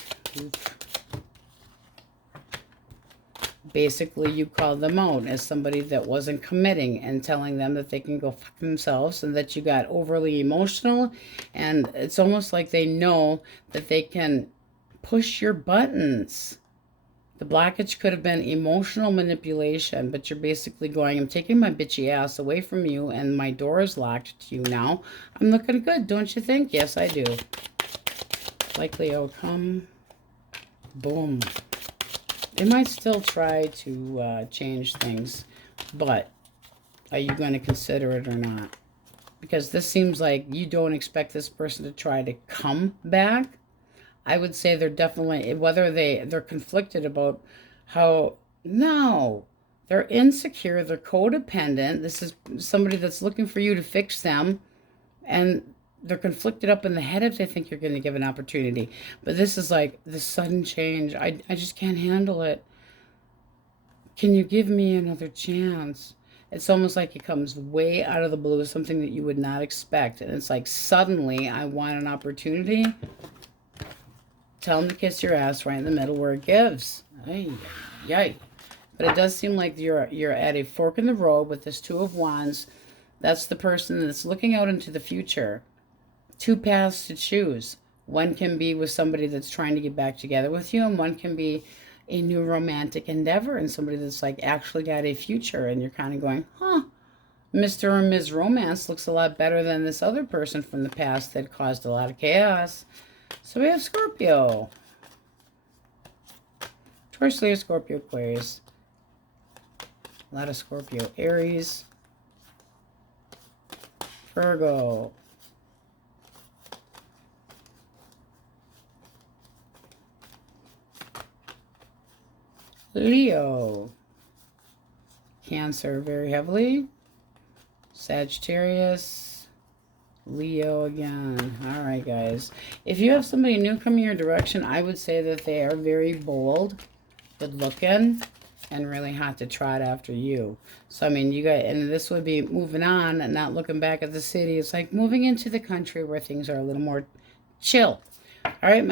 basically you called them out as somebody that wasn't committing and telling them that they can go fuck themselves and that you got overly emotional. And it's almost like they know that they can push your buttons. The blockage could have been emotional manipulation, but you're basically going, I'm taking my bitchy ass away from you and my door is locked to you now. I'm looking good, don't you think? Yes, I do. Likely outcome. Boom. They might still try to change things, but are you going to consider it or not? Because this seems like you don't expect this person to try to come back. I would say they're definitely, whether they're conflicted about how, no, they're insecure, they're codependent. This is somebody that's looking for you to fix them, and they're conflicted up in the head if they think you're going to give an opportunity. But this is like the sudden change. I just can't handle it. Can you give me another chance? It's almost like it comes way out of the blue, something that you would not expect. And it's like, suddenly, I want an opportunity. Tell them to kiss your ass right in the middle where it gives. Ay, yay. But it does seem like you're at a fork in the road with this Two of Wands. That's the person that's looking out into the future. Two paths to choose. One can be with somebody that's trying to get back together with you, and one can be a new romantic endeavor and somebody that's like actually got a future, and you're kind of going, huh, Mr. or Ms. Romance looks a lot better than this other person from the past that caused a lot of chaos. So we have Scorpio. Taurus, Leo, Scorpio, Aquarius. A lot of Scorpio. Aries. Virgo. Leo. Cancer very heavily. Sagittarius. Leo again. All right, guys. If you have somebody new coming your direction, I would say that they are very bold, good looking, and really hot to trot after you. So, I mean, you got, and this would be moving on and not looking back at the city. It's like moving into the country where things are a little more chill. All right,